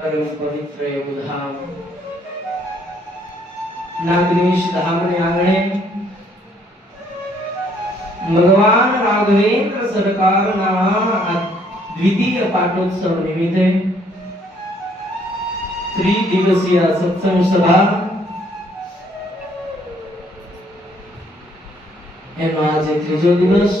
परम पवित्र એવું ધામ નાગેશ ધામને આંગણે ભગવાન રાઘવેન્દ્ર સરકારના દ્વિતીય પાટોત્સવ નિમિત્તે ત્રિદિવસીય સત્સંગ સભા એનો આજે ત્રીજો દિવસ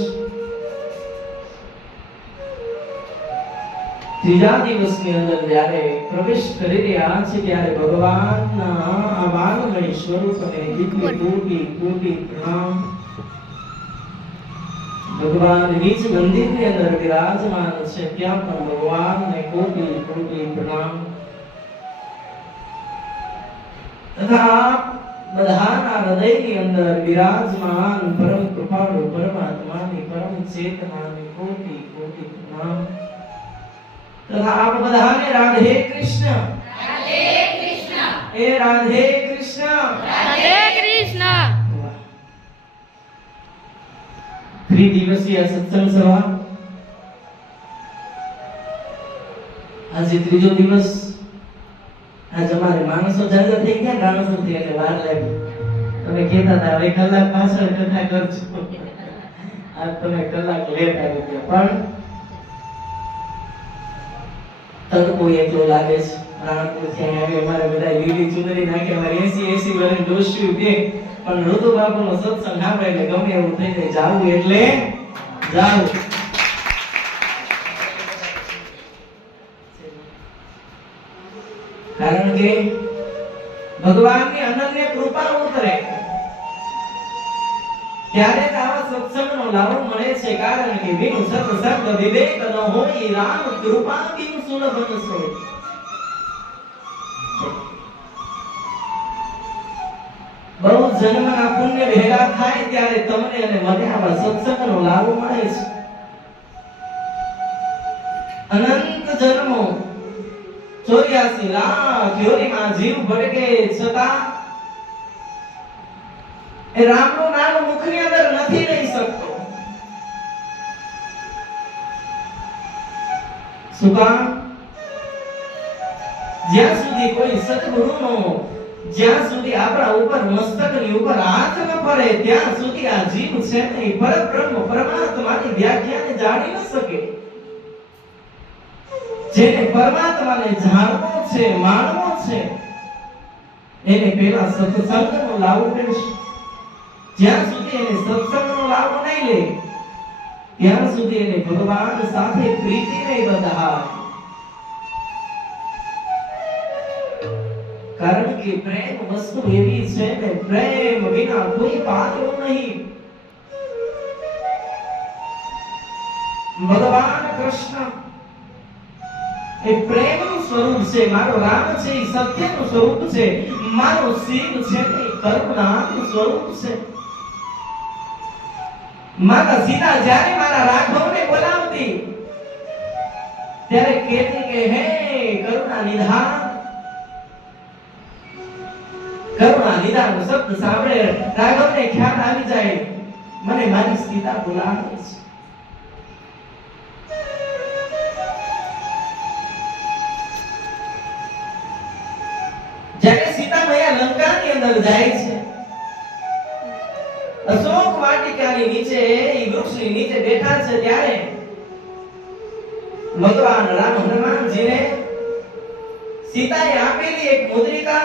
ત્રીજા દિવસની અંદર જ્યારે પ્રવેશ કરી રહ્યા છે ત્યારે ભગવાનના આ વાલમય સ્વરૂપને દિવ્ય કોટી કોટી પ્રણામ. ભગવાન નિજ મંદિરની અંદર વિરાજમાન છે ત્યાં પણ ભગવાનને કોટી કોટી પ્રણામ. તથા બધાના હૃદયની અંદર વિરાજમાન પરમ કૃપાળુ પરમાત્માની પરમ ચેતનાની કોટી કોટી પ્રણામ. તથા આપ બધાને રાધે કૃષ્ણ. રાધે કૃષ્ણ. એ રાધે કૃષ્ણ. રાધે કૃષ્ણ. ત્રિદિવસીય સત્સંગ સભા આજે ત્રીજો દિવસ. આજ અમારે માણસો જાજા થઈ ગયા રાણસોથી એટલે વાર લાગી. તમે કહેતા હતા હવે કલાક પાછળ કથા કરજો. આજ તમે કલાક લેટ આવી ગયા પણ તડકો એટલો લાગે છે. રાણપુર થી આવી અમારે બધા લીલી ચુંદડી નાખી અમારે 80 વર્ષ ડોસ્યું બે પણ ઋતુ બાપુનો સત્સંગ સાંભળે એટલે ગમે એવું થઈ જાય. જાવું એટલે જાવું. કારણ કે ભગવાનની અનન્ય કૃપા ઉતરે ત્યારે જ આવા સત્સંગનો લાભ મળે છે. કારણ કે વિનું સત્સંગ વિવેક ન હોય રામ કૃપા બિન સુલભ ન સોય. બહુ જન્મના પુણ્ય ભેગા થાય ત્યારે તમને અને મને આવા સત્સંગનો લાભ મળે છે. અનંત જન્મો 84 લાખ યોનીમાં જીવ ભટકે છતાં એ રામનું નામ મુખની અંદર નથી લઈ શકતો. શું કામ? જ્યાં સુધી કોઈ સદગુરુનો જ્યાં સુધી આપણા ઉપર મસ્તકની ઉપર હાથ ન પડે ત્યાં સુધી આ જીવ છે નહીં પરબ્રહ્મ પરમાત્માની વ્યાખ્યાને જાણી ન શકે. જેને પરમાત્માને જાણવો છે માનવો છે એને પહેલા સત્સંગનો લાભ મળશે. જ્યાં સુધી એને સત્સંગનો લાભ નહીં લે ત્યાં સુધી એને ભગવાન સાથે પ્રીતિ નહીં બંધાય. કારણ કે પ્રેમ વસ્તુ એવી છે ને, પ્રેમ વિના કોઈ પાત્ર નહીં. ભગવાન કૃષ્ણ એ પ્રેમનું સ્વરૂપ છે. મારો રામ છે એ સત્યનું સ્વરૂપ છે. મારો શિવ છે એ કરુણાનું સ્વરૂપ છે. માતા સીતા જ્યારે મારા રાઘવને બોલાવતી ત્યારે કહેતી કે હે કરુણા નિધાન. કરુણા નિધાન શબ્દ સાંભળે રાઘવને ખ્યાલ આવી જાય, મને મારી સીતા બોલાવે છે. જ્યારે સીતા મૈયા લંકાની અંદર જાય છે, અશોક વાટિકાની નીચે એ વૃક્ષની નીચે બેઠા છે, ત્યારે ભગવાન રામ હનુમાનજીને સીતાએ આપેલી એક મુદ્રિકા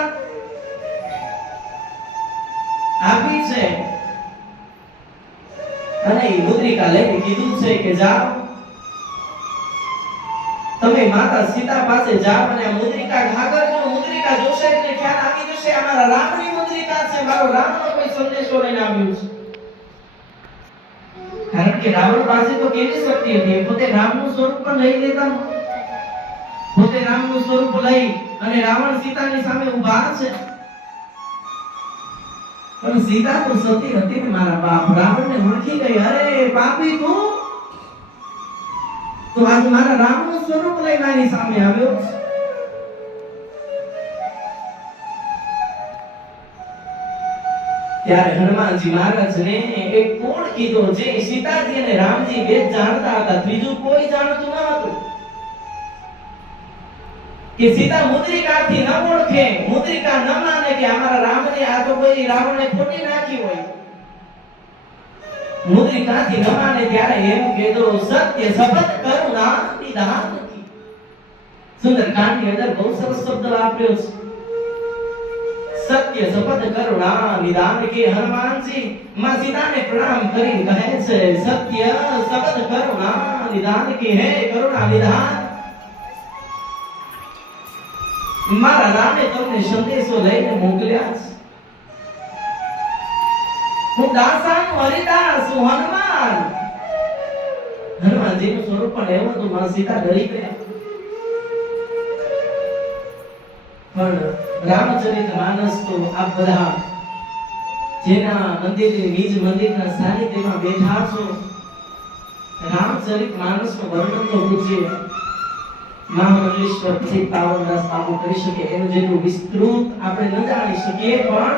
આપી છે અને એ મુદ્રિકા લઈને કીધું છે કે જાઓ તમે માતા સીતા પાસે જાઓ અને આ મુદ્રિકા ઘાગર જો મુદ્રિકા જોશે એટલે ખ્યાલ આવી જશે આ મારા રામની મુદ્રિકા છે, મારો રામનો કોઈ સંદેશો લઈને આવ્યો છે. કારણ કે રાવણ પાસે તો કેવી શક્તિ હતી, પોતે રામનું સ્વરૂપ પણ લઈ લેતા, પોતે રામનું સ્વરૂપ લઈ અને રાવણ સીતાની સામે ઊભા છે. પણ સીતા તો સતી હતી ને મારા બાપ, રાવણને ઓળખી ગઈ, અરે પાપી તું તો આજ મારા રામનું સ્વરૂપ લઈ મારી સામે આવ્યો. ત્યારે હનુમાનજી મહારાજને એક કોણ કીધો જે સીતાજી અને રામજી બે જાણતા હતા, ત્રીજું કોઈ જાણતું ન હતું. કે સીતા મુદ્રિકાથી ન ઓળખે, મુદ્રિકા ન માને કે અમારા રામને આ તો કોઈ રાવણને ખોટી નાખી હોય, મુદ્રિકાથી ન માને ત્યારે એમ કહેતો સત્ય શપથ કરુણા નિધાન. સુંદરકાંડની અંદર બહુ સરસ શબ્દ વાપર્યો છે, સત્ય શપથ કરુણા નિધાન. કે હનુમાનજી માં સીતાને પ્રણામ કરી કહે છે સત્ય શપથ કરુણા નિધાન, કે હે કરુણા નિધાન, મારા રામે તમને સંદેશો લઈને મોકલ્યા છે. હું દાસાનું હરિદાસ હું હનુમાન. હનુમાનજીનું સ્વરૂપ પણ એવું હતું, માં સીતા ડરી ગયા. પણ રામચરિત માનસ તો આપ બધા જેના મંદિરની નિજ મંદિરના સાનિધ્યમાં બેઠા છો, રામચરિત માનસનું વર્ણન તો પૂછીએ મહામંડલેશ્વર શ્રી પાવનદાસ બાપુ કરી શકે એનું જેટલું વિસ્તૃત આપણે ન જાણી શકીએ, પણ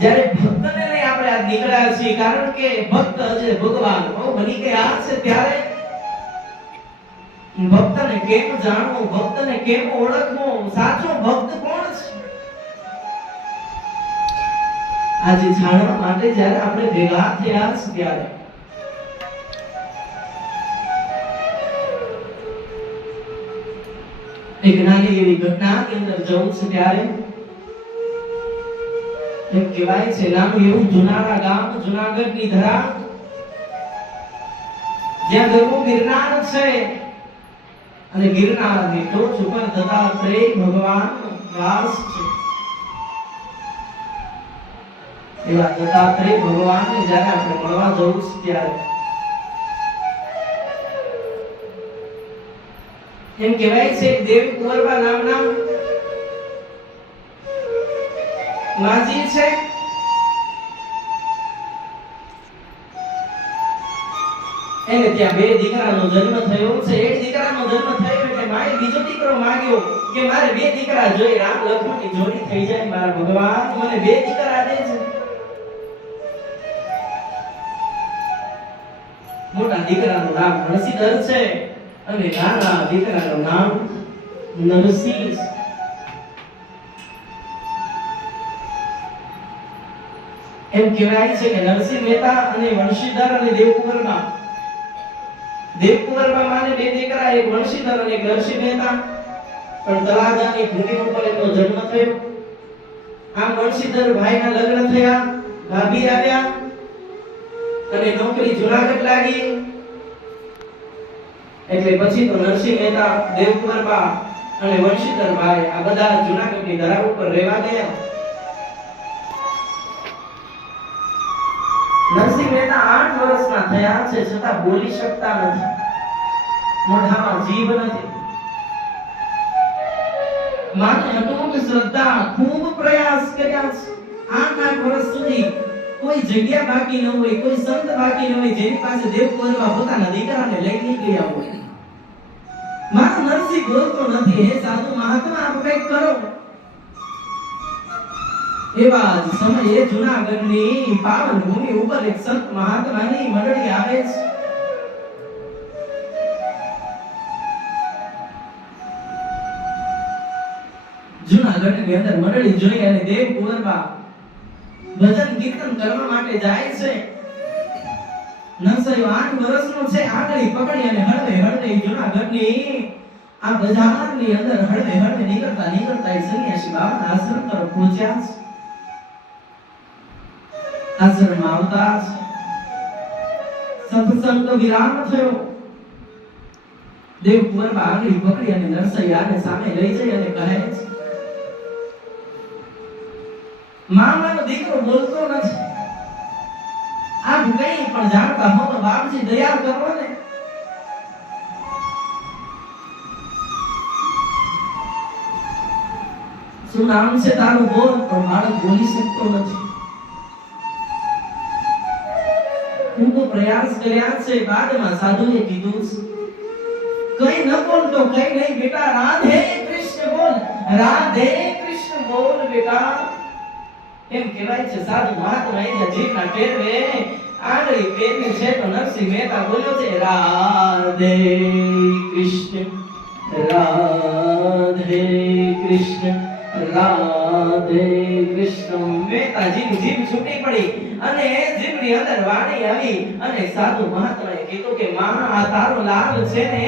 જ્યારે ભક્તને લઈ આપણે આ નીકળ્યા છીએ, કારણ કે ભક્ત જે ભગવાન બની ગયા છે, ત્યારે ભક્તને કેમ જાણવું, ભક્તને કેમ ઓળખવું, સાચો ભક્ત કોણ છે, આજે જાણવા માટે જ્યારે આપણે ભેગા થયા છે, ત્યારે એક નાની એવી ઘટનાની અંદર જવું છે. ત્યારે એમ કહેવાય છે નાનું એવું જુનારા ગામ, જુનાગઢની ધરા, જ્યાં ગરુ ગિરનાર છે અને ગિરનારની ટોચ ઉપર દત્તાત્રેય ભગવાનનો વાસ છે. એવા દત્તાત્રેય ભગવાનને જ્યારે આપણે મળવા જવું છે, ત્યારે એમ કહેવાય છે દેવી કુંવરબા નામના માજી છે, એને ત્યાં બે દીકરાનો જન્મ થયો છે. એક દીકરાનો જન્મ થયો એટલે માએ બીજો દીકરો માંગ્યો કે મારે બે દીકરા જોઈ, રામ લક્ષ્મણની જોડી થઈ જાય, મારા ભગવાન મને બે દીકરા દે છે. મોટા દીકરાનું નામ નરસિંહર છે અને નાના દીકરાનું નામ નરસિંહ છે. એમ કહેવાય છે કે નરસિંહ મહેતા અને વંશીધર અને દેવકુંવરબા, દેવકુંવરબા માને બે દીકરા, એક વંશીધર અને એક નરસિંહ મહેતા. પણ તળાજાની ભૂમિ ઉપર એમનો જન્મ થયો. આમ વંશીધર ભાઈના લગ્ન થયા, ભાભી આવ્યા અને નોકરી જુનાગઢ લાગી. એટલે પછી તો નરસિંહ મહેતા, દેવકુંવરબા અને વંશીધરભાઈ આ બધા જૂનાગઢની ધરા ઉપર રહેવા ગયા. નરસિંહ મહેતા 8 વર્ષના થયા છે છતાં બોલી શકતા નથી. મોઢામાં જીભ નથી. માથે અટૂટ શ્રદ્ધા, ખૂબ પ્રયાસ કર્યા છે. 8 વર્ષ સુધી કોઈ જગ્યા બાકી ન હોય, કોઈ સંત બાકી ન હોય જેની પાસે દેવકુંવરબા પોતાના દીકરાને લઈ નીકળ્યા હોય. મારો નરસિંહ બોલતો નથી. હે સાધુ મહાત્મા, આપ કંઈક કરો. એવા જ સમયે જૂનાગઢની પાવન ભૂમિ ઉપર એક સંત મહાત્માની મંડળી આવે છે. જૂનાગઢની અંદર મંડળી જોઈ અને દેવકુંવરબા ભજન કીર્તન કરવા માટે જાય છે. નરસિંહ 8 વર્ષનો છે. આંગળી પકડી અને હળવે હળવે જૂનાગઢની આ બજારની અંદર હળવે હળવે નીકળતા નીકળતા એ સંન્યાસી બાબાના આશ્રમ તરફ પહોંચ્યા છે. આશ્રમમાં આવતા સત્સંગ વિરામ થયો. દેવકુંવરબા આંગળી પકડી અને નરસૈયાને સામે લઈ જઈ અને કહે છે, મામાનો દીકરો બોલતો નથી. આપ કઈ પણ જાણતા હો તો બાપજી દયા કરો ને. શું નામ છે તારું? બોલ. પણ બાળક બોલી શકતો નથી. ખૂબ પ્રયાસ કર્યા છે. બાદમાં સાધુએ કીધું કઈ ન બોલતો કઈ નહીં બેટા, રાધે કૃષ્ણ બોલ, રાધે કૃષ્ણ બોલ બેટા. એમ કહેવાય છે. સાધુ મહાત્મા અહીંયા જીભના ટેરવે આંગળી પેરની છે તો નરસિંહ મહેતા બોલ્યો છે, રાધે કૃષ્ણ, રાધે કૃષ્ણ, રાધે કૃષ્ણ. મહેતાજીની જીભ છૂટી પડી અને જીભની અંદર વાણી આવી અને સાધુ મહાત્માએ કીધું કે માં, આ તારો લાલ છે ને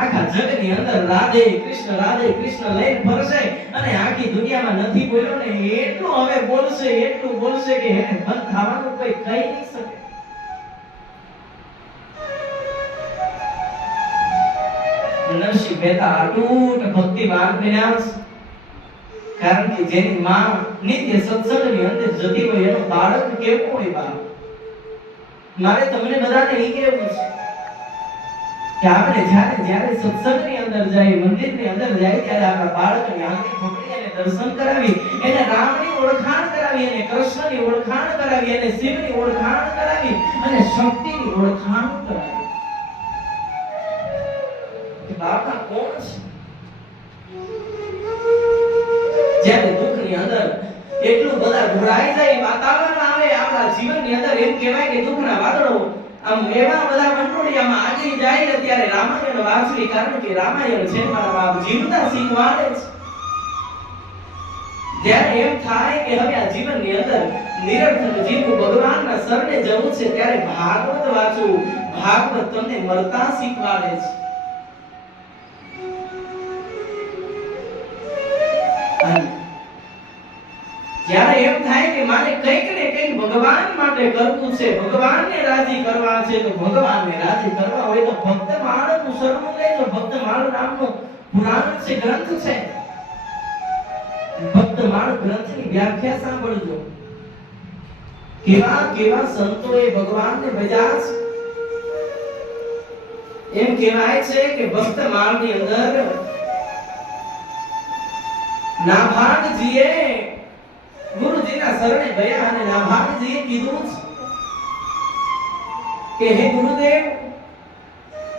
આખા જગની અંદર રાધે કૃષ્ણ લઈને ફરશે અને આખી દુનિયામાં નથી બોલ્યો ને એટલું હવે બોલશે, એટલું બોલશે કે એને બંધ થવાનું કોઈ કહી નહીં શકે. નરસિંહ મહેતા અટૂટ ભક્તિવાન બન્યા. કારણ કે જેની માં નિત્ય સત્સંગની અંદર જતી હોય એનું બાળક કેવું હોય? બાપ, મારે તમને બધાને એ કહેવું છે કે આપણે જ્યારે સત્સંગની અંદર જાય, મંદિરની અંદર જાય ત્યારે આપણા બાળકની આંગળી પકડી અને દર્શન કરાવી, એને રામની ઓળખાણ કરાવી, એને કૃષ્ણની ઓળખાણ કરાવી, એને શિવની ઓળખાણ કરાવી અને શક્તિની ઓળખાણ કરાવી કે બાપા કોણ છે. જ્યારે દુઃખની અંદર એટલું બધા ઘોડાઈ જાય, વાતાવરણ આવે આપણા જીવનની અંદર, એમ કહેવાય કે દુઃખના વાદળો આમ એવા બધા મંડોળિયામાં આગી જાય ત્યારે રામાયણ વાંચવી. કારણ કે રામાયણ છે મારા બાપ જીવતા શીખવાડે છે. જ્યારે એમ થાય કે હવે આ જીવનની અંદર નિરર્થક જીવવું, ભગવાનના શરણે જવું છે, ત્યારે ભાગવત વાંચવું. ભાગવત તમને મરતા શીખવાડે છે. જ્યારે એમ થાય કે મારે કંઈક ને કંઈક ભગવાન માટે કરવું છે, ભગવાનને રાજી કરવા છે, તો ભગવાનને રાજી કરવા હોય તો ભક્ત માળનું શરણું લેજો. ભક્ત માળ નામનું પુરાણ છે, ગ્રંથ છે. ભક્ત માળ ગ્રંથની વ્યાખ્યા સાંભળજો. કેવા કેવા સંતોએ ભગવાનને ભજ્યા છે. એમ કહેવાય છે કે ભક્ત માળની અંદર નાભાગજીએ ગુરુજીના શરણે ગયા અને નાભાગજીએ કીધું કે હે ગુરુદેવ,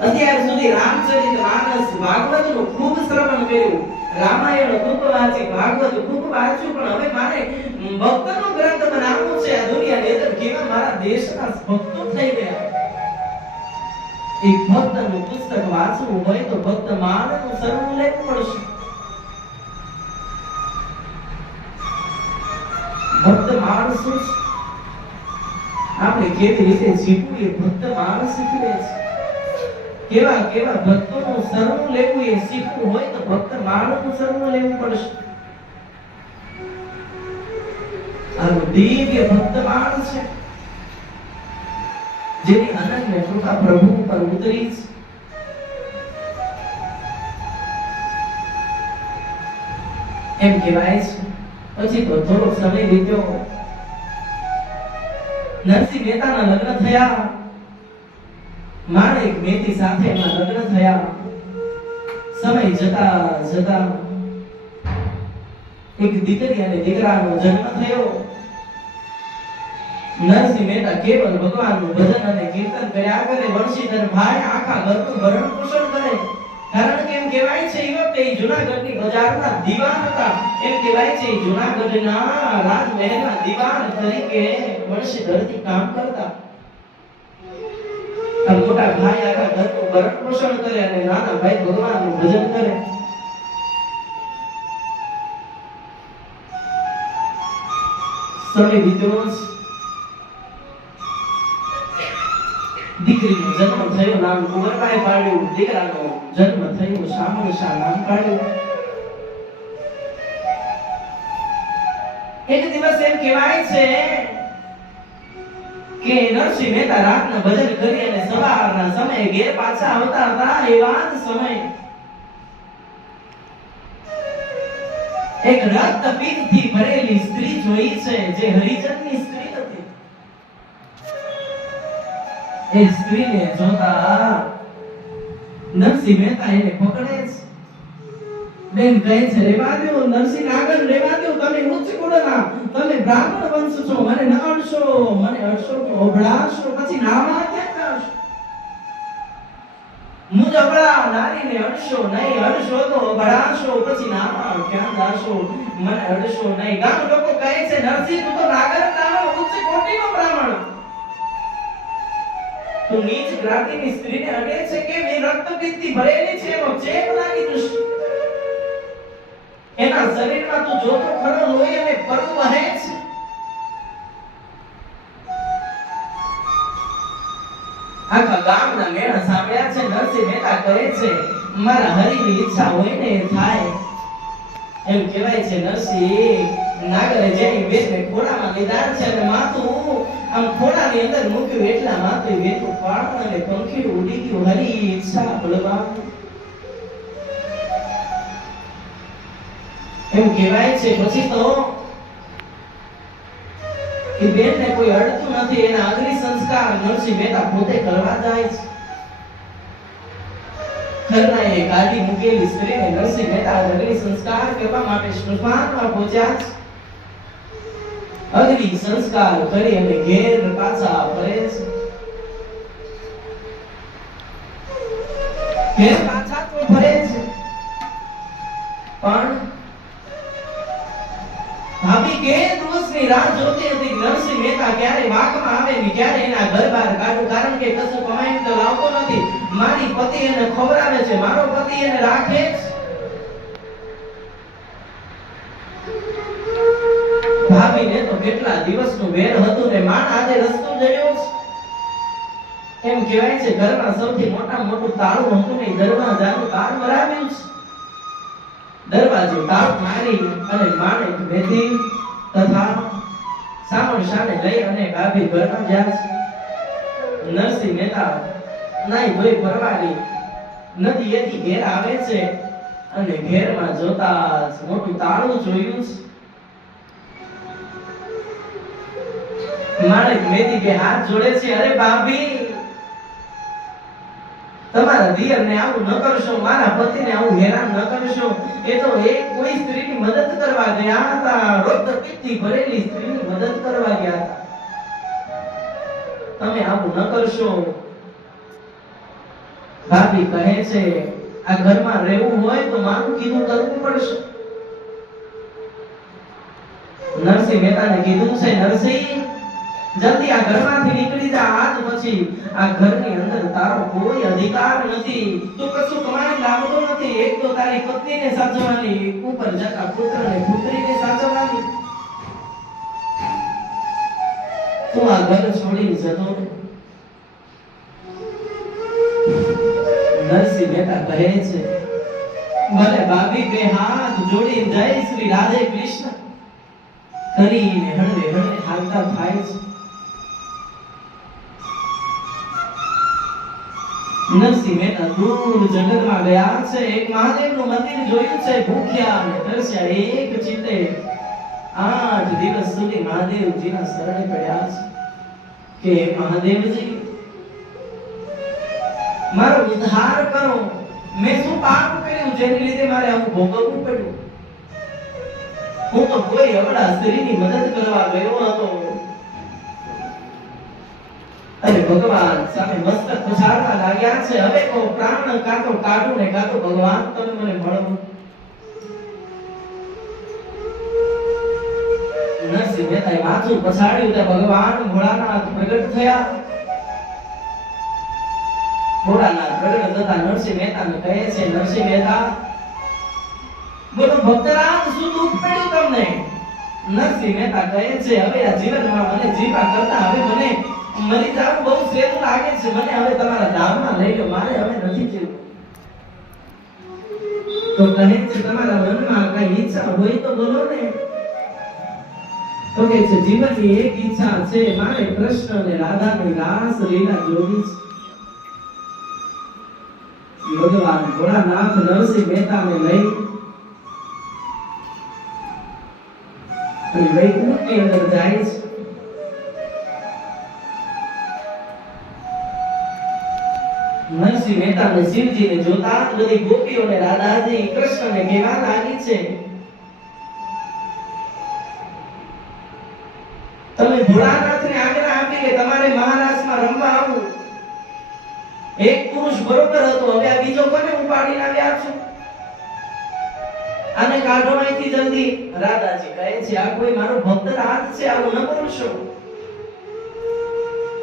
અત્યાર સુધી રામચરિતમાનસ ભાગવતનું ખૂબ શ્રવણ કર્યું, રામાયણ ખૂબ વાંચી, ભાગવત ખૂબ વાંચ્યું, પણ હવે મારે ભક્તનો ગ્રંથ બનાવવો છે. આ દુનિયાની અંદર કેવા મારા દેશના ભક્તો થઈ ગયા. એક ભક્તનું પુસ્તક વાંચવું હોય તો ભક્ત માળનું શરણું લેવું પડશે. ભક્ત માળ શું છે? આપણે કેવી રીતે જીવવું એ ભક્ત માળ શીખવે છે. કેવા કેવા ભક્તોનું શરણું લેવું એ શીખવું હોય તો ભક્ત માળનું શરણું લેવું પડશે. આ દિવ્ય ભક્ત માળ છે જેની અનન્ય કૃપા પ્રભુ પર ઉતરી છે. એમ કહેવાય છે. પછી તો થોડો સમય વીત્યો. નરસિંહ મહેતાના લગ્ન થયા. માણેક મહેતી સાથે એના લગ્ન થયા. સમય જતા જતા એક દીકરી અને દીકરાનો જન્મ થયો. નરસિંહ મહેતા કેવલ ભગવાનનું ભજન અને કીર્તન કર્યા કરે. વંશીધર ભાઈ આખા ઘરનું ભરણ પોષણ કરે. કારણ કે એમ કહેવાય છે એ વખતે જૂનાગઢની બજારના દીવાન હતા. એમ કહેવાય છે જૂનાગઢના રાજમહેલના દીવાન તરીકે વંશીધરથી કામ કરતા. આ મોટા ભાઈ આખા ઘરનું ભરણ પોષણ કરે અને નાના ભાઈ ભગવાનનું ભજન કરે. સમય વીત્યો. દીકરીનો જન્મ થયો. નામ કુંવરબાઈ પાડ્યું. દીકરાનો જન્મ થયો. શામળ શાહ નામ પાડ્યું. એક દિવસ એમ કહેવાય છે કે નરસિંહ મહેતા રાતના ભજન કરી અને સવારના સમયે ઘેર પાછા આવતા હતા. એવા જ સમયે એક રક્તપિત્તથી ભરેલી સ્ત્રી જોઈ છે, જે હરિજનની સ્ત્રી હતી. એ સ્ત્રીને જોતા નરસિંહ મહેતા એને પકડે છે. બેન કહે છે, રેવા દો નરસિંહ નાગર, રેવા દો. તમે ઉચ્ચ કુળના, તમે બ્રાહ્મણ વંશ છો. મને ન અડશો, મને અડશો તો ઓભળાશો, પછી નાવા ક્યાં જાશો? મુજ અબળા નારીને અડશો નહીં, અડશો તો ઓભળાશો, પછી નાવા ક્યાં જાશો? મને અડશો નહીં. ગામ લોકો કહે છે, નરસિંહ તું તો નાગર નાનો ઉચ્ચ કોટીનો બ્રાહ્મણ, તું નીચ જ્ઞાતિની સ્ત્રીને અડે છે કે એ રક્તપિત્તથી ભરેલી છે, એનો ચેપ લાગી જશે. એના શરીરમાં તું જોતો ખરો લોહી અને પરુ વહે છે. આખા ગામના મેણા સાંભળ્યા છે. નરસિંહ મહેતા કહે છે, મારા હરિની ઈચ્છા હોય ને એ થાય. એમ કહેવાય છે નરસિંહ નાગરે જેની બેનને ખોળામાં લીધા છે અને માથું આમ ખોળાની અંદર મૂક્યું એટલા માથે વેતું પાડું અને પંખીડું ઉડી ગયું. હરી ઈચ્છા બળવાન. એમ કહેવાય છે પછી તો એ બેનને કોઈ અડતું નથી. એના અગ્નિ સંસ્કાર નરસિંહ મહેતા પોતે કરવા જાય છે. ઘરના એ ગાડી મૂકેલી સ્ત્રીને નરસિંહ મહેતા અગ્નિ સંસ્કાર કરવા માટે સ્મશાનમાં પહોંચ્યા છે. અગ્નિ સંસ્કાર કરી અને ઘેર પાછા ફરે છે. ઘેર પાછા તો ફરે છે, પણ ભાભી કે દિવસની રાહ જોતી હતી. નરસિંહ મહેતા ક્યારે વાકમાં આવે ને ક્યારે એના ઘર બહાર કાઢું. કારણ કે કશું કમાઈને તો લાવતો નથી. મારી પતિ એને ખવડાવે છે, મારો પતિ એને રાખે છે. ભાભીને તો કેટલા દિવસનું વેર હતું ને માણ આજે રસ્તો જડ્યો છે. એમ કહેવાય છે ઘરમાં સૌથી મોટું તાળું હતું ને દરવાજાનું તાળ મરાવ્યું છે. દરવાજો તાળ મારી અને માણેક મહેતી તથા શામળ શાને લઈ અને ભાભી ઘરમાં જાય છે. નરસિંહ મહેતા નાઈ ધોઈ પરવારી નદીએથી ઘેર આવે છે અને ઘેરમાં જોતા મોટું તાળું જોયું છે. માણેક મહેતી બે હાથ જોડે છે. અરે ભાભી, તમારા દિયરને આવું ન કરશો, મારા પતિને આવું હેરાન ન કરશો. એ તો એક કોઈ સ્ત્રીની મદદ કરવા ગયા હતા. રક્તપિત્તથી ભરેલી સ્ત્રીની મદદ કરવા ગયા હતા. તમે આવું ન કરશો. ભાભી કહે છે, આ ઘરમાં રહેવું હોય તો મારું કીધું કરવું પડશે. નરસિંહ મહેતાને કીધું છે, નરસિંહ જલ્દી આ ઘરમાંથી નીકળી જા. આજ પછી આ ઘરની અંદર તારો કોઈ અધિકાર નથી. તું કશું કમાઈ લાવતો નથી. એક તો તારી પત્નીને સાચવવાની, ઉપર જતા પુત્રને પુત્રીને સાચવવાની. તું આ ઘર છોડી જતો રહે. નરસિંહ મહેતા કહે છે, ભલે ભાભી બે હાથ જોડી જય શ્રી રાધે કૃષ્ણ કરીને હળવે હળવે હાલતા થાય છે. નરસિંહ મહેતા દૂર જંગલમાં ગયા છે. એક મહાદેવનું મંદિર જોયું છે. ભૂખ્યા અને તરસ્યા એક ચિત્તે 8 દિવસ સુધી મહાદેવજીના શરણે પડ્યા છે કે મહાદેવજી મારો ઉદ્ધાર કરો. મેં શું પાપ કર્યું જેને લીધે મારે આવું ભોગવવું પડ્યું? હું તો કોઈ અબળા સ્ત્રીની મદદ કરવા ગયો હતો અને ભગવાન સામે મસ્તક પછાડવા લાગ્યા છે. હવે તો પ્રાણ કાં તો કાઢું ને કાં તો ભગવાન તમે મને મળો. નરસિંહ મહેતાએ માથું પછાડ્યું ત્યાં ભગવાન ભોળાનાથ પ્રગટ થયા. ભોળાનાથ પ્રગટ થતા નરસિંહ મહેતાને કહે છે, નરસિંહ મહેતા બોલો ભક્તરાજ શું દુઃખ પડ્યું તમને? નરસિંહ મહેતા કહે છે, હવે આ જીવનમાં મને જીવા કરતા હવે મને મરી જાવ બહુ સહેલું લાગે છે. મને હવે તમારા ધામમાં લઈ લો. મારે હવે નથી જીવવું. તો કહે છે, તમારા મનમાં કઈ ઈચ્છા હોય તો બોલો ને. તો કહે છે, જીવનની એક ઈચ્છા છે, મારે કૃષ્ણ અને રાધાની રાસ લીલા જોવી છે. ભગવાન ભોળાનાથ નરસિંહ મહેતાને લઈ અને વૈકુંઠની અંદર જાય છે. નરસિંહ મહેતા અને શિવજીને જોતા બધી ગોપીઓને રાધાજી કૃષ્ણને કહેવા લાગી છે, તમે ભોળાનાથને આજ્ઞા આપી કે તમારે મહારાષ્ટ્રમાં રમવા આવવું. એક પુરુષ બરોબર હતો, હવે આ બીજો કોને ઉપાડીને આવ્યા છો? આને કાઢો અહીંથી જલ્દી. રાધાજી કહે છે, આ કોઈ મારો ભક્ત રાજ છે, આવું ન બોલશો.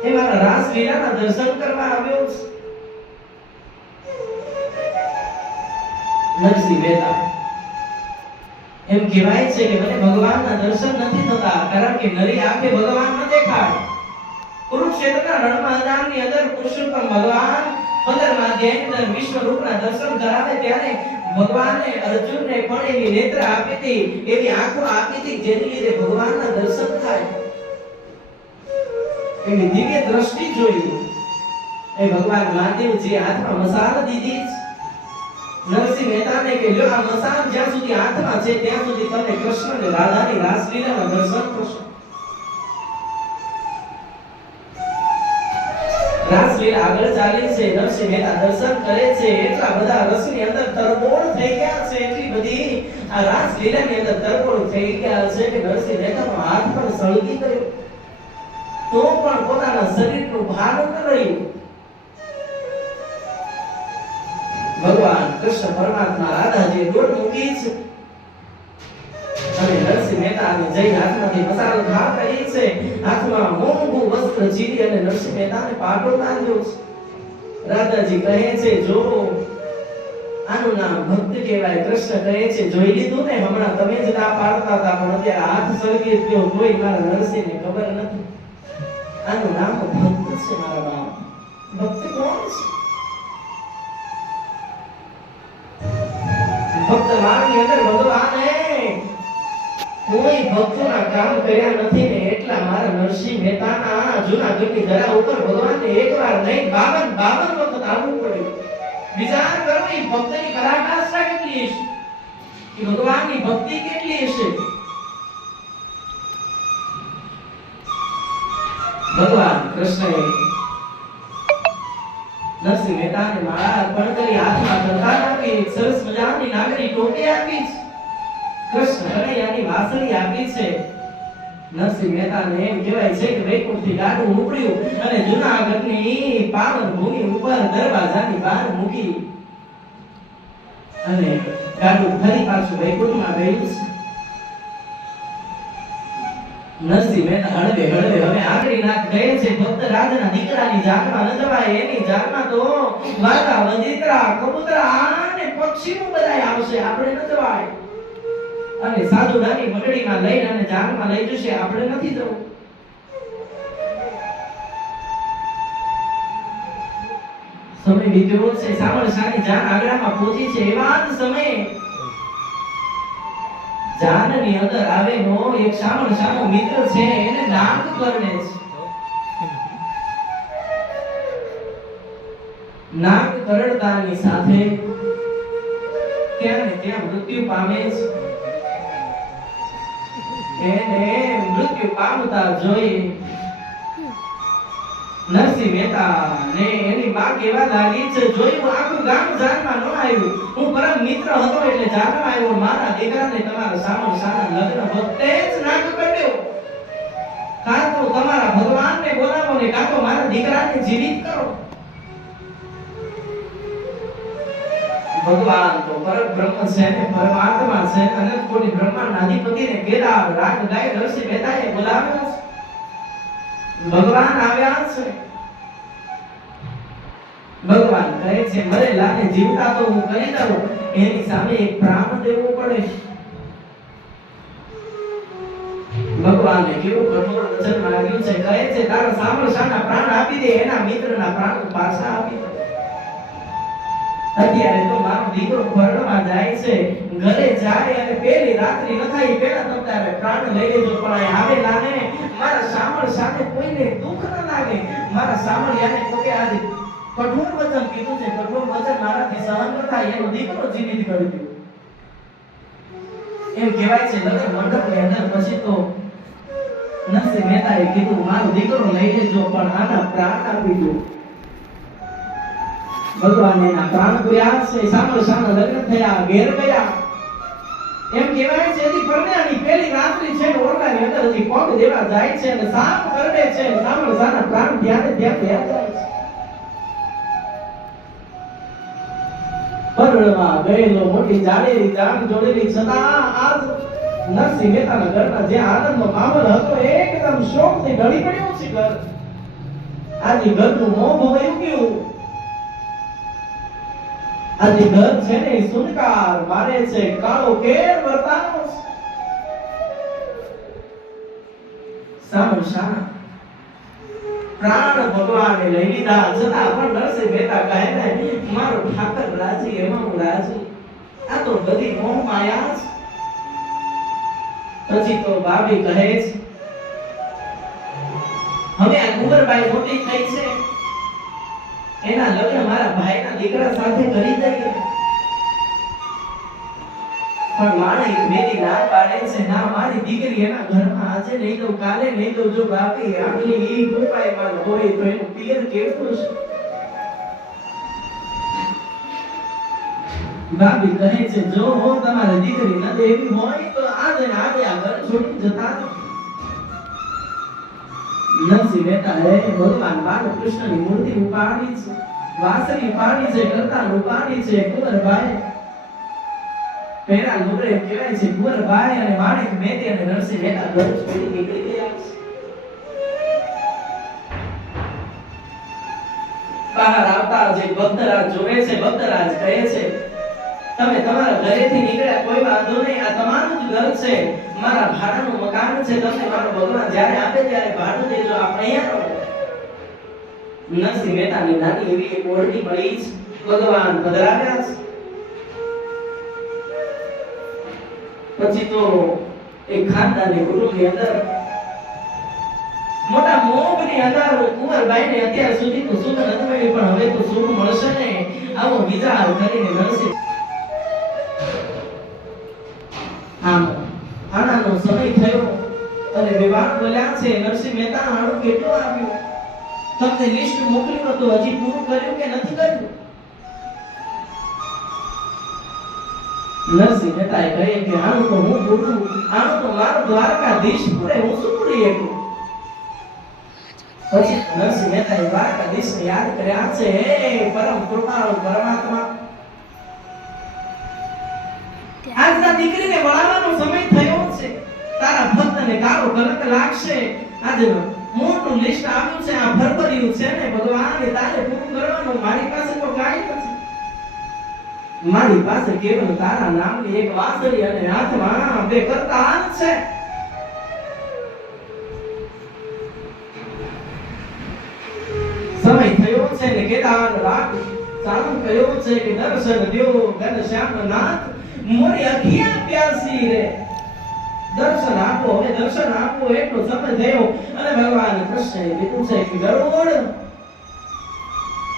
એ મારા રાસ લીલાના દર્શન કરવા આવ્યો છે. નરસિંહ મહેતા એમ કહેવાય છે કે મને ભગવાનના દર્શન નથી થતા, કારણ કે નરી આંખે ભગવાન ન દેખાય. કુરુક્ષેત્રના રણमैदानની અંદર પુરુષોત્તમ ભગવાન 15મા અધ્યાયની અંદર વિશ્વરૂપના દર્શન કરાવે ત્યારે ભગવાને અર્જુનને પણ એવી નેત્ર આપી હતી, એવી આંખો આપી હતી જેની લીધે ભગવાનના દર્શન થાય. એવી દિવ્ય દ્રષ્ટિ જોઈ. એ ભગવાન મહાદેવજી હાથમાં મસાલ દીધી. નરસિંહ મહેતાને કે લ્યો આ મસાલ જ્યાં સુધી હાથમાં છે ત્યાં સુધી તમે કૃષ્ણ અને રાધાની રાસલીલાના દર્શન કરશો. રાસલીલા આગળ ચાલી છે. નરસિંહ મહેતા દર્શન કરે છે. એટલા બધા રસની અંદર તરબોળ થઈ ગયા છે, એટલી બધી આ રાસલીલાની અંદર તરબોળ થઈ ગયા છે કે નરસિંહ મહેતાનો હાથ પણ સળગી ગયો. તો પણ પોતાના શરીરનું ભાન ન રહ્યું. ભગવાન કૃષ્ણ પરમાત્મા રાધાજીએ દોડ મૂકી છે અને નરસિંહ મહેતાને જઈ હાથમાંથી મસાલ ઘા કરી છે. હાથમાં મોંઘું વસ્ત્ર ચીરી અને નરસિંહ મહેતાને પાટો બાંધ્યો છે. રાધાજી કહે છે, જો આનું નામ ભક્ત કહેવાય. કૃષ્ણ કહે છે, જોઈ લીધું ને, હમણાં તમે જ ના પાડતા હતા પણ અત્યારે હાથ સળગી ગયો તોય મારા નરસિંહને ખબર નથી. આનું નામ ભક્ત છે. મારા બાપ ભક્ત કોણ છે? ભક્ત માર્ગની અંદર ભગવાને કોઈ ભક્તોના કામ કર્યા નથી ને એટલા મારા નરસિંહ મહેતાના જૂનાગઢની ધરા ઉપર ભગવાનને એકવાર નહીં 52 વખત આવવું પડ્યું. વિચાર કરો એ ભક્તની પરાકાષ્ઠા કેટલી હશે, એ ભગવાનની ભક્તિ કેટલી હશે. ભગવાન કૃષ્ણએ નરસિંહ મહેતાને માળા અર્પણ કરી, હાથમાં કથા આપી, સરસ મજાની નાગરી ટોપી આપી, કૃષ્ણ કનૈયાની વાંસળી આપી છે. નરસિંહ મહેતાને એમ કહેવાય છે કે વૈકુંઠથી ગાડું ઉપડ્યું અને જૂનાગઢની પાવન ભૂમિ ઉપર દરવાજાની બહાર મૂકી અને ગાડું ફરી પાછું વૈકુંઠમાં ગયું છે. નરસિંહ મહેતા હળવે હળવે હવે આંગળી નાખ ગયે છે. ભક્ત રાજના દીકરાની જાનમાં ન જવાય, એની જાનમાં તો વાઘા, વજીત્રા, કબૂતરા અને પક્ષીઓ બધાય આવશે, આપણે ન જવાય. અને સાધુડાની મંડળીમાં લઈને અને જાનમાં લઈ જશે, આપણે નથી જવું. સમય બીત્યો છે. સાવળ શાની જાન આગ્રામાં પહોંચી છે. એવા જ સમયે જાનની અંદર આવેલો એક શામળ શાનો મિત્ર છે, એને નાગ કરને છે. નાગ કરડતાની સાથે ત્યાં ને ત્યાં મૃત્યુ પામે છે એને મૃત્યુ પામતા જોઈ નરસિંહ મહેતા ને એની માં કેવા લાગી છે જોયું આખું ગામ જાણમાં ન આવ્યું હું પરમ મિત્ર હતો એટલે જાણવા આવ્યો મારા દીકરાને તમારા સામણ સાના લગ્ન વખતે જ નાગ પડ્યો કાં તો તમારા ભગવાનને બોલાવો ને કાં તો મારા દીકરાને જીવિત કરો ભગવાન તો પરબ્રહ્મ છે ને પરમાત્મા છે અનંત કોટી બ્રહ્માંડના અધિપતિને કેદાર રાગ ગાય નરસિંહ મહેતાએ બોલાવ્યો છે ભગવાન આવ્યા છે ભગવાન કહે છે મરેલાને જીવતા તો હું કરી દઉં એની સામે એક પ્રાણ દેવો પડે ભગવાને કેવું કઠોર વચન માંગ્યું છે કહે છે તારા સાંભળ શાના પ્રાણ આપી દે એના મિત્રના પ્રાણ પાછા આપી દે અત્યારે તો મારો દીકરો પરણવા જાય છે ઘરે જાય અને પેલી રાત્રિ ન થાય પેલા તો તારે પ્રાણ લઈ લેજો પણ આવે લાને મારા સાંભળ સાથે કોઈને દુઃખ ન લાગે મારા સાંભળ્યાને કોકે આજે કઠોર વચન કીધું છે કઠોર વચન મારાથી સહન ન થાય એનો દીકરો જીવિત કરી દો એમ કહેવાય છે લગ્ન મંડપની અંદર પછી તો નરસિંહ મહેતાએ કીધું મારો દીકરો લઈ લેજો પણ આના પ્રાણ આપી દો ભગવાન એના પ્રાણ પૂર્યા છે સાંભળ સાના લગ્ન થયા ઘેર ગયા એમ કહેવાય છે હજી પરણ્યાની પહેલી રાત્રિ છે ઓરડાની અંદર હજી પગ દેવા જાય છે અને સાપ કરડે છે સાંભળ સાના પ્રાણ ધ્યાને ધ્યાન જાય છે પરણવા ગયેલો મોટી જાડેલી જાન જોડેલી છતાં આજ નરસિંહ મહેતાના ઘરમાં જે આનંદનો માહોલ હતો એકદમ શોકથી ઢળી પડ્યો છે ઘર આજે ઘરનું મોં ભવાયું ગયું આજે ઘર છે ને સુનકાર મારે છે કાળો કેર વર્તાનો સામો શાના પ્રાણ ભગવાને લઈ લીધા છતાં પણ નરસિંહ મહેતા કહે ને મારો ઠાકર રાજી એમાં હું રાજી આ તો બધી મોહ માયા છે પછી તો બાબી કહે છે હવે આ કુંવરબાઈ મોટી થઈ છે એના લગ્ન મારા ભાઈના દીકરા સાથે કરી દઈએ પણ માણેક મેરી ના પાડે છે ના મારી દીકરી એના ઘરમાં આજે નહીં દઉં કાલે નહીં દઉં જો બાપી આટલી ઈ કૃપાયમાન હોય તો એનું પિયર કેવું છે બાપી કહે છે જો હો તમારી દીકરી ન દેવી હોય તો આજે ને આજે આ ઘર છોડી જતા નરસિંહ મહેતાએ ભગવાન બાલકૃષ્ણની મૂર્તિ ઉપાડી છે વાસળી ઉપાડી છે કરતાલ ઉપાડી છે કુંવરબાઈ પેરા લુગડે કહેવાય છે કુંવરબાઈ અને માણેક મેતી અને નરસિંહ મહેતા ઘર છોડી નીકળી ગયા છે બહાર આવતા જે ભક્તરાજ જોવે છે ભક્તરાજ કહે છે તમે તમારા ઘરેથી નીકળ્યા કોઈ વાંધો નહીં આ તમારું જ ઘર છે મારા ભાડાનું મકાન છે તમને મારો ભગવાન જ્યારે આપે ત્યારે ભાડું દેજો આપણે અહીંયા રહો નરસિંહ મહેતાની નાની એવી એક ઓરડી મળી છે ભગવાન પધરાવ્યા છે પછી તો એક ખાનદાની ગૃહની અંદર મોટા મોગની અંદર કુંવરબાઈને અત્યાર સુધી તો સુખ નથી મળ્યું પણ હવે તો સુખ મળશે ને આવો વિચાર કરીને નરસિંહ આમ આનાનો સમય થયો અને વિવાહ બોલ્યા છે નરસિંહ મહેતા આનું કેટલું આવ્યું તમને લિસ્ટ મોકલ્યું હતું હજી પૂરું કર્યું કે નથી કર્યું નરસિંહ મહેતાએ કહે કે આનું તો હું પૂરું આનું તો મારો દ્વારકાધીશ પૂરે હું શું પૂરી એકલું પછી નરસિંહ મહેતાએ દ્વારકાધીશને યાદ કર્યા છે હે પરમ કૃપાળુ પરમાત્મા આજના દીકરીને વળાવવાનો સમય થયો છે તારા ભક્તને કાળો કલંક લાગશે આજે મોટું લિસ્ટ આવ્યું છે આ ભરભર્યું છે ને ભગવાન તારે પૂરું કરવાનું મારી પાસે તો કાંઈ નથી મારી પાસે કેવળ તારા નામની એક વાંસળી અને હાથમાં બે કરતાલ છે સમય થયો છે ને કેદાર રાગ ચાલુ કર્યો છે કે દર્શન દ્યો ઘનશ્યામ નાથ મોરી અખિયા પ્યાસી રે દર્શન આપો હવે દર્શન આપો એટલો સમય થયો અને ભગવાન કૃષ્ણએ કીધું છે કે ગરુડ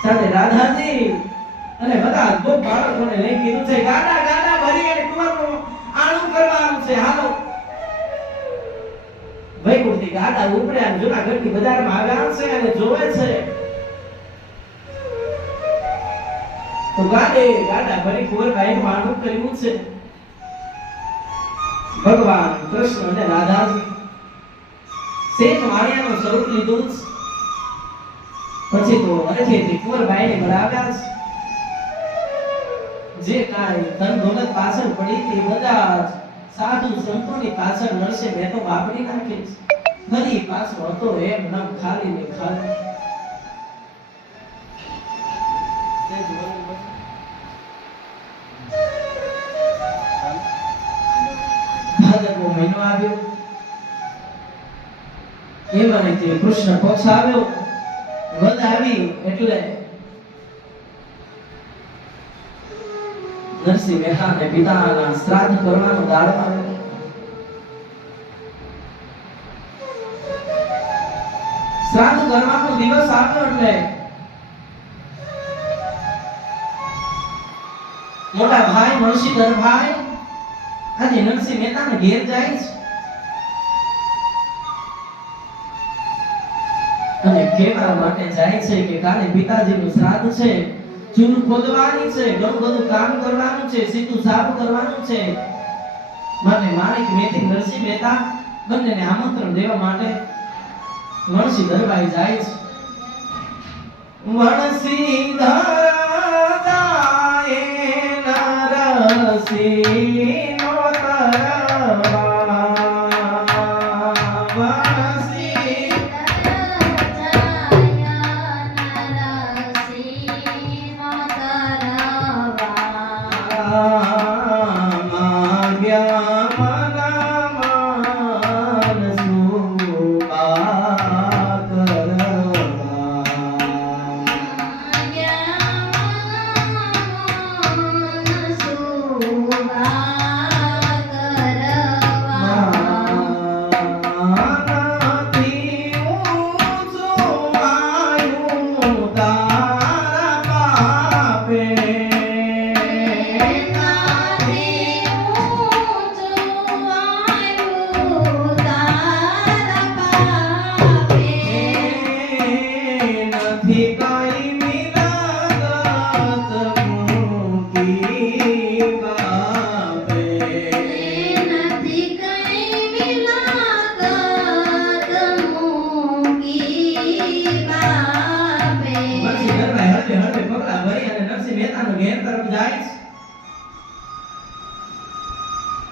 સાથે રાધાજી અને બધા અદ્ભુત બાળકોને લઈ કીધું છે ગાડા ગાડા ભરી અને કુંવરનું આણું કરવાનું છે હાલો વૈકુંઠથી ગાડા ઉપડ્યા જૂનાગઢની બજારમાં આવ્યા છે અને જોવે છે તો ગાડા ભરી કુંવરબાઈનું આણું કર્યું છે ભગવાન કૃષ્ણ અને રાધાજી શેઠ માળિયાનું સ્વરૂપ લીધું છે પછી તો અરખેથી કુંવરબાઈને બોલાવ્યા છે જે કાંઈ ધન દોલત પાછળ પડી હતી બધા જ સાધુ સંતોની પાછળ નરસે મેં તો વાપરી નાખી ફરી પાછો હતો એમ નામ ખાલી ને ખાલી ભાદરવો મહિનો આવ્યો એમાં તે કૃષ્ણ પક્ષ આવ્યો વદ આવી એટલે નરસિંહ મહેતાને પિતાના શ્રાદ્ધ કરવાનો દાડો આવ્યો શ્રાદ્ધ કરવાનો દિવસ આવ્યો એટલે મોટા ભાઈ મુનશીધર ભાઈ આજે નરસિંહ મહેતાને ઘેર જાય છે અને કહેવા માટે જાય છે કે કાલે પિતાજીનું શ્રાદ્ધ છે ચૂલ ખોદવાની છે ઘણું બધું કામ કરવાનું છે સીધું સાફ કરવાનું છે માટે માણેક મેથી નરસિંહ મહેતા બંનેને આમંત્રણ દેવા માટે વણશીધર ભાઈ જાય છે વણશીધર જાય નરસિંહ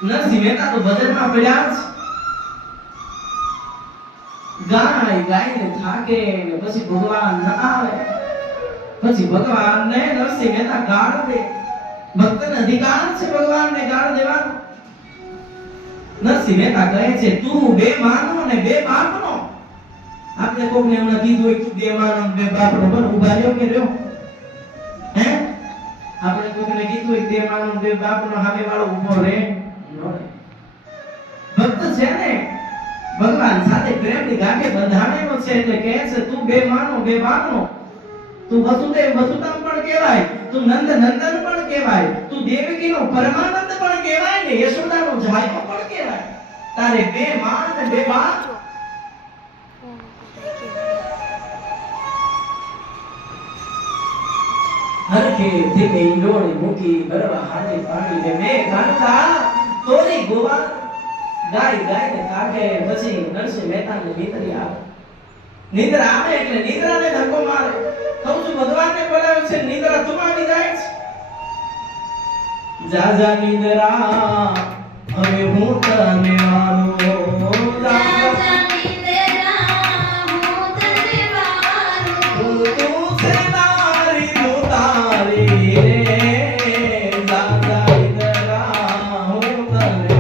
નરસિંહ મહેતા તો બજારમાં પડ્યા છે ગાય ગાયને થાકે ને પછી ભગવાન ન આવે પછી ભગવાનને નરસિંહ મહેતા ગાળ દે ભક્તને અધિકાર છે ભગવાનને ગાળ દેવાનો નરસિંહ મહેતા કહે છે તું બે માનો ને બે બાપનો આપણે કોકને હમણાં કીધું હોય તું બે માનો ને બે બાપનો બન ઉભા રહ્યો કે રહ્યો હે આપણે કોકને કીધું હોય બે માનો ને બે બાપનો સામે વાળો ઊભો રહે ભક્ત છે ને ભગવાન સાથે પ્રેમની ગાંઠે બંધાણેલો છે એટલે કહે છે તું બે માનો બે બાપનો તું વસુદેવ વસુતમ પણ કહેવાય તું નંદ નંદન પણ કહેવાય તું દેવકીનો પરમાનંદ પણ કહેવાય ને યશોદાનો જાયકો પણ કહેવાય તારે બે માં ને બે બાપ હરખે ધીમે ઈંડોળી મૂકી બરવા હાથે પાણી ને મે ગાંઠા તોરી ગોવા ગાય ગાયને કાઢે પછી નરસિંહ મહેતાને નિંદ્રા આવે એટલે નિંદ્રાને ધક્કો મારે કહું છું ભગવાનને બોલાવે છે નિંદ્રા તું આવી જાય છે જા જા નિંદ્રા હવે હું તને મારું જા જા નિંદ્રા હું તને મારું તું છે તારી તું તારી રે જા જા નિંદ્રા હું તને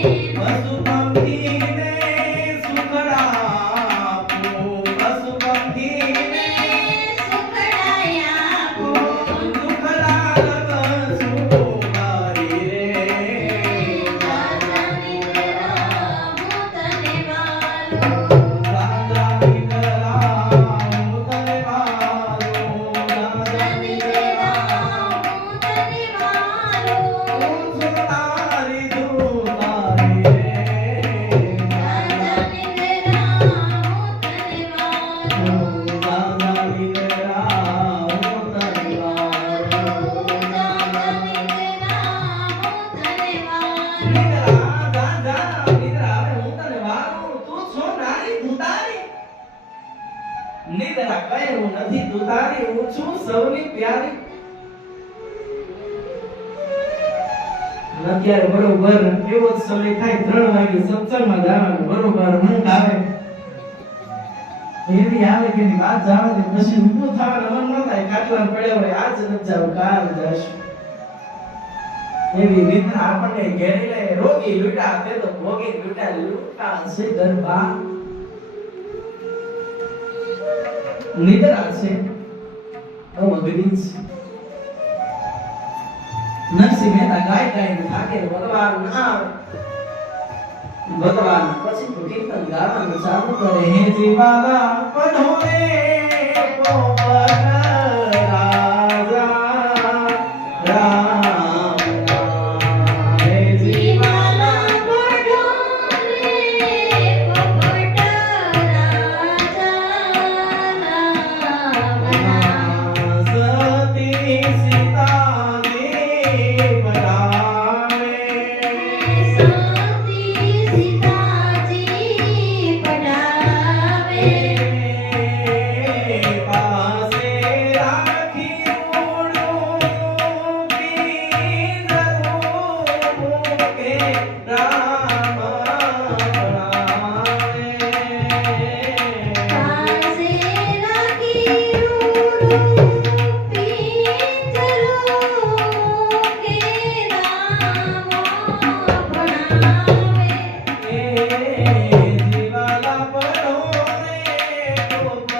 પશુ પંખીને સુખડા આપો, પશુ પંખીને સુખડા રંગ સુમારી રે. રાજા દીકરા હું તને વાલું, રાજા દીકરા હું સુનારી દુલારી રે. રાજા દીકરા હું તને વાલું. નિદ્રા કહે હું નથી દુતારી, હું છું સૌની પ્યારી. અત્યારે બરોબર એવો જ સમય થાય 3 વાગે સત્સંગમાં જવાનું, બરોબર ઊંઘ આવે એવી આવે કે ની વાત જવા દે, પછી ઊભું થવાનું મન ન થાય, ખાટલા પડ્યા હોય આજ નથી જાવ કાલ જશું. એવી નિદ્રા આપણને ઘેરી લે. રોગી લૂટા તે તો ભોગી લૂટા લૂટા છે ગરબા. નિદ્રા છે બહુ અઘરી છે. નરસિંહ મહેતા ગાય ગાય થાકે, ભગવાન ના આવે. ભગવાન પછી તો કીર્તન ગાવાનું ચાલુ કરે. હે જીવાલા પઢોરે પોપટ રાજા રામ નામ. હે જીવાલા સતી સીતાજી પધારે. પાસે રાખી ઉડું કી જરૂર કે રામ પધારે. જીવાલા પઢોરે પોપટ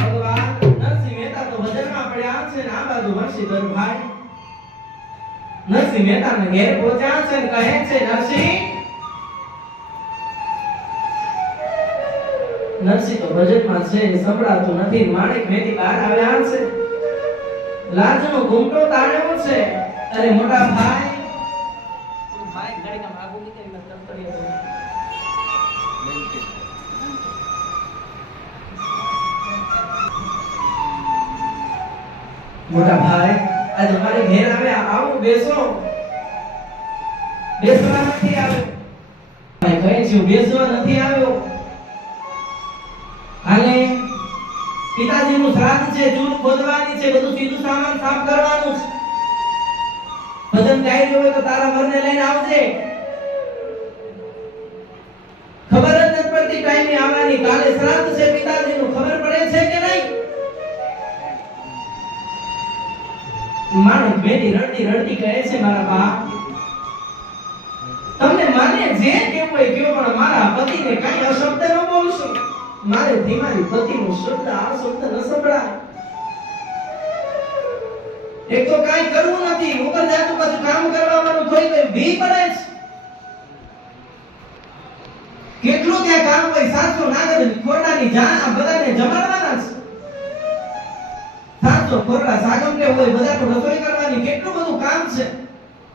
ભગવાન નરસિંહ મહેતા તો ભજનમાં પડ્યા છે ને આ બાજુ વંશીધરભાઈ નરસિંહ મહેતાના ઘેર પહોંચ્યા છે ને કહે છે નરસિંહ તો ભજનમાં છે, સંભળાતું નથી. માણેક મેથી બહાર આવ્યા છે, લાજનો ઘૂમટો તાળ્યો છે. અરે મોટા ભાઈ મોટા ભાઈ આજે મારે ઘેર આવ્યા, આવો બેસો. બેસવા નથી આવ્યો. ભાઈ કહે છે હું બેસવા નથી આવ્યો. હાલે પિતાજીનું શ્રાદ્ધ છે, ચૂલ ખોદવાની છે, બધું સીધું સામાન સાફ કરવાનું છે. ભજન ગાઈ રહ્યો હોય તો તારા વરને લઈને આવજે. ખબર જ નથી પડતી ટાઈમે આવવાની. કાલે શ્રાદ્ધ છે પિતાજીનું, ખબર પડે છે કે નહીં? માણસ બેટી રડતી રડતી કહે છે મારા બાપ તમને માને જે કેવું હોય કયો, પણ મારા પતિને કઈ અશબ્દ ન બોલશો. મારે ધીમારી પતિનો શબ્દ આ શબ્દ ન સંભળાય. એક તો કાઈ કરવું નથી, ઉપર જાતું પાછું કામ કરવાનું થોડી તો ભી પડે છે. કેટલું ત્યાં કામ હોય, સાચો નાગર ખોરડાની જાન આ બધાને જમાડવાના છે. સાચો ખોરડા સાગમટે હોય, બધા તો રસોઈ કરવાની, કેટલું બધું કામ છે.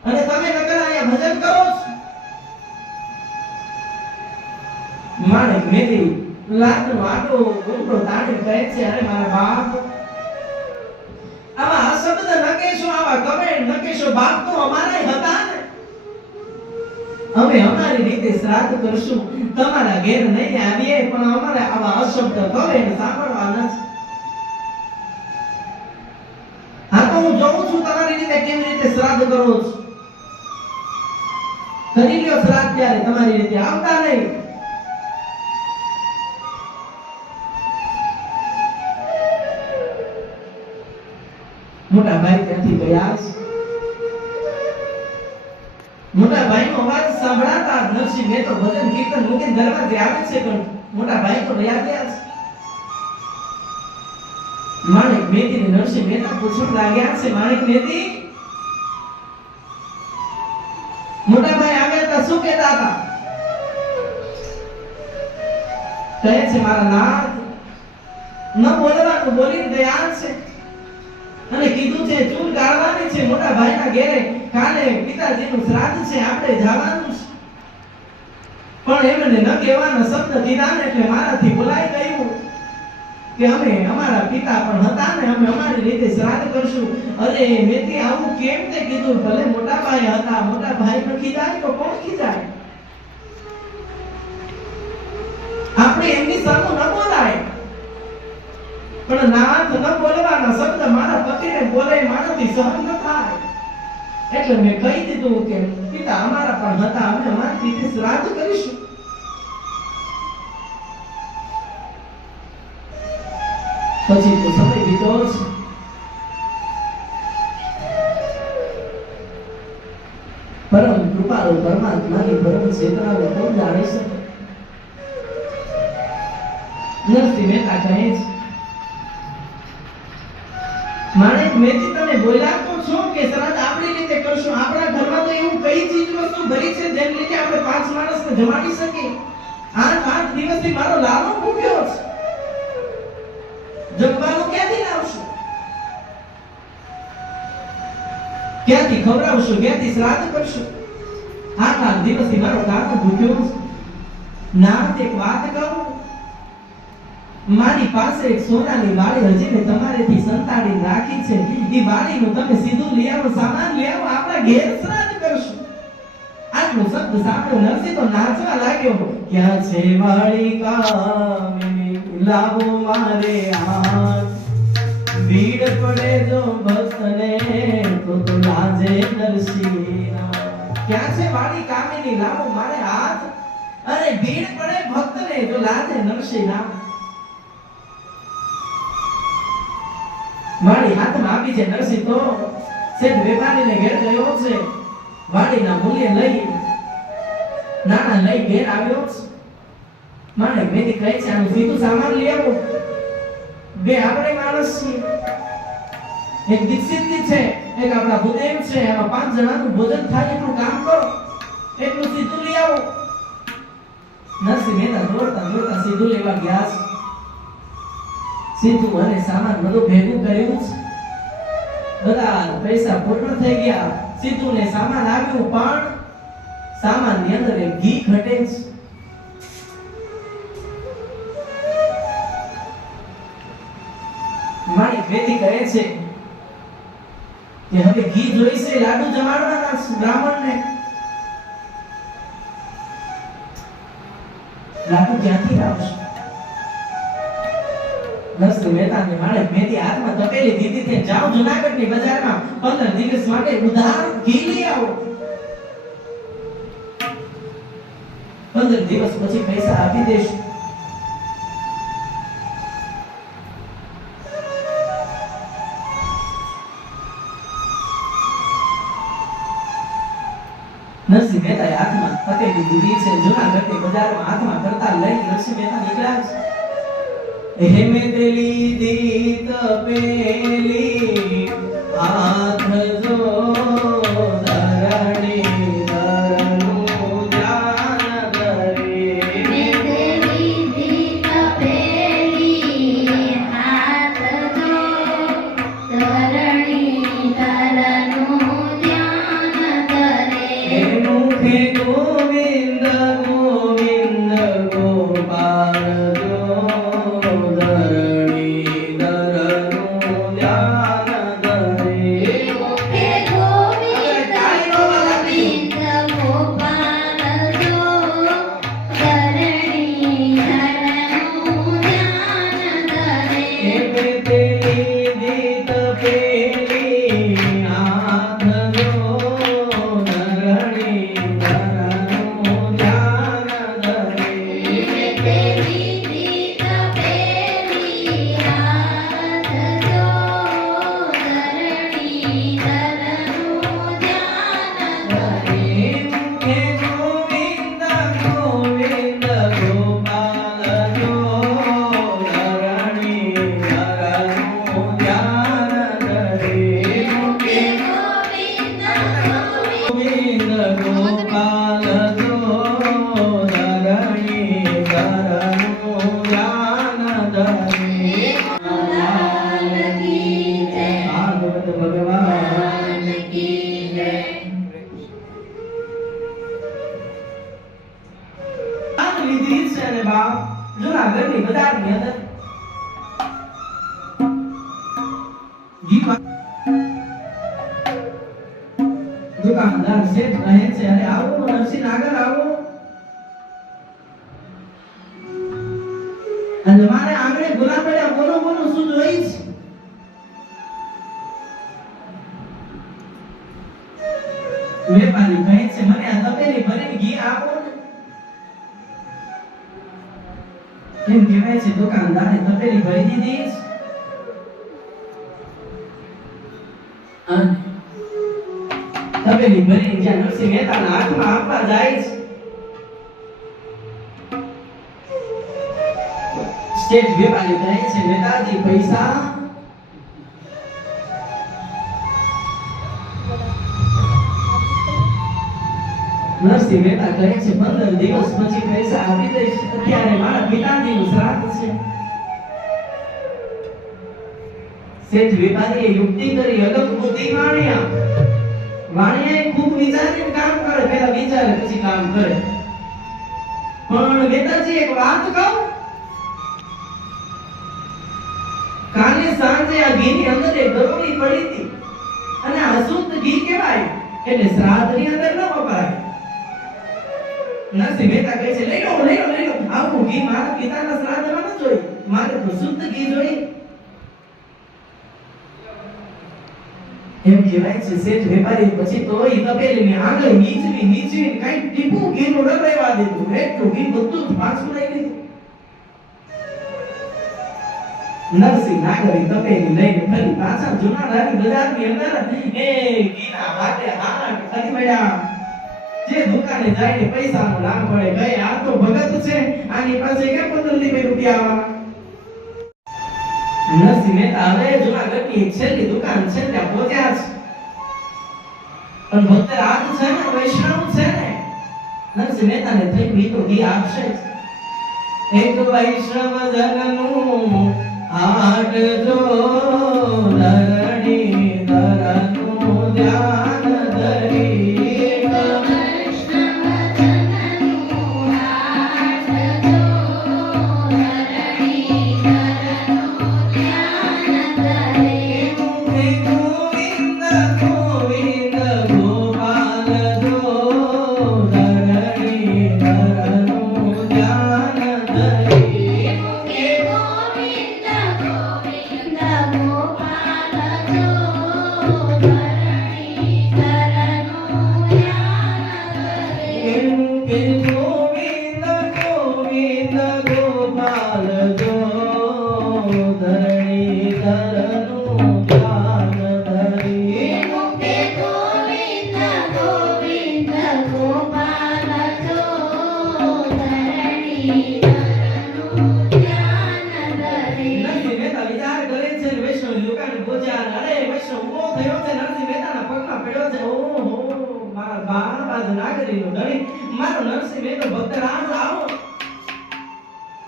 અને તમે નકર અહીંયા ભજન કરો છો. માણેક મેથી લાતનો આટો ઉંબરો તાણી કહે છે અરે મારા બાપ આવા અશબ્દ નકેશો, આવા કમેન્ટ નકેશો બાપ તો અમારા હતા ને. અમે અમારી રીતે શ્રાદ્ધ કરશું, તમારા ઘેર નહીં આવીએ, પણ અમારે આવા અશબ્દ કમેન્ટ સાંભળવાના છે. હા તો હું જોઉં છું તમારી રીતે કેવી રીતે શ્રાદ્ધ કરો છો. કરી લ્યો શ્રાદ્ધ ત્યારે તમારી રીતે, આવતા નહીં. મોટા ભાઈ ત્યાંથી ગયા છે. મોટા ભાઈનો અવાજ સાંભળાતા નરસિંહ મહેતો ભજન કીર્તન મૂકીને દરવાજે આવે છે, પણ મોટા ભાઈ તો રહ્યા ગયા છે. માણેક મેદી ને નરસિંહ મહેતા પૂછવા લાગ્યા છે, માણેક મેદી, મોટા ભાઈ આવ્યા હતા, શું કહેતા હતા? કહે છે, મારા નાથ ન બોલવાનું બોલીને ગયા છે અને કીધું છે ચૂલ ગાળવાની છે. મોટા ભાઈના ઘેરે કાલે પિતાજીનું શ્રાદ્ધ છે, આપણે જવાનું છે, પણ એમને ન કહેવાના શબ્દ કીધા ને એટલે મારાથી બોલાઈ ગયું કે અમે અમારા પિતા પણ હતા ને અમે અમારી રીતે શ્રાદ્ધ કરશું. અરે મેથી આવું કેમ તે કીધું? ભલે મોટા ભાઈ હતા, મોટા ભાઈ ન ખીજાય તો કોણ ખીજાય? આપણે એમની સામે ન બોલાય, પણ નાથ ન બોલવાના શબ્દ મારા પતિને બોલે મારાથી સહન ન થાય. એટલે મેં કહી દીધું કે પિતા અમારા પણ હતા, અમે અમારી રીતે શ્રાદ્ધ કરીશું. પછી તો સમય વીતો છે. પરમ કૃપાળુ પરમાત્માની પરમ ક્ષેત્રને કોણ જાણી શકે? નરસિંહ મહેતા કહે છે, માણેક મેથી તમે બોલ્યા તો છો કે શ્રાદ્ધ આપણી રીતે કરશું. આપણા ઘરમાં તો એવું કઈ ચીજ વસ્તુ ભરી છે જેને લીધે આપણે 5 માણસને જમાડી શકીએ? 8 દિવસથી મારો લાલો ભૂખ્યો છે, જમવાનું ક્યાંથી લાવશું? ક્યાંથી ખવડાવશું? ક્યાંથી શ્રાદ્ધ કરશું? 8 દિવસથી મારો કાકો ભૂખ્યો છે. નાથ એક વાત કહું, મારી પાસે એક સોનાની વાળી હજી મેં તમારેથી સંતાડી રાખી છે. એ વાળીનું તમે સીધું લઈ આવો, સામાન લઈ આવો, આપણા ઘેર શ્રાદ્ધ કરશું. આટલો શબ્દ સાંભળ્યો નરસિંહ તો નાચવા લાગ્યો. ક્યાં છે વાળી કામિની, લાવો મારે હાથ, ભીડ પડે જો ભક્તને તો લાજે નરસિંહ. ક્યાં છે વાળી કામિની, લાવો મારે હાથ, અરે ભીડ પડે ભક્તને તો લાજે નરસિંહ. વાળી હાથમાં આપી છે. નરસિંહ તો શેઠ વેપારીને ઘેર ગયો છે, વાળીના મૂલ્ય લઈ નાના લઈ ઘેર આવ્યો છે. માણેક મેથી કહે છે, આનું સીધું સામાન લઈ આવો. બે આપણે માણસ છીએ, એક દીક્ષિતજી છે, એક આપણા ભૂદેવ છે, એમાં 5 જણાનું ભોજન થાય એટલું કામ કરો, એટલું સીધું લઈ આવો. નરસિંહ મહેતા દોડતા દોડતા સીધું લેવા ગયા છે. સીધું અને સામાન બધું ભેગું કર્યું છે, બધા પૈસા પૂર્ણ થઈ ગયા. સીધું ને સામાન આવ્યું, પણ સામાનની અંદર એક ઘી ઘટે છે. મારી બેટી કહે છે કે હવે ઘી જોઈશે, લાડુ જમાડવાના છે બ્રાહ્મણને. લાડુ ક્યાંથી લાવશે? નરસિંહ મહેતાને માણેક મેથી હાથમાં તપેલી દીધી છે, જાઓ જુનાગઢની બજારમાં 15 દિવસ માટે ઉધાર ઘી લઈ આવો. 15 દિવસ પછી પૈસા આપી દેશું. નરસિંહ મહેતાએ હાથમાં તપેલી દીધી છે, જુનાગઢની બજારમાં હાથમાં કરતા લઈ નરસિંહ મહેતા નીકળ્યા છે. હેમે તેલી દી તપેલી હાથ જો ધરણી ધરનું ધ્યાન ધરે. હેમે તેલી દી તપેલી હાથ જો ધરણી ધરનું ધ્યાન ધરે. મુખે ગોવિંદ ગોવિંદ ગોપાલ હેમે ગીત છે ને બાપ જૂનાગઢની બજારની અંદર ગીત દુકાનદાર શેઠ કહે છે અરે આવો નરસિંહ નાગર આવો અને મારે આંગણે ગુલાબ પડ્યા બોલો બોલો શું જોઈશ વેપારી કહે છે મને આ તપેલી ભરીને ઘી આપો ને એમ કહેવાય છે દુકાનદારે તપેલી ભરી દીધી અને તપેલી ભરીને જ્યાં નરસિંહ મહેતાના હાથમાં આપવા જાય છે સ્ટેટ વેપારી કહે છે મહેતાજી પૈસા નરસિંહ મહેતા કહે છે 15 દિવસ પછી પૈસા આપી દઈશ અત્યારે મારા પિતાજીનું શ્રાદ્ધ છે શેઠ વેપારીએ યુક્તિ કરી અલગ બુદ્ધિ વાણિયાએ ખૂબ વિચારીને કામ કરે પહેલા વિચારે પછી કામ કરે પણ મહેતાજી એક વાત કહું કાલે સાંજે આ ઘીની અંદર એક ગરોળી પડી હતી અને આ અશુદ્ધ ઘી કહેવાય એટલે શ્રાદ્ધની અંદર ન વપરાય નરસિંહ મહેતા કહે છે લઈ લો આવું ઘી મારા પિતાના શ્રાદ્ધમાં ન જોઈ મારે તો શુદ્ધ ઘી જોઈ એમ કહેવાય છે શેઠ વેપારી પછી તો એ તપેલીની આગળ નીચવી કઈ ટીપું ઘીનું ન રહેવા દીધું એટલું ઘી બધું જ પાછું લઈ લીધું નરસિંહ નાગરી તપેલી લઈને ફરી પાછા જૂનાગઢની બજારની અંદર એ ઘીના વાટે હાથ ફરી મળ્યા જે દુકાને જઈને પૈસાનો લાભ પડે ગઈ આ તો ભગત છે આની પાસે કેમ 15 રૂપિયા નરસિંહ મહેતા હવે જૂનાગઢની એક છેલ્લી દુકાન છે ત્યાં પહોંચ્યા છે પણ ભક્તરાજ છે ને વૈષ્ણવ છે ને નરસિંહ મહેતાને થઈ બી તો ઘી આપશે એક વૈષ્ણવ જનનું આટ જો ધરણી ધરનું ધ્યાન ધરી મારો નરસિંહ મહેતો ભક્તરાજ આવો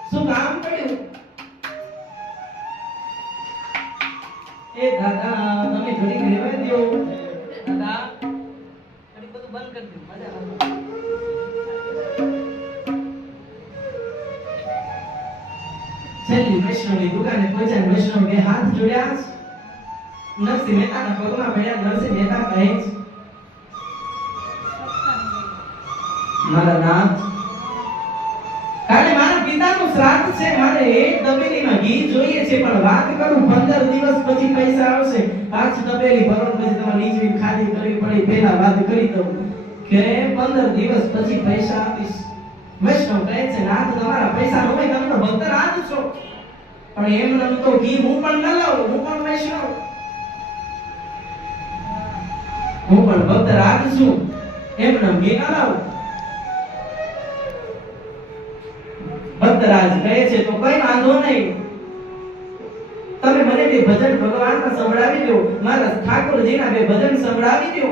શું કામ કર્યું એ દાદા તમે ઘડી રહેવા દો દાદા ઘડી બધું બંધ કરી દો મજા આવે છેલ્લી વૈષ્ણવની દુકાને પહોંચ્યા વૈષ્ણવ બે હાથ જોડ્યા નરસિંહ મહેતાના પગમાં પડ્યા નરસિંહ મહેતા કહે છે મારા નાથ કાલે મારા પિતાનું શ્રાદ્ધ છે મારે એક તપેલીમાં ઘી જોઈએ છે પણ વાત કરું 15 દિવસ પછી પૈસા આવશે પાછી તપેલી ભરણ પછી તમારે નીચવી ખાલી કરવી પડી પહેલા વાત કરી દઉં કે 15 દિવસ પછી પૈસા આપીશ વૈષ્ણવ કહે છે નાથ તમારા પૈસા ન હોય તમે તો ભક્ત રાજ છો પણ એમને તો ઘી હું પણ ન લાવું હું પણ વૈષ્ણવ હું પણ ભક્ત રાજ છું એમને ઘી ન લાવું ભક્તરાજ કહે છે તો કઈ વાંધો નહીં તમે મને બે ભજન ભગવાનના સંભળાવી દો મારા ઠાકોરજીના બે ભજન સંભળાવી દો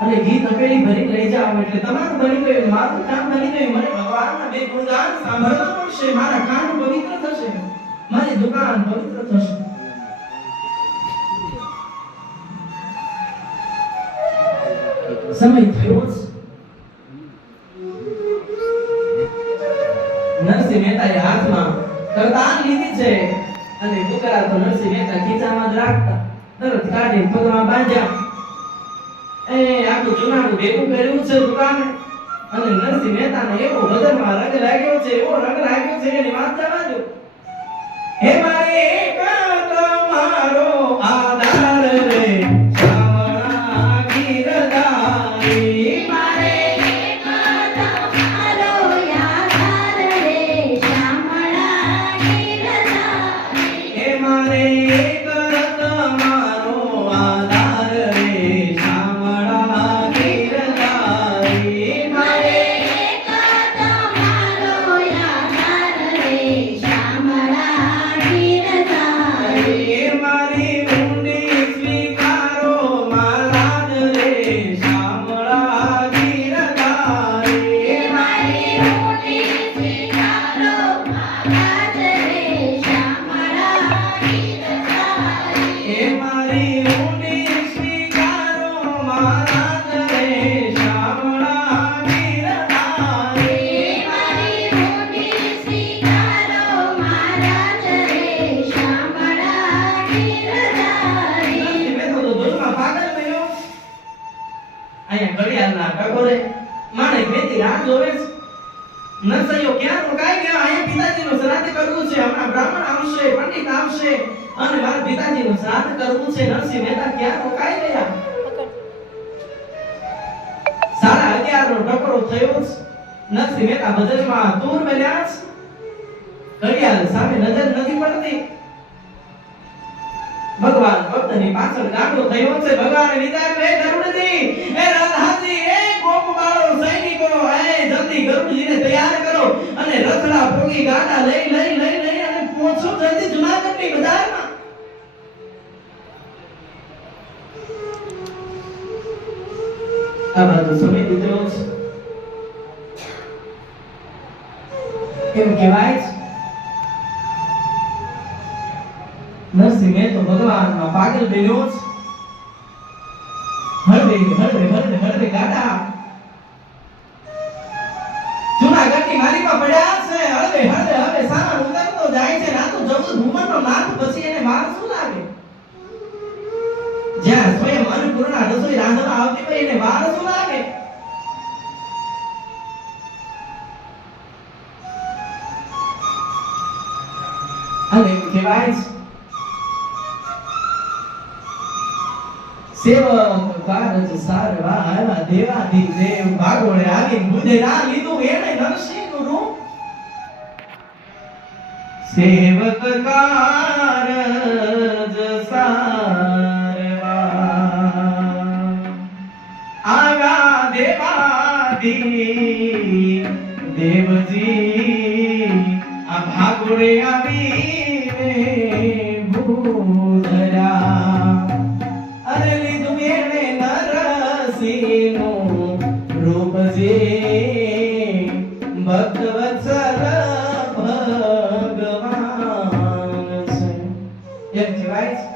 અને ઘી તપેલી ભરી લઈ જાઓ એટલે તમારું બની ગયું મારું કામ બની ગયું મને ભગવાનના બે ગુણગાન સાંભળવા મળશે મારા કાન પવિત્ર થશે મારી દુકાન પવિત્ર થશે સમય થયો નરસિંહ મહેતાએ હાથમાં કરતાન લીધી છે અને બુકરા તો નરસિંહ મહેતા ખીચામાં જ રાખતા. તરત કાઢી પગમાં બાંધ્યા. એ આખું જૂનાનું ભેગું કર્યું છે દુકાને અને નરસિંહ મહેતાને એવો બદનમાં રંગ લાગ્યો છે, એવો રંગ લાગ્યો છે એની વાત જવા દો. હે મારે એક તમારો આધાર રે શામળા ગીરધારી. મારે એક તમારો આધાર રે શામળા ગીરધારી. હે મારે એક તમારો આધાર રે શામળા ગીરધારી. મારે એક તમારો આધાર રે શામળા ગીરધારી. હે મારી ઊંડી સ્વીકારો મહારાજ રે શામળા ગીરધારી. મારી ઊંડી સ્વીકારો મહારાજ રે શામળા ગીરધારી. હે મારી ઊંડી સ્વીકારો મહારાજ રે શામળા ગીરધારી. મારી ઊંડી સ્વીકારો મહારાજ રે શામળા ગીરધારી. મેં તો ધૂળમાં પાગલ થયો. અહીંયા ઘડિયાળના ટકોરે માણેક મેથી રાહ જોવે છે. નરસૈયો ક્યાં રોકાઈ ગયા? અહીંયા પિતાજીનું શ્રાદ્ધ કરવું છે, હમણાં બ્રાહ્મણ આવશે, પંડિત આવશે અને મારા પિતાજીનું શ્રાદ્ધ કરવું છે. નરસિંહ મહેતા ક્યાં રોકાઈ ગયા? 11:30 નો ટકોરો થયો છે. નરસિંહ મહેતા બજારમાં દૂર મળ્યા છે. ઘડિયાળ સામે નજર નથી પડતી. ભગવાન ભક્તની પાછળ ગાંડો થયો છે. ભગવાને વિચાર્યું, હે ગરુડજી, હે રાધાજી, હે ગોપબાળો, સૈનિકો, હે જલ્દી ગરુડજીને તૈયાર કરો અને રથડા પોગી ગાડા લઈ અને પહોંચો જલ્દી જુનાગઢની બજારમાં. આ બાજુ સમય દીધો છે એમ કહેવાય છે. નરસિંહ મહેતો ભગવાનમાં પાગલ બન્યો છે. હળવે ગાડા જૂનાગઢની માલિકા પડ્યા છે. હળવે સામાન ઉતરતો જાય છે. ના તો જવું ભૂમરનો નાથ, પછી એને વાર શું લાગે? જ્યાં સ્વયં અન્નપૂર્ણા રસોઈ રાંધવા આવતી હોય એને વાર શું લાગે? અને એમ કહેવાય છે, સેવક કારજ સારવા આવ્યા દેવાદી દેવ ભાગોળે આવી બુધે ના લીધું એને નરસિંહનું રૂપ. સેવક કારજ સારવા આવ્યા દેવાદી દેવજી આ ભાગોળે આવીને ભૂધરા અરે લીધું એને નરસિંહનું રૂપ જે ભક્તવત્સલ ભગવાન છે. એમ કહેવાય છે.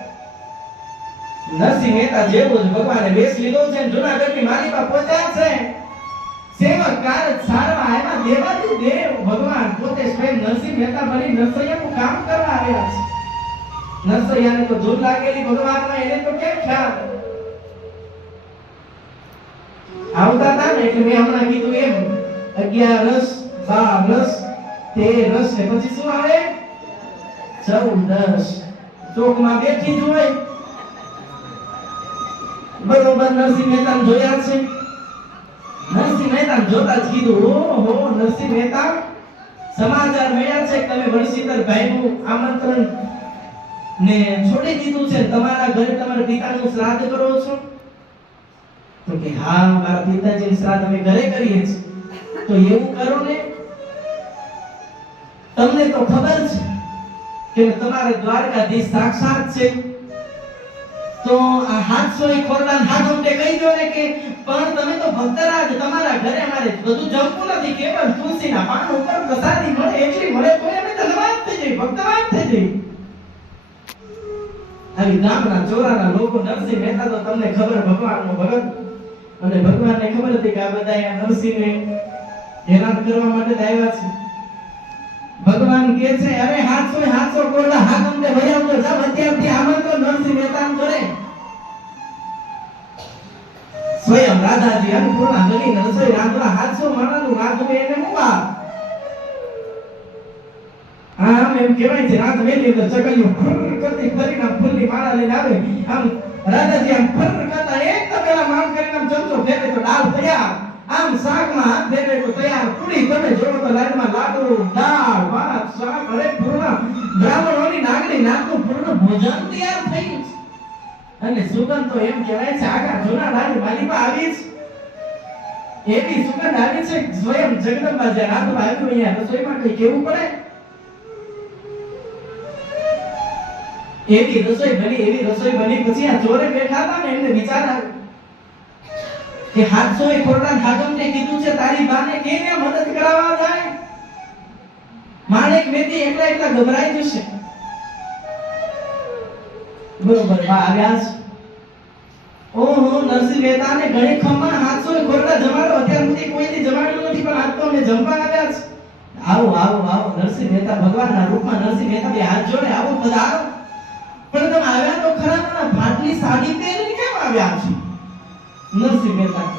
નરસિંહ મહેતા જેવો જ ભગવાને વેશ લીધો છે. જૂનાગઢની માલિકા પહોંચ્યા છે. સેવક કારજ સારવા આવ્યા દેવાદી દેવ ભગવાન પોતે સ્વયં નરસિંહ મહેતા બની નરસૈયાનું કામ કરવા આવ્યા છે. નરસૈયાને તો ધૂળ લાગેલી ભગવાનમાં, એને તો કેમ ખ્યાલ આવતા હતા ને? એટલે મેં હમણાં કીધું એમ 11 રસ 12 રસ 13 રસ ને પછી શું આવે? 14 રસ. ચોકમાં બેઠી જ હોય. બરોબર નરસિંહ મહેતા જોયા છે. નરસિંહ મહેતા જોતા જ કીધું, ઓહો નરસિંહ મહેતા, સમાચાર મળ્યા છે કે તમે વણશીતર ભાઈનું આમંત્રણ ને છોડી દીધું છે, તમારા ઘરે તમારા પિતાનું શ્રાદ્ધ કરો છો? તો કે હા, મારા પિતાજીનું શ્રાદ્ધ અમે ઘરે કરીએ છીએ. તો એવું કરો ને, તમને તો ખબર છે કે તમારા દ્વારકાધીશ સાક્ષાત છે. તો આ 700 ખોરડા હાથોંટે કહી દો ને કે પણ તમે તો ભક્તરાજ, તમારા ઘરે અમારે બધું જમવું નથી, કેવળ તુલસીના પાન ઉપર પ્રસાદી મળે એટલી મળે તો અમે ધનવાન થઈ જઈએ, ભક્તવાન થઈ જઈએ. આવી ગામના ચોરાના લોકો, નરસિંહ મહેતા તો તમને ખબર ભગવાનનો ભગત, અને ભગવાનને ખબર હતી કે આ બધા નરસિંહને હેરાન કરવા માટે આવ્યા છે. ભગવાન કહે છે અરે 700 કોરડા હાકમ કે ભઈ આવજો જાવ અત્યારથી આમંત્રણ નરસિંહ મહેતા કરે. સ્વયં રાધાજી અન્નપૂર્ણા ગણીને રસોઈ રાંધવા 700 માણસનું રાંધવું એને મુવા. આમ એમ કહેવાય છે રાત વેલી અંદર ચકલીઓ ફર કરતી ફરીને ફૂલની માળા લઈને આવે. આમ રાધાજી આમ ફર કરતા એક તો પેલા મામ કરીને આમ ચમચો ફેરવે તો દાળ તૈયાર. આમ શાકમાં હાથ ફેરવે તો તૈયાર. પૂરી તમે જોવો તો લાઈનમાં લાડુ દાળ ભાત શાક અરે પૂર્ણ બ્રાહ્મણોની નાગરી નાગનું પૂર્ણ ભોજન તૈયાર થઈ ગયું છે. અને સુગંધ તો એમ કહેવાય છે આખા જૂના રાજ માલિકા આવી છે. એવી સુગંધ આવી છે સ્વયં જગદંબા જે રાતમાં આવ્યું અહીંયા રસોઈમાં કઈ કેવું પડે. એવી રસોઈ બની પછી આ ચોરે બેઠા હતા ને એમને વિચાર આવ્યો કે 700 કોરડા હાકમને કીધું છે તારી બાને કેને મદદ કરાવવા જાય. માણેક મેથી એકલા ગભરાઈ જશે. બરોબર બા આવ્યા છે. ઓહો નરસિંહ મહેતાને ઘણી ખમ્મા 700 કોરડા જમાડો અત્યાર સુધી કોઈથી જમાડ્યું નથી પણ આજ તો અમે જમવા આવ્યા છે. આવો આવો આવો નરસિંહ મહેતા ભગવાનના રૂપમાં નરસિંહ મહેતા બે હાથ જોડે આવો પધારો. પણ તમે આવ્યા તો ખરા પણ ફાટલી સાડી પહેરીને કેમ આવ્યા છો? નરસિંહ મહેતા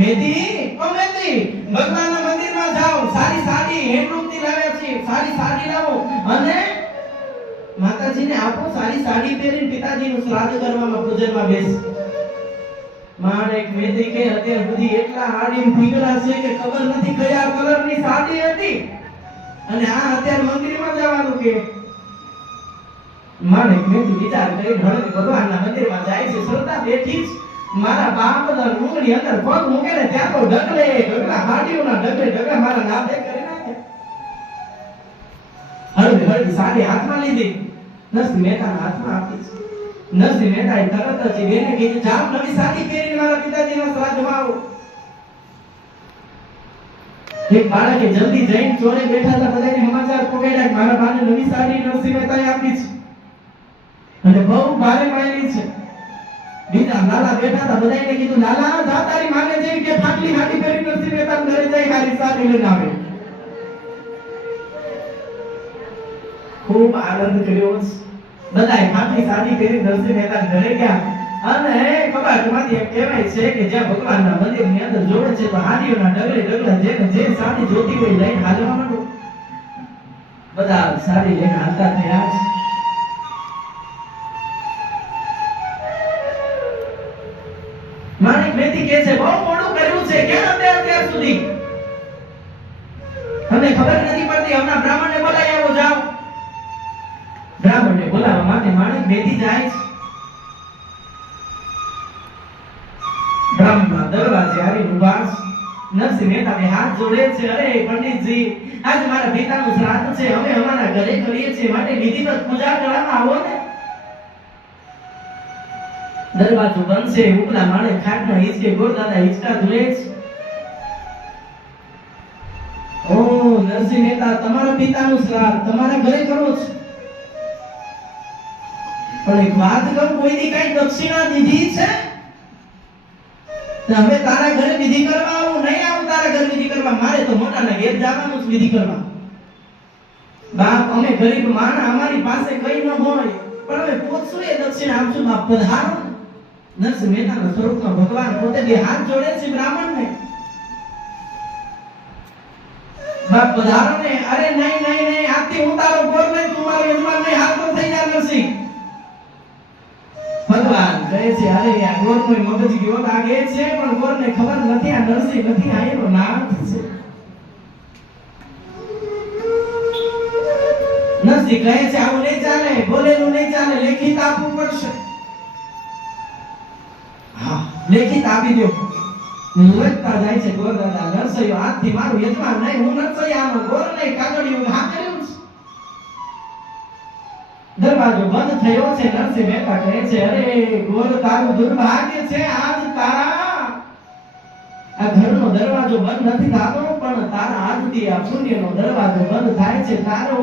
મેદી ભગવાનના મંદિરમાં જાઓ સારી સાડી હેન્ડલૂમથી લાવ્યા છે સારી સાડી લાવો અને માતાજીને આપો સારી સાડી પહેરીને પિતાજીનું શ્રાદ્ધ કરવામાં પૂજનમાં બેસ. માણેક મેદી કે અત્યાર સુધી એટલા હાડીમ ભીગડા છે કે ખબર નથી કયા કલરની સાડી હતી અને આ અત્યારે મંદિરમાં જવાનું કે માણેક મેદી વિચાર કરી હળવી ભગવાનના મંદિરમાં જાય છે. શ્રદ્ધા બેઠી જ મારા બાપના રૂમની અંદર પગ મૂકે ને ત્યાં તો ઢગલા હાડીઓના ઢગલા મારા નામે કરી નાખે. હળવી સાડી હાથમાં લીધી નરસિંહ મહેતાના હાથમાં આપી છે. નરસિંહ મહેતાએ તરત જ બેને કીધું જાવ નવી સાડી પહેરીને મારા પિતાજીના શ્રાદ્ધમાં આવો. એક બાળકે જલ્દી જઈને ચોરે બેઠા હતા બધાને સમાચાર પહોંચાડ્યા કે મારા બાને નવી સાડી નરસિંહ મહેતાએ આપી છે અને બહુ ભારે પાડેલી છે. બીજા લાલા બેઠા હતા બધાને કીધું લાલા જા તારી માને જઈને કે ફાટલી હાડી પહેરી નરસિંહ મહેતા ઘરે જઈ હારી સાડી લઈને આવે. ખૂબ આનંદ કર્યો. બધાએ ફાટલી સાડી પહેરી નરસિંહ મહેતા ઘરે ગયા અને કબાટમાંથી એમ કહેવાય છે કે જ્યાં ભગવાનના મંદિરની અંદર જોડે છે તો હાડીઓના ઢગલા જેને જે સાડી જોતી હોય લઈને હાલવા માંડો. બધા સાડી લઈને હાલતા થયા છે. માણેક મેથી કહે છે બહુ મોડું કર્યું છે કેમ અત્યાર સુધી તમને ખબર નથી પડતી. હમણાં બ્રાહ્મણને બોલાવી આવો જાઓ. બ્રાહ્મણને બોલાવવા માટે માણેક મેથી જાય છે. બ્રાહ્મણના દરવાજે આવીને ઊભા છે. નરસિંહ મહેતા બે હાથ જોડે છે. અરે પંડિતજી આજ મારા પિતાનું શ્રાદ્ધ છે અમે અમારા ઘરે કરીએ છીએ માટે વિધિવત પૂજા કરવામાં આવો ને. દરવાજો બંધ છે. ઉપલા માળે ખાટના હિંચકે ગોરદાદા હિંચકા ઝૂલે છે. ઓ નરસિંહ મહેતા તમારા પિતાનું શ્રાદ્ધ તમારા ઘરે કરો છો પણ એક વાત કહું કોઈની કઈ દક્ષિણા દીધી છે? હવે તારા ઘરે વિધિ કરવા આવું નહીં આવું તારા ઘરે વિધિ કરવા. મારે તો મોટાના ઘેર જવાનું જ વિધિ કરવા. બાપ અમે ગરીબ માણસ અમારી પાસે કઈ ન હોય પણ અમે પૂછશું એ દક્ષિણા આપશું બાપ પધારો. નરસિંહ મહેતાના સ્વરૂપમાં ભગવાન પોતે બે હાથ જોડે છે બ્રાહ્મણને. બાપ પધારો ને. અરે નહીં આજથી હું તારો ગોર નહીં તું મારો યજમાન નહીં હાથ તો થઈ જા નરસિંહ. ભગવાન કહે છે અરે આ ગોર કોઈ મગજ ગયો લાગે છે પણ ગોરને ખબર નથી આ નરસિંહ નથી આ એનો નાથ છે. નરસિંહ કહે છે આવું નહીં ચાલે બોલેલું નહીં ચાલે લેખિત આપવું પડશે. લેખિત આપી દો. લખતા જાય છે ગોરદાદા નરસૈયો આજથી મારું યજમાન નહીં હું નરસૈયાનો ગોર નહીં કાગળિયું હા કર્યું છે. દરવાજો બંધ થયો છે. નરસિંહ મહેતા કહે છે અરે ગોર તારું દુર્ભાગ્ય છે આજ તારા આ ઘરનો દરવાજો બંધ નથી થતો પણ તારા આજથી આ પુણ્યનો દરવાજો બંધ થાય છે. તારો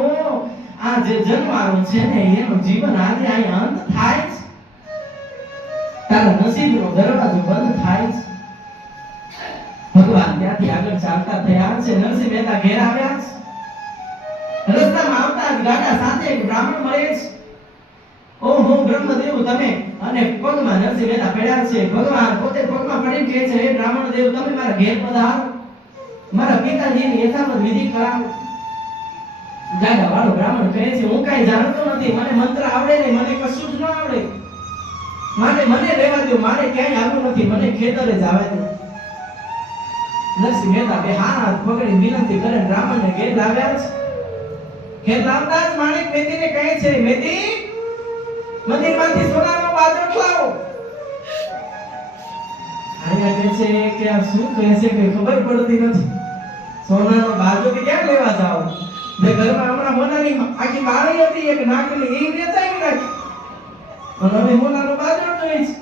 આ જે જન્મારો છે ને એનું જીવન આજે અહીં અંત થાય છે. તારા નસીબનો દરવાજો બંધ થાય છે. ભગવાન ત્યાંથી આગળ ચાલતા થયા છે. નરસિંહ મહેતા ઘેર આવ્યા છે. રસ્તામાં આવતા જ ગાડા સાથે એક બ્રાહ્મણ મળે છે. ઓહો બ્રહ્મદેવ તમે, અને પગમાં નરસિંહ મહેતા પડ્યા છે. ભગવાન પોતે પગમાં પડીને કહે છે, હે બ્રાહ્મણ દેવ તમે મારા ઘેર પધારો, મારા પિતાજીની યથાવત વિધિ કરાવો. ગાડા વાળો બ્રાહ્મણ કહે છે, હું કાંઈ જાણતો નથી, મને મંત્ર આવડે નહીં, મને કશું જ ન આવડે, માટે મને રહેવા દો, મારે ક્યાંય આવવું નથી, મને ખેતરે જ આવવા દો. નરસિંહ મહેતા બે હાથ પકડી વિનંતી કરે બ્રાહ્મણને ઘેર લાવ્યા છે. ઘેર લાવતા જ માણેક મેદીને કહે છે, મેદી મંદિરમાંથી સોનાનો બાજરો લાવો. આયા કહે છે કે આ શું કહે છે કે ખબર પડતી નથી, સોનાનો બાજરો કે ક્યાં લેવા જાવ? જે ઘરમાં હમણાં મોનાની આખી બાળી હતી એક નાકની એ વેચાઈ નાખી, અને હવે મોનાનો બાજરો જોઈએ છે.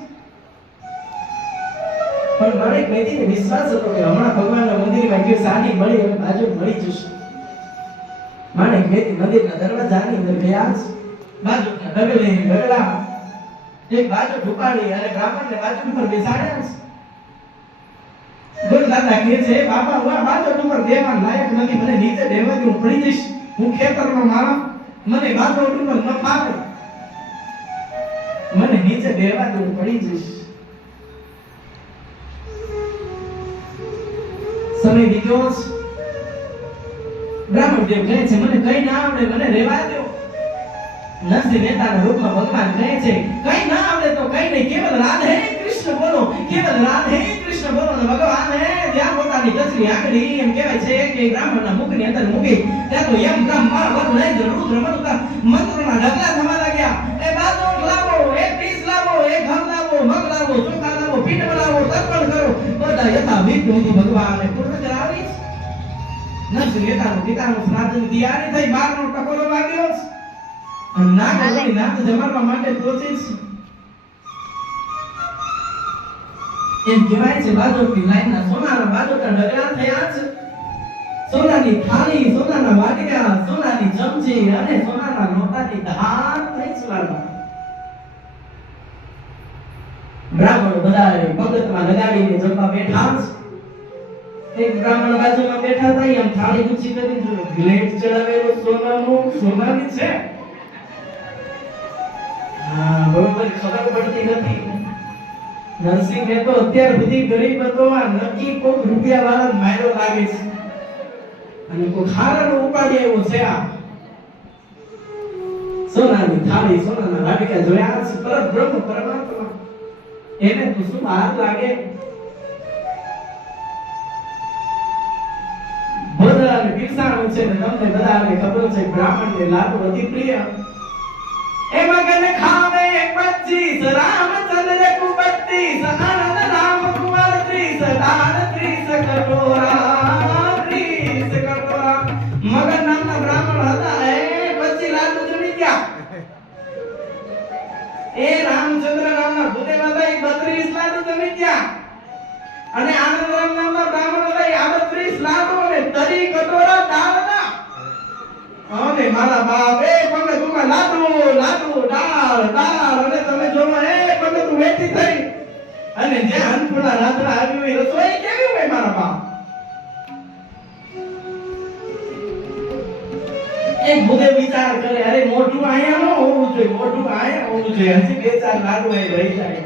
પણ માણેક મેદીને વિશ્વાસ હતો કે હમણાં ભગવાનના મંદિરમાં ગયો સાની મળી અને બાજરો મળી જશે. માણેક મેદી મંદિરના દરવાજાની અંદર ગયા છે. બાજુના ડગલે ડગલા એક બાજુ ઢુકાડી અને બ્રાહ્મણને બાજુ ઉપર બેસાડ્યા છે. ગુરુદાદા કહે છે, બાપા હું આ બાજુ ઉપર દેવા લાયક નથી, મને નીચે દેવા દે, હું પડી જઈશ, હું ખેતરનો માણસ, મને બાજુ ઉપર ન ફાવે, મને નીચે દેવા દે, હું પડી જઈશ. સમય બીજો બ્રાહ્મણ દેવ કહે છે, મને કઈ ના આવડે, મને રહેવા દો. નરસિંહ મહેતાના રૂપમાં ભગવાન કહે છે, કઈ ના આવડે તો કઈ નહીં, કેવલ રાધે કૃષ્ણ બોલો, કેવલ રાધે કૃષ્ણ બોલો. ને ભગવાન જ્યાં પોતાની કચરી આંગળી એમ કહેવાય છે કે બ્રાહ્મણના મુખની અંદર મૂકી, ત્યાં તો યમ બ્રહ્મ વરુણ ઇન્દ્ર રુદ્ર મરુતા મંત્રોના ઢગલા થવા લાગ્યા. એ બાજુ લાવો, એ પીસ લાવો, એ ઘર લાવો, મગ લાવો, ચોખા લાવો, પીઠ બનાવો, તર્પણ કરો, બધા યથાવિધિ ભગવાને પૂર્ણ કરાવી. નરસિંહ મહેતાનું પિતાનું શ્રાદ્ધની તૈયારી થઈ, 12નો ટકોરો વાગ્યો અને નાગ જમાડવા માટે પહોંચી છે. એમ કહેવાય છે બાજોની લાઈનના સોનાના બાજોના ઢગલા થયા છે. સોનાની થાળી, સોનાના વાટકા, સોનાની ચમચી અને સોનાના લોટાની ધાર થઈ છે. બ્રાહ્મણો બધા પગતમાં લગાડીને જમવા બેઠા છે. એક બ્રાહ્મણ બાજુમાં બેઠા હતા, એમ થાળી ઊંચી કરી જોયું, ગ્લેટ ચડાવેલું સોનાની છે. હા બરોબર ખબર પડતી નથી. નરસિંહ મહેતો અત્યાર સુધી ગરીબ હતો, આ નક્કી કોક રૂપિયા વાળા માયરો લાગે છે અને કોક હારાનો ઉપાડી આવ્યો છે. આ સોનાની થાળી, સોનાના વાટકા જોયા છે, પરબ્રહ્મ પરમાત્મા, એને તો શું હાર લાગે? ભોજન પીરસાણું છે ને તમને બધાને ખબર છે બ્રાહ્મણને લાડુ અતિ પ્રિય. એ મગન ખાવે 25 રામચંદ્ર કુ 32 આનંદ રામ કુમાર 30 દાન 30 કટોરા 30 કટોરા. મગન નામના બ્રાહ્મણ હતા, એ 25 લાડુ જમી ગયા. એ રામચંદ્ર નામના ભૂદેવ હતા, એ 32 લાડુ જમી ગયા. અને આનંદ રામ નામના બ્રાહ્મણ હતા, એ 38 લાડુ અને 30 કટોરા દાળના. અને મારા બાપ એ પંગત માં લાડુ લાડુ દાળ દાળ, અને તમે જોવો એ પંગત વેચી થઈ અને જે અન્નપૂર્ણા રાત્રા આવી હોય રસોઈ કેવી હોય મારા બાપ. એક ભૂદે વિચાર કરે, અરે મોઢું આયા ન હોવું જોઈએ, મોઢું આયા હોવું જોઈએ, હજી 2-4 લાડુ એ રહી જાય.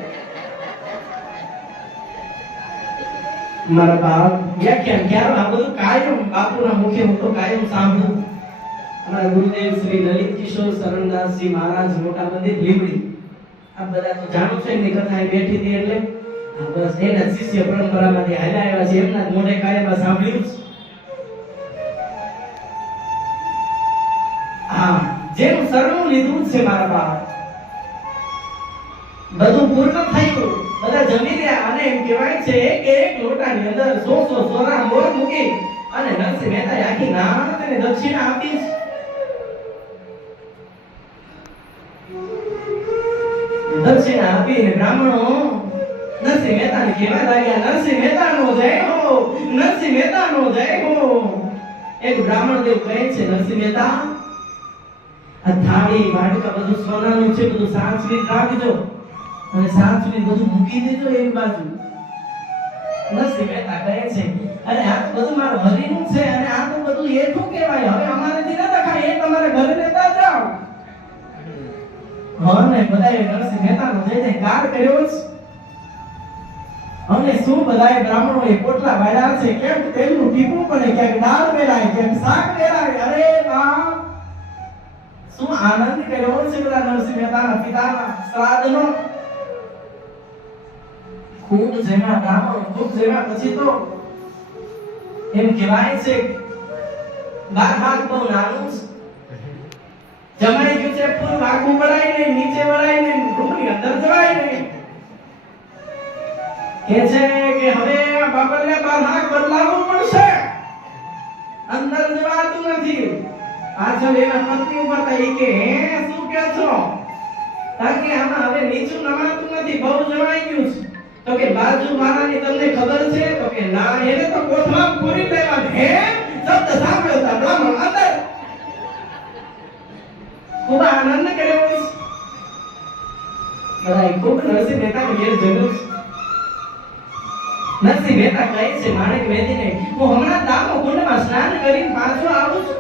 મારા બાપ વ્યાખ્યાન ક્યારે આ બધું કાયમ બાપુના મુખે હું તો કાયમ સાંભળું. અમારા ગુરુદેવ શ્રી લલિત કિશોર શરણદાસજી મહારાજ મોટા મંદિર લીમડી, આ બધા તો જાણો છો એમની કથા બેઠી હતી, એટલે બસ એના શિષ્ય પરંપરામાંથી હાલ્યા આવ્યા છે, એમના જ મોઢે કાયમ સાંભળ્યું છે. હા જેનું શરણું લીધું છે મારા બાપ, બધું પૂર્ણ થયું, બધા જમી રહ્યા અને એમ કહેવાય છે કે એક લોટાની અંદર 100 સોના મોર મૂકી અને નરસિંહ મહેતાએ આખી નાત અને દક્ષિણા આપી છે. દક્ષિણા આપીને બ્રાહ્મણો નરસિંહ મહેતાને કહેવા લાગ્યા, નરસિંહ મહેતાનો જય હો, નરસિંહ મહેતાનો જય હો. એક બ્રાહ્મણ દેવ કહે છે, નરસિંહ મહેતા આ થાળી વાટકા બધું સોનાનું છે, બધું સાચવી રાખજો અને સાચવી બધું મૂકી દેજો એક બાજુ. નરસિંહ મહેતા કહે છે, અરે આ તો બધું મારા હરીનું છે અને આ તો બધું એઠું કહેવાય, હવે અમારેથી ન રખાય, અને બધાએ નરસિંહ મહેતાનો જય જયકાર કર્યો છે. અને શું બધાએ બ્રાહ્મણોએ પોટલા વાળ્યા છે, કેમ તેલનું ટીપું પડે, ક્યાંક દાળ વેરાય, ક્યાંક શાક વેરાય. અરે વાહ, શું આનંદ કર્યો છે બધા નરસિંહ મહેતાના પિતાના શ્રાદ્ધનો. ખૂબ જેમાં બ્રાહ્મણો, ખૂબ જેમાં. પછી તો એમ કહેવાય છે 12 હાથ બહુ નાનું છે. જમાઈ ગયું છે, ફૂલ આખું વળાય નહીં, નીચે વળાય નહીં, રૂમની અંદર જવાય નહીં. કે છે કે હવે આ બાપરને 12 હાથ બદલાવવું પડશે, અંદર જવાતું નથી. પાછળ એના પત્ની ઉપર થઈ કે હે શું કહો છો, કારણ કે આમાં હવે નીચું નમાતું નથી, બહુ જવાઈ ગયું છે. તો કે બાજુ વાળાની તમને ખબર છે? તો કે ના, એને તો કોઠામાં પૂરી લેવા. હે શબ્દ સાંભળ્યો તા બ્રાહ્મણ અંદર ખૂબ આનંદ કર્યો છે. બધાએ ખૂબ નરસિંહ મહેતાને ઘેર જોયું છે. નરસિંહ મહેતા કહે છે માણેક મેદીને, હું હમણાં દામો કુંડમાં સ્નાન કરીને પાછો આવું છું,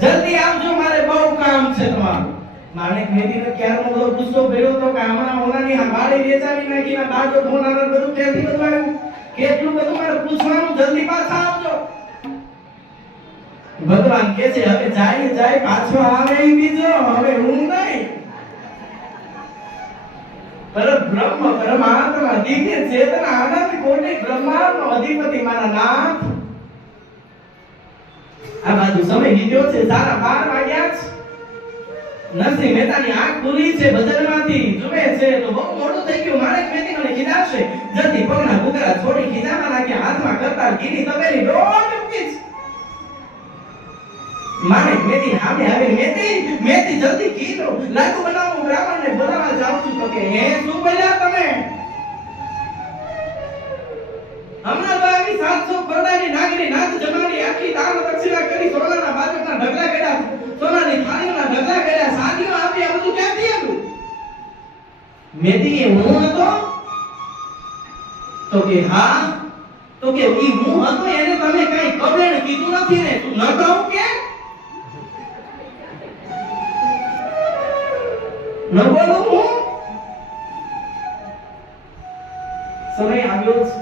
જલ્દી આવજો, મારે બહુ કામ છે તમારું. માણેક મેદીને ક્યારનો બધો ગુસ્સો ભર્યો તો કે હમણાં ઓલાની વાડી વેચાવી નાખીને બાજો ધોનાર બધું ક્યાંથી બધું આવ્યું, કેટલું બધું મારે પૂછવાનું, જલ્દી પાછા આવજો. ભગવાન કહે છે હવે જાય પાછો આવે ઈ બીજો, હવે હું નહીં. પરબ્રહ્મ પરમાત્મા દિવ્ય ચેતના આનંદ કોટી બ્રહ્માંડનો અધિપતિ મારા નાથ. આ બાજુ સમય વીત્યો છે, 12:30 વાગ્યા છે. નરસિંહ મહેતાની આંખ ખુલી છે, બજારમાંથી જુએ છે તો બહુ મોડું થઈ ગયું. માણેક મેદી મને કીધાશે, જલ્દી પગના ઘૂંઘરા છોડી ખીજામાં નાખ્યા, હાથમાં કરતાલ ઘીની તપેલી દોડ મૂકી છે. માણેક મેદી સામે આવી, મેદી જલ્દી ઘી લો, લાડુ બનાવો, બ્રાહ્મણને બોલાવવા જાઉં છું. તો કે હે શું બોલ્યા તમે? હમણાં તો આવી 700 ખરડાની નાગની નાચ જમાડી, આખી દાન દક્ષિણા કરી, સોનાના બાજકના ઢગલા કર્યા, સોનાની થાળીઓના ઢગલા કર્યા, સાદીઓ આપી, આ બધું ક્યાંથી આવ્યું? મેદી એ હું હતો? તો કે હા. તો કે ઈ હું હતો, એને તમે કઈ કબેણ કીધું નથી ને? તું ન કહું કે ન બોલું હું? સમય આવ્યો છે.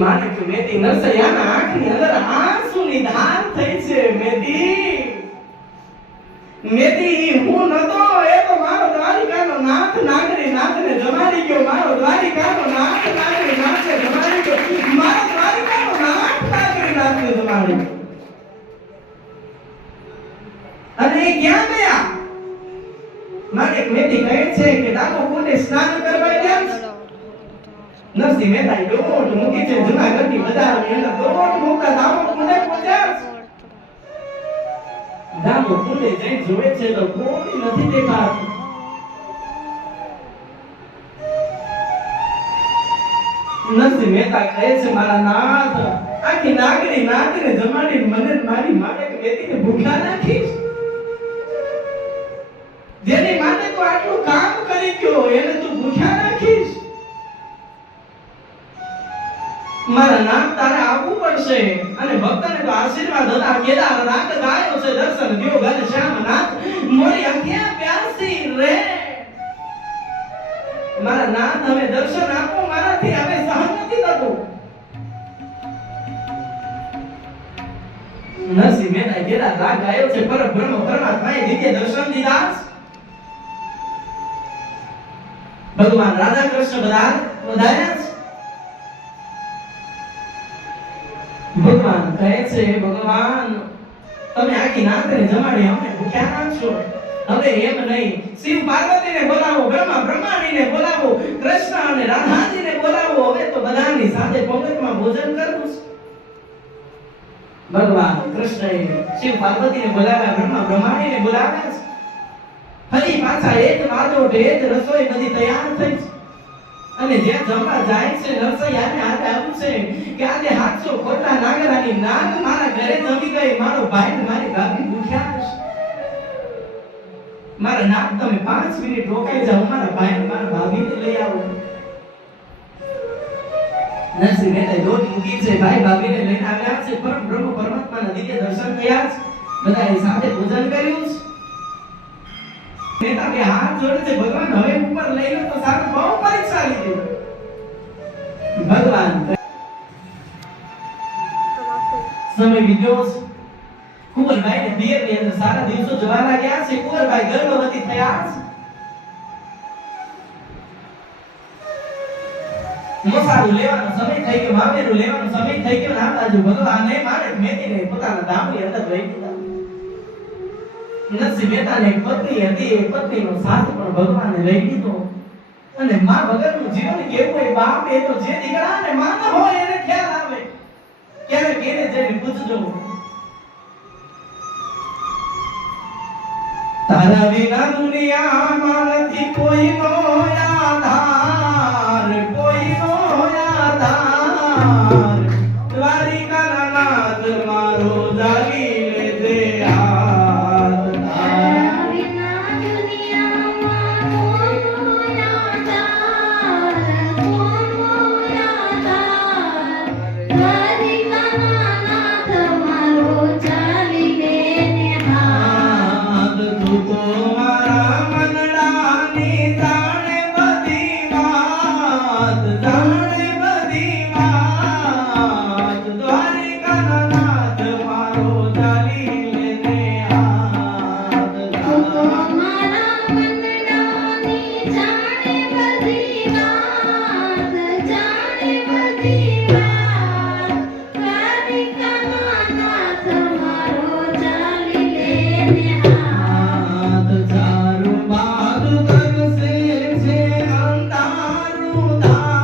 માણેક મેદી નરસૈયાના આંખની અંદર આંસુની ધાર થઈ છે. મેદી હું નતો, એ તો મારો દ્વારિકાનો નાથ નાગરી નાથને જમાડી ગયો, મારો દ્વારિકાનો નાથ નાગરી નાથને જમાડી ગયો, મારો દ્વારિકાનો નાથ નાગરી નાથને જમાડી ગયો. અને એ ક્યાં ગયા? માણેક મેદી કહે છે કે દામો કુંડે સ્નાન કરવા ગયા છે. નરસિંહ મહેતાએ દોટ મૂકી છે, જૂનાગઢની બજારની અંદર દોટ મૂકતા દામો કુંડે પહોંચ્યા છે. દામો કુંડે જઈ જોવે છે તો કોઈ નથી દેખાતું. નરસિંહ મહેતા કહે છે મારા નાથ, આખી નાગરી નાથને જમાડી મને મારી માણેક મેદીને ભૂખ્યા નાખીશ. જેની માટે તું આટલું કામ કરી ગયો એને તું ભૂખ્યા નાખીશ. મારા નામ તારે આવવું પડશે. અને ભક્તને તો આશીર્વાદ હતા, કેદાર રાત ગાયો છે, દર્શન દ્યો ઘન શ્યામ નાથ, મોરી આંખે પ્યાસી રે. મારા નાથ હવે દર્શન આપો, મારાથી હવે સહન નથી થતું. નરસિંહ મહેતા કેદાર રાત ગાયો છે, પરબ્રહ્મ પરમાત્માએ દિવ્ય દર્શન દીધા. ભગવાન રાધા કૃષ્ણ વધાર્યા છે. ભગવાન કહે છે ભગવાન તમે આખી નાથને જમાડી અમને ભૂખ્યા નાખશો. હવે એમ નહીં, શિવ પાર્વતીને બોલાવો, બ્રહ્મા બ્રહ્માણીને બોલાવો, કૃષ્ણ અને રાધાજીને બોલાવો. હવે તો બધાની સાથે પંગતમાં ભોજન કરવું છે. ભગવાન કૃષ્ણએ શિવ પાર્વતીને બોલાવ્યા, બ્રહ્મા બ્રહ્માણીને બોલાવ્યા છે. ફરી પાછા એક વાજોટ એક રસોઈ બધી તૈયાર થઈ છે. અને જે જમવા જાય છે નરસૈયાને હાથે આવું છે કે આજે 700 ખોટા નાગરાની નાગ મારા ઘરે જમી ગઈ, મારો ભાઈ ને મારી ભાભી ભૂખ્યા છે. મારા નાગ તમે 5 મિનિટ રોકાઈ જાઓ, મારા ભાઈ ને મારા ભાભીને લઈ આવો. નરસિંહ મહેતાએ દોટ મૂકી છે, ભાઈ ભાભીને લઈને આવ્યા છે. પરબ્રહ્મ પરમાત્માના દિવ્ય દર્શન થયા છે. બધાએ સાથે ભોજન કર્યું છે. નેતા બે હાથ જોડે છે ભગવાન હવે ઉપર લઈ લો તો સારું બહુ પરીક્ષા લીધી ભગવાન સમય વિદ્યો કુંવરભાઈ ને પિયર ની અંદર સારા દિવસો જવા લાગ્યા છે કુંવરભાઈ ગર્ભવતી થયા છે મોસાળું લેવાનો સમય થઈ ગયો મામેરું લેવાનો સમય થઈ ગયો ને આ બાજુ ભગવાને મારે મેદીને પોતાના ધામની અંદર રહી દીધા નરસિંહ મહેતાને એક પત્ની હતી એ પત્નીનો સાથ પણ ભગવાને લઈ લીધો અને માં વગરનું જીવન કેવું હોય બાપ એ તો જે દીકરા ને માં ન હોય એને ખ્યાલ આવે ક્યારેક એને જઈને પૂછજો તારા વિના દુનિયામાં નથી કોઈનો આધાર કોઈનો આધાર દ્વારિકાના નાથ મારો જાગી લે હાથ તારા વિના દુનિયામાં કોઈનો આધાર દ્વારિકાના નાથ મારો ચાલી લે હાથ તું તો મારા મનડાની જાણે બધી વાત દ્વારિકાના નાથ મારો ચાલી લે હાથ તું તો મારા મનડાની જાણે બધી વાત દ્વારિકાના નાથ મારો ચાલી લે હાથ ચારું બાજુ કરશે છે અંધારું ધાર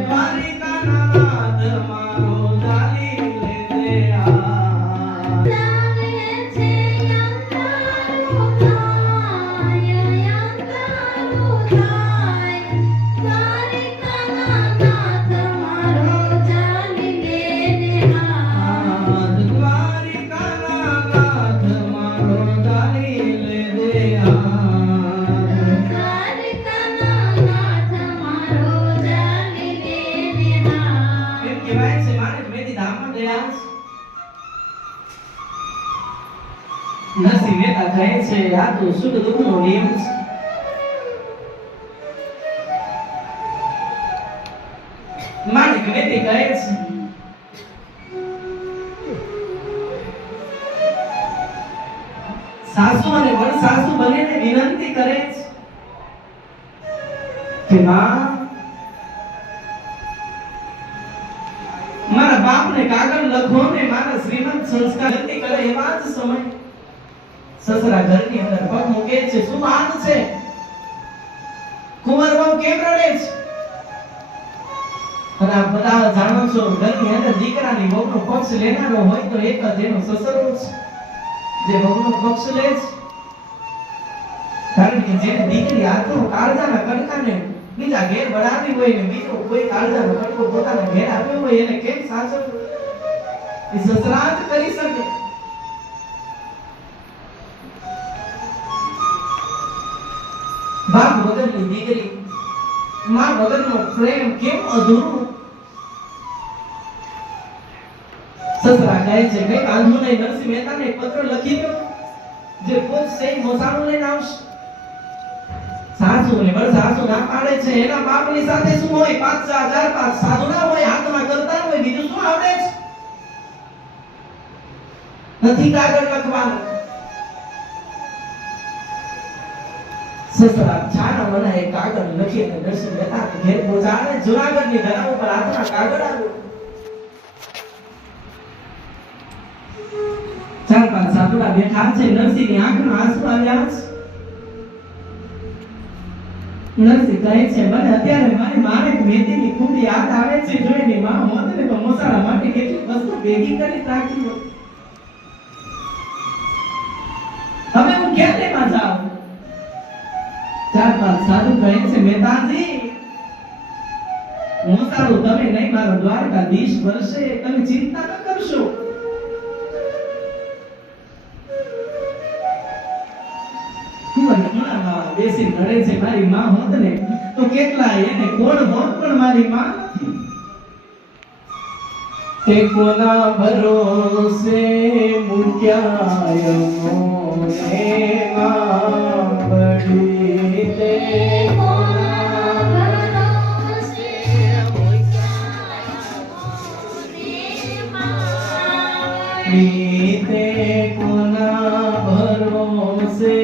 દ્વારિકાના નાથ મારો ચાલી લે હાથ લાગે છે અંધારું થાય દ્વારિકાના નાથ મારો ચાલી લે હાથ દ્વારિકાના નાથ મારો ચાલી લે હાથ દ્વારિકાના નાથ મારો ચાલી લે હાથ એમ કહેવાય છે મારે મેદી ધામમાં ગયા છે નરસિંહ મહેતા કહે છે આ તો સુખ દુઃખનો નિયમ છે માણિક મેદી કહે છે સાસુ અને વડ સાસુ બંનેને વિનંતી કરે છે કે માં મારા બાપને કાગળ લખો ને મારા શ્રીમંત સંસ્કાર વિનંતી કરે એવા જ સમય સસરા ઘરની અંદર પગ મૂકે છે શું વાત છે કુંવર બહુ કેમ રડે છે અને આપ બધા જાણો છો ઘરની અંદર દીકરાની વહુનો પક્ષ લેનારો હોય તો એક જ એનો સસરો છે જે વહુનો પક્ષ લે છે કારણ કે જેને દીકરી આત્મો કાળજાના કડકાને બીજા ઘેર વળાવી હોય ને બીજો કોઈ કાળજાનો કડકો પોતાના ઘેર આવ્યો હોય એને કેમ સાચવવો એ સસરા જ કરી શકે બાપ વગરની દીકરી માં વગરનો પ્રેમ કેમ અધૂરો સસરા કહે છે કઈ વાંધો નહીં નરસિંહ મહેતાને એક પત્ર લખી દો જે પોત સહી મોસાળું લઈને આવશે સાસુ ને વડ સાસુ ના પાડે છે એના બાપની સાથે શું હોય 5,000 સાધુ ના હોય હાથમાં કરતા હોય બીજું શું આવડે છે નથી કાગળ લખવાનું સસરા છાના મને એક કાગળ લખીને નરસિંહ મહેતા ઘેર પહોંચાડે જુનાગઢની ધરા ઉપર હાથમાં કાગળ આવ્યો 4-5 સાધુડા બેઠા છે નરસિંહની આંખમાં આંસુ આવ્યા છે નરસિંહ કહે છે મને અત્યારે મારી મારે મેદીની ખૂબ યાદ આવે છે જો એની માં હોત ને તો મોસાળા માટે કેટલી વસ્તુ ભેગી કરી રાખી હોત હવે હું ક્યાં લેવા જાઉં 4-5 સાધુ કહે છે મહેતાજી મોસાળું તમે નહીં મારો દ્વારકાધીશ વર્ષે તમે ચિંતા ન કરશો બેસી રડે છે મારી માં હોત ને તો કેટલા એને કોણ હોત પણ મારી માં નથી તે કોના ભરોસે મૂક્યા મોને માવડી તે કોના ભરોસે તે કોના ભરોસે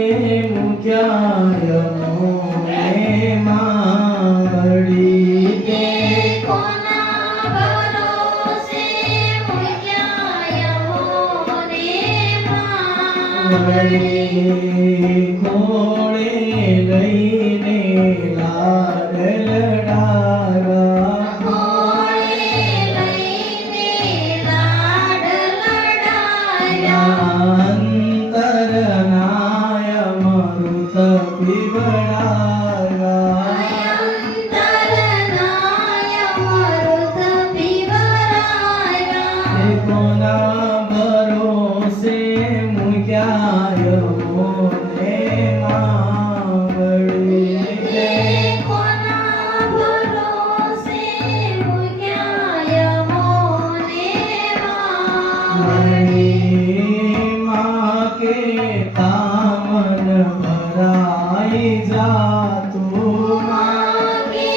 મૂક્યા મોને માવડી તે કોના ભરોસે મૂક્યા યમોને વળી ખોળે લઈને લાડ લડાવા ખોળે લઈને લાડ લડાયા અંતરનાય મૃત પીવડાવા અંતરનાય મરુત પીવરાયા કોના ભરોસે મૂક્યા મોને માવડી તે કોના ભરોસે મૂક્યા યમોને માં કે તામન ભરાઈ જાતું માગે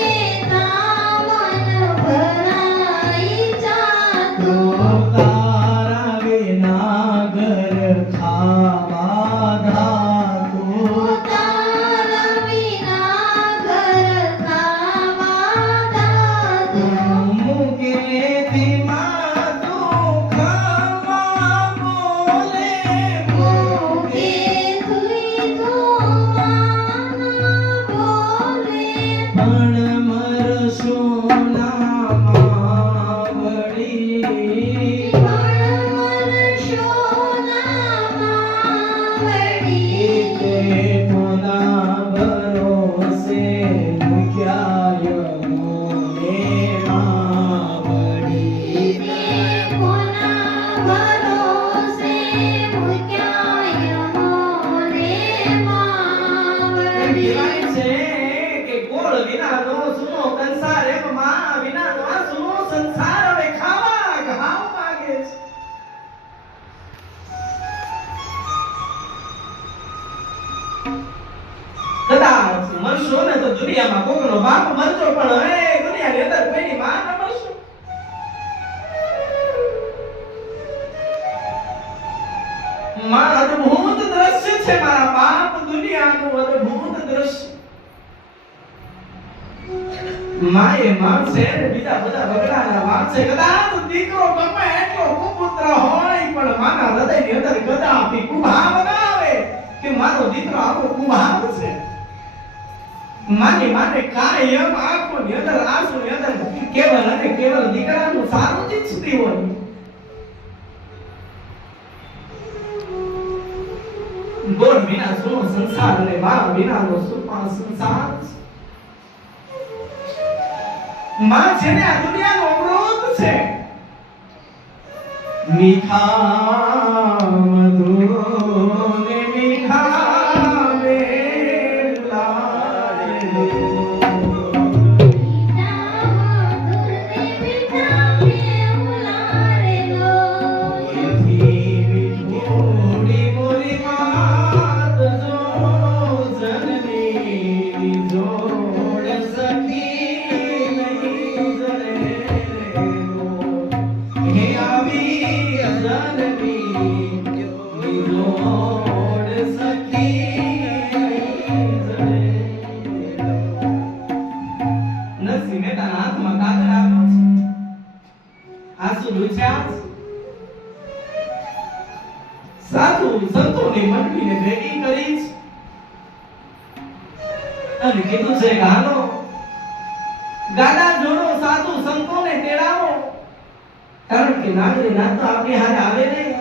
તામન ભરાઈ જાતું તારા વિના ઘર ખાવા ધાતું તારા વિના ઘર ખાવા દાતું મુકેથી માતું ખાવા બોલે મુકે તુઈ માના બોલે પણ મરશો ના માવડી પણ મરશો ના માવડી તે કોના ભરોસે મૂક્યા મોને માવડી તે કોના ભરોસે મૂક્યા યમોને માવડી કહેવાય છે કે ગોળ વિનાનો સૂનો કંસાર એમ માં વિનાનો આ સૂનો સંસાર હવે ખાવા ઘાવ માગે છે. કદાચ મરશો ને તો દુનિયામાં કોકનો બાપ મરજો પણ હવે દુનિયાની અંદર કોઈની માં ન મરશો. માં અદ્ભુત દ્રશ્ય છે મારા બાપ દુનિયાનું અદ્ભુત દ્રશ્ય. માએ માં છે ને બીજા બધા બગડાના માં છે. કદાચ દીકરો ગમે એટલો કુપુત્ર હોય પણ માના હૃદયની અંદર કદાપી કુભાવ ના આવે કે મારો દીકરો આવો કુભાવ છે. માની માટે કાયમ આંખોની અંદર આંસુની અંદર કેવલ અને કેવલ દીકરાનું સારું જ ઈચ્છતી હોય. ગોળ વિના સુનો સંસાર અને માં વિનાનો સુપા સંસાર છે. માં છે ને આ દુનિયાનો અમૃત છે. મીઠા મધુને મીઠા વેલાડે સાધુ સંતોની મંડળીને ભેગી કરી છે અને કીધું છે કે હાલો ગાડા જોડો, સાધુ સંતોને તેડાવો, કારણ કે નાગરી નાથ તો આપણી હારે આવે નહીં.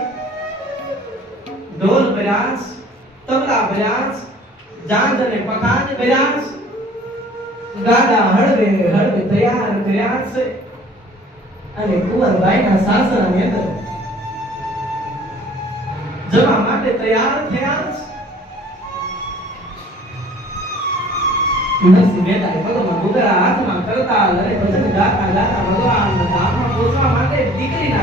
ઢોલ બજાજ, તબલા બજાજ, જાંજ અને પખાજ બજાજ, ગાડા હળવે હળવે તૈયાર કર્યા છે અને કુંવરબાઈના સાસરાની અંદર જવા માટે તૈયાર થયા છે. નરસિંહ મહેતાએ પગમાં ઘૂંઘરા હાથમાં કરતા અને ભજન ગાતા ગાતા ભગવાનના ધામમાં પહોંચવા માટે દીકરીના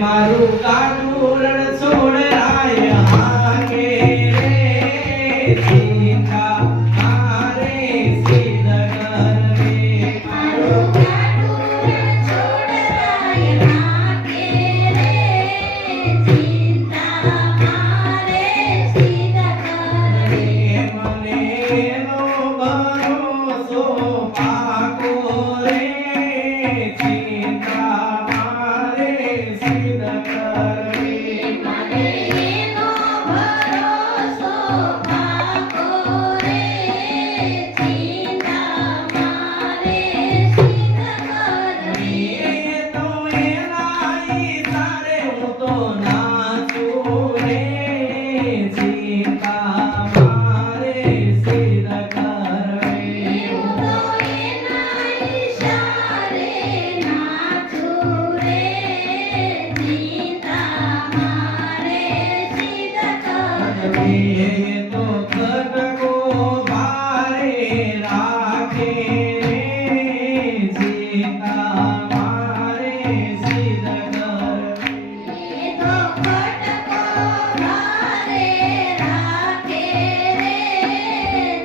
મારું કાળું રણ છોડરાય હાકે રે ચિંતા મારે સિદ્ધ કરવી. મારું કાળું છોડરાય હાકે રે ચિંતા મારે સિદ્ધ કરવી. મને એનો ભરોસો પાકો રે ચિંતા મારે સિદ્ધ કરવી. મને એનો ભરોસો પાકો રે ચિંતા મારે સિદ્ધ કરવી. એ તો એના ઈશારે હું તો નાચું રે ચિંતા મારે સિદ્ધ કરવી. હું તો એના ઈશારે નાચું રે ચિંતા મારે સિદ્ધ કરવી. એ તો ખટકો ભારે રાખે રે ચિંતા મારે સિદ્ધ કરવી. એ તો ખટકો ભારે રાખે રે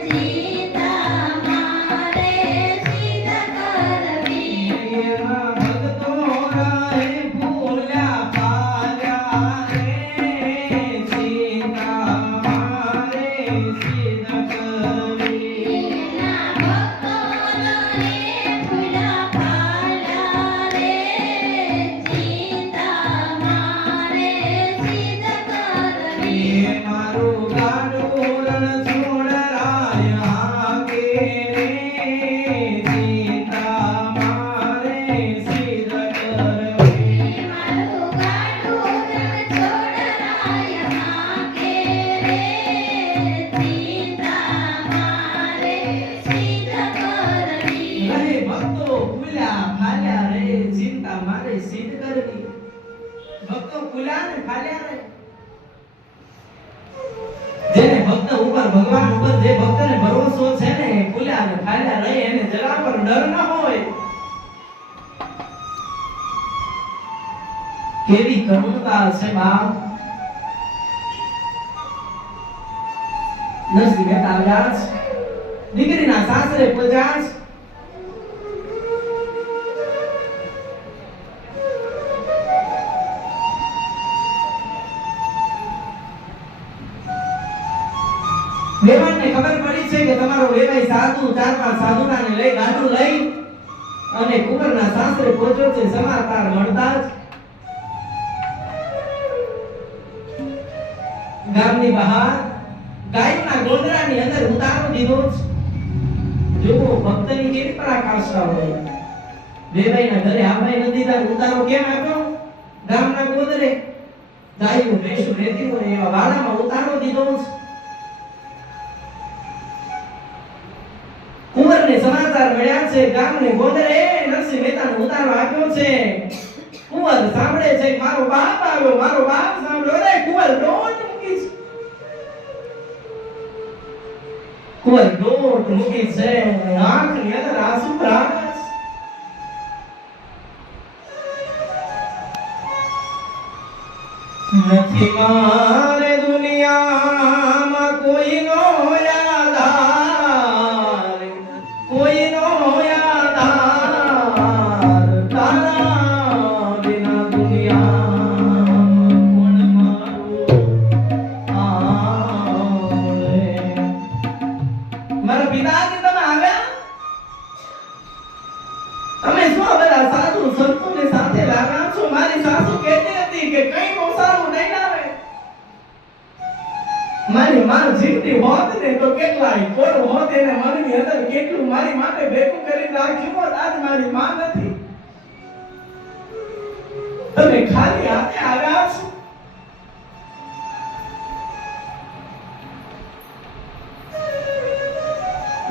ચિંતા મારે સિદ્ધ કરવી. એના ભક્તો રહે ભૂલ્યા પાલ્યા રે ચિંતા મારે સિદ્ધ કરવી. એના ભક્તો રહે ભૂલ્યા પાલ્યા રે ચિંતા મારે સિદ્ધ કરવી. એ મારું ગાડું રણ છોડરાય હાકે રે ચિંતા મારે સિદ્ધ કરવી. મારું ગાડું છોડરાય હાકે રે ચિંતા મારે સિદ્ધ કરવી. અરે ભક્તો ભૂલ્યા ફાલ્યા રે ચિંતા મારે સિદ્ધ કરવી. ભક્તો ભૂલ્યા ને ફાલ્યા રે જેને ભક્ત ઉપર ભગવાન ઉપર જે ભક્તને ભરોસો છે ને એ ભૂલ્યા ને ફાલ્યા રહે એને જરા પર ડર ન હોય. કેવી કરુણતા છે બાપ. નરસિંહ મહેતા આવ્યા છે. દીકરીના સાસરે પહોંચ્યા છે. વેવાણને ખબર પડી છે કે તમારો વેવાઈ સાધુ 4-5 સાધુડાને લઈ ગાડું લઈ અને કુંવરના સાસરે પહોંચ્યો છે. સમાચાર મળતા જ ગામની બહાર ગાયના ગોંદરાની અંદર ઉતારો દીધો છે. જુઓ ભક્તની કેવી પરાકાષ્ઠા હોય. વેવાઈના ઘરે આવાય નથી દીધા, ઉતારો કેમ આપ્યો? ગામના ગોંદરે ગાયું ભેંસું રહેતી હોય એવા વાડામાં ઉતારો દીધો છે. કુંવરને સમાચાર મળ્યા છે ગામને ગોંદરે નરસિંહ મહેતાનો ઉતારો આપ્યો છે. કુંવર સાંભળે છે કે મારો બાપ આવ્યો, મારો બાપ સાંભળ્યો. અરે કુંવર દોટ મૂકી છે. કુંવર દોટ મૂકી છે. આંખની અંદર આંસુ ભરાવે છે. નથી મારે દુનિયામાં કોઈનો આધાર, કોઈનો આધાર. તારા વિના દુનિયામાં કોણ મારું આવડે? મારા પિતાજી તમે આવ્યા? તમે શું બધા સાધુ સંતોને સાથે લાવ્યા છો? મારી સાસુ કહેતી હતી કે કઈ મોસારું નહીં લાવે. મારી માં જીવતી હોત ને તો કેટલાય કોડ હોત એને મનની અંદર કેટલું મારી માટે ભેગું કરી રાખ્યું હોત. આજ મારી માં નથી. તમે ખાલી હાથે આવ્યા છો.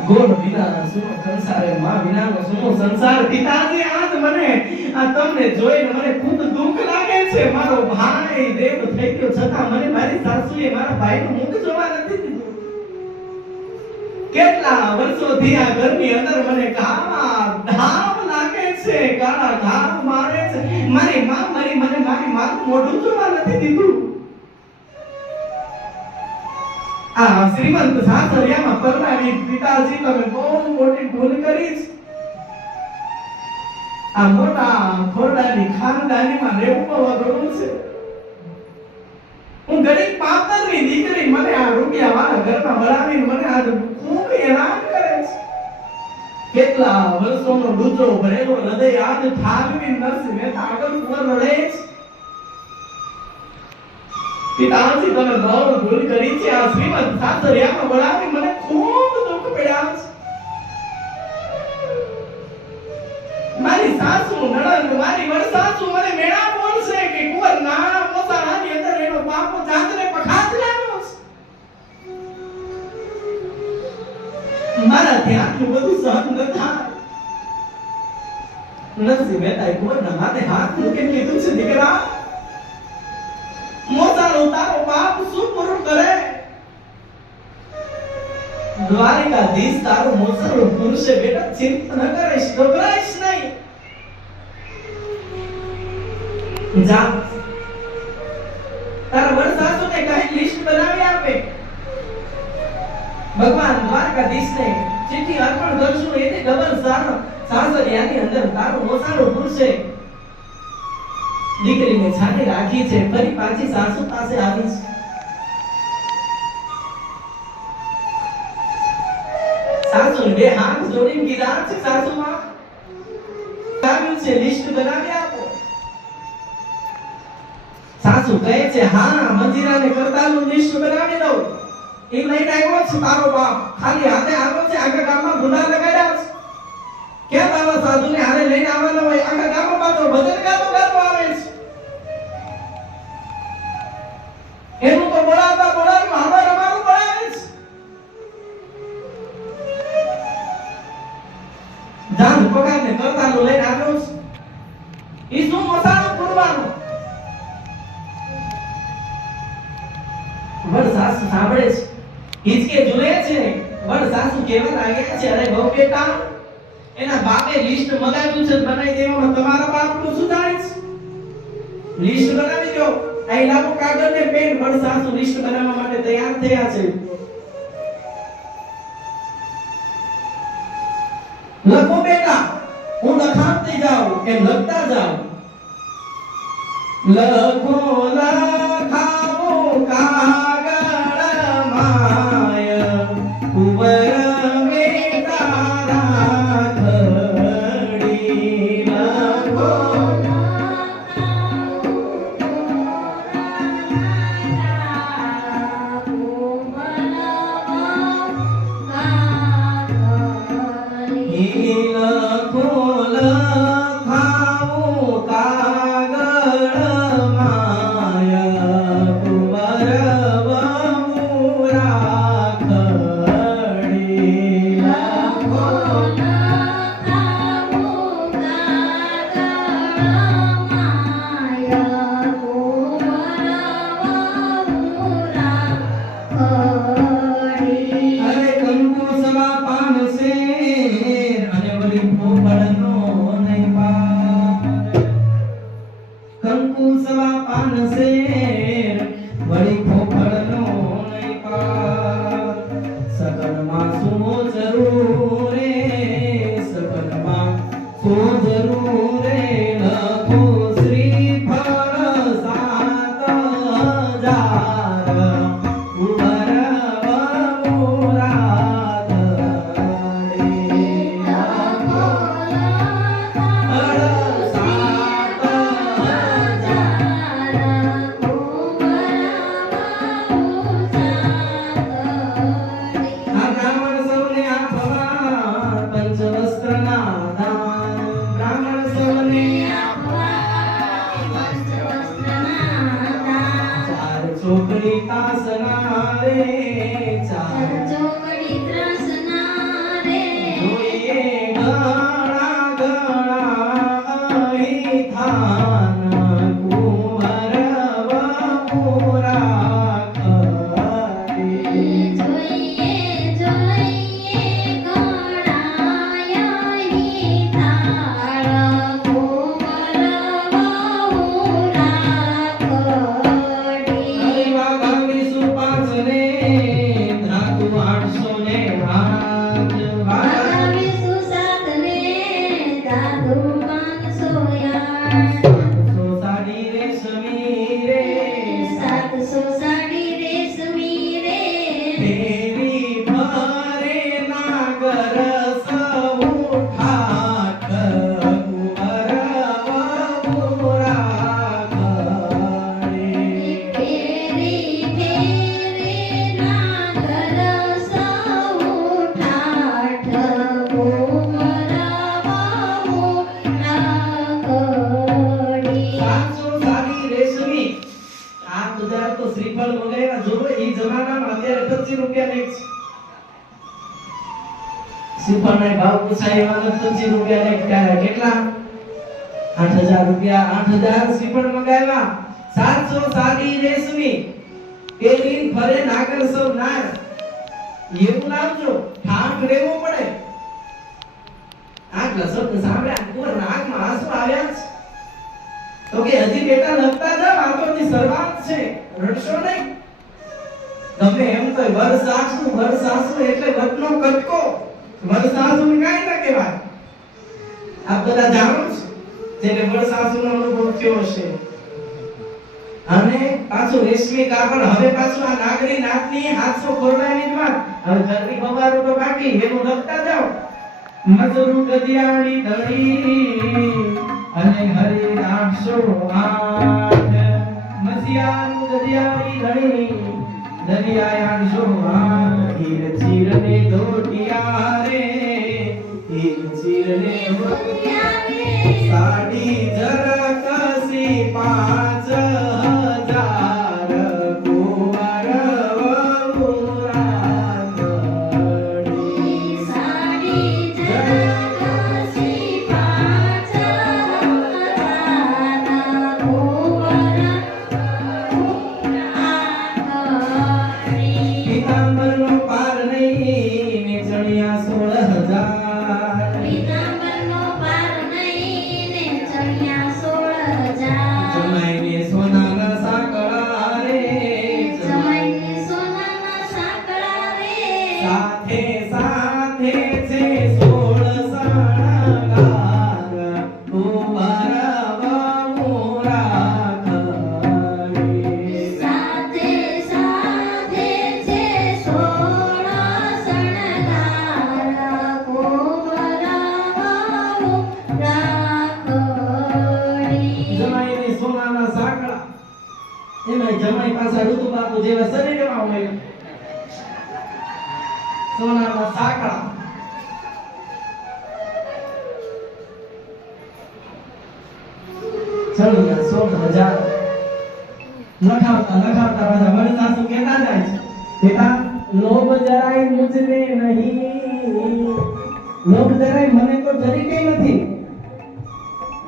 ગોળ વિનાનો સુનો સંસાર, માં વિનાનો સુનો સંસાર. પિતાજી આજ મને આ તમને જોઈને મને ખૂબ દુઃખ લાગે છે. મારો ભાઈ દેવ થઈ ગયો છતાં મને મારી સાસુએ મારા ભાઈનું મુખ જોવા નથી દીધું. કેટલા વર્ષોથી આ ઘરની અંદર મને ઘામ લાગે છે, કાળા ઘામ મારે છે. મારી માં મારી મને મારી માં મોઢું જોવા નથી દીધું. આ શ્રીમંત સાસરિયામાં પરણાવી પિતાજી તમે બહુ મોટી ભૂલ કરી છે. આ મોટા ખોરડાની ખાનદાનીમાં રહેવું બહુ અઘરું છે. હું ગરીબ પાતરની દીકરી, મને આ રૂપિયા વાળા ઘરમાં ભરાવીને મને આજ ખૂબ હેરાન કરે છે. કેટલા વર્ષોનો ડૂચો ભરેલો હૃદય આજ ઠાલવી નરસિંહ મહેતા આગળ ઉપર રડે છે. પિતાજી તમે બહુ ભૂલ કરી છે. આ શ્રીમંત સાસરિયામાં ભરાવી મને ખૂબ દુઃખ પડ્યા છે. મારી સાસુ નણંદ, મારી વડસાસુ મને મેળા બોલશે કે કુંવર નાના મોસાળાની અંદર એનો બાપો જાતને પખાત લાવ્યો છે. મારાથી આટલું બધું સહન ન થાય. નરસિંહ મહેતાએ કુંવરના માથે હાથ મૂકીને કીધું છે, દીકરા, મોસાળો તારો બાપ શું પૂરું કરે? દ્વારિકાધીશ તારો મોસાળો પુરુષે બેટા ચિંતા ન કરીશ, ગભરાઈશ નહીં. જા તારા વડસાસુને કહી લિસ્ટ બનાવી આપે. ભગવાન દ્વારકાધીશને ચિઠ્ઠી અર્પણ કરશું. એને ડબલ સાસરિયાની અંદર તારો મોસાળો પુરુષે દીકરીને છાની રાખી છે. ફરી પાછી સાસુ પાસે આવી છે. સાસુને બે હાથ જોડીને કીધા છે, સાસુમાં આવ્યું છે, લિસ્ટ બનાવી આપો. સાસુ કહે છે, હા, મંજીરાને કરતાલનું લિસ્ટ બનાવી દઉં. એ લઈને આવ્યો છે તારો બાપ, ખાલી હાથે આવ્યો છે. આખા ગામમાં ગુના લગાડ્યા છે. કેમ આવા સાધુને હારે લઈને આવવાનો હોય? આખા ગામમાં પાછો ભજન ગાતો ગાતો આવે છે. એનું તો બોલાવતા બોલાવતા હવાર અમારું બોલાવે છે. જાન પગારને કરતાલું લઈને આવ્યો છે. ઈ શું મસાલો પૂરવાનો? વડસાસુ સાંભળે છે, હિચકે જુએ છે. વડસાસુ કહેવા લાગ્યા છે, અરે બહુ બેટા, એના બાપે લિસ્ટ મંગાવ્યું છે, બનાવી દેવામાં તમારા બાપનું શું થાય છે? લિસ્ટ બનાવી દો. અહીં લાવો કાગળ ને પેન. વડસાસુ લિસ્ટ બનાવવા માટે તૈયાર થયા છે. લખો બેટા, હું લખાવતી જાઉં એમ લખતા જાઉં. લખો લખાવો કાગળ માય, કુંવર બેટા રાખડી. લખો લખો લખાવો કાગળ માય, કુંવર બહુ રાખડી. લખો અરે કંકુ સવા પાન શેર અને વળી પોપડનો નહીં પાર. કંકુ સવા પાન શેર વળી પોપડનો નહીં પાર. સગનમાં શું જરૂર રે, સગનમાં શું જરૂર રે. લખો શ્રીફળ 7,000, કુંવર બહુ રાખડી. લખો 7,000, આ બ્રાહ્મણ સૌને આપવા પંચવસ્ત્રના દાન. બ્રાહ્મણ શ્રીફળના ભાવ પૂછાય એવા લખતરજી રૂપિયા ને ક્યારે કેટલા 8000 રૂપિયા 8000 શ્રીફળ મંગાવ્યા 700 સાદી રેશમી પેરીન ફરે નાગર સૌ નાર એવું લાવજો ઠાક લેવો પડે આટલા શબ્દ સાંભળ્યા કુંવરના આંખમાં આંસુ આવ્યા છે તો કે હજી બેટા લખતા જાવ આ તો ની શરૂઆત છે રડશો નહીં તમે એમ તો વરસાસુ એટલે વટનો કટકો વરસાસુ ને કાઈ ના કહેવાય આ બધા જાણો છો જેને વરસાસુનો અનુભવ થયો છે અને પાછું રેશમી કાપડ હવે પાછું આ નાગરી નાતની 700 ખોરડાની વાત હવે ઘરની બગારો તો બાકી એનું લખતા જાઓ મજરૂ ગદિયાળી ધણી અને હરે 808 મસિયાનું ગદિયાળી ધણી દરિયા 808 હીર ચીરને દોટિયા રે હીર ચીરને દોટિયા રે સાડી જરકસી 5000 કુંવર વહુરા ઘડી સાડી જરકસી 5000 કુંવર વહુરા ઘડી પીતાંબરનો પાર નહીં ને ચણિયા 16000 પીતાંબરનો પાર નહીં ને ચણિયા 16000 જમાઈને સોનાના સાંકળા રે જમાઈને સોનાના સાંકળા રે સાથે સાથે છે 16 શણગાર કુંવર વહુરા ઘડી સાથે સાથે છે 16 શણગાર કુંવર વહુરા ઘડી જમાઈને સોનાના સાંકળા એમાં જમાઈ પાછા ઋતુ બાપુ જેવા શરીરમાં હોય સોનાના સાંકળા ચણિયા 16000 લખાવતા પાછા વરસાસુ કહેતા જાય છે બેટા લોભ જરાય મુજને નહીં લોભ જરાય મને તો જરીકે નથી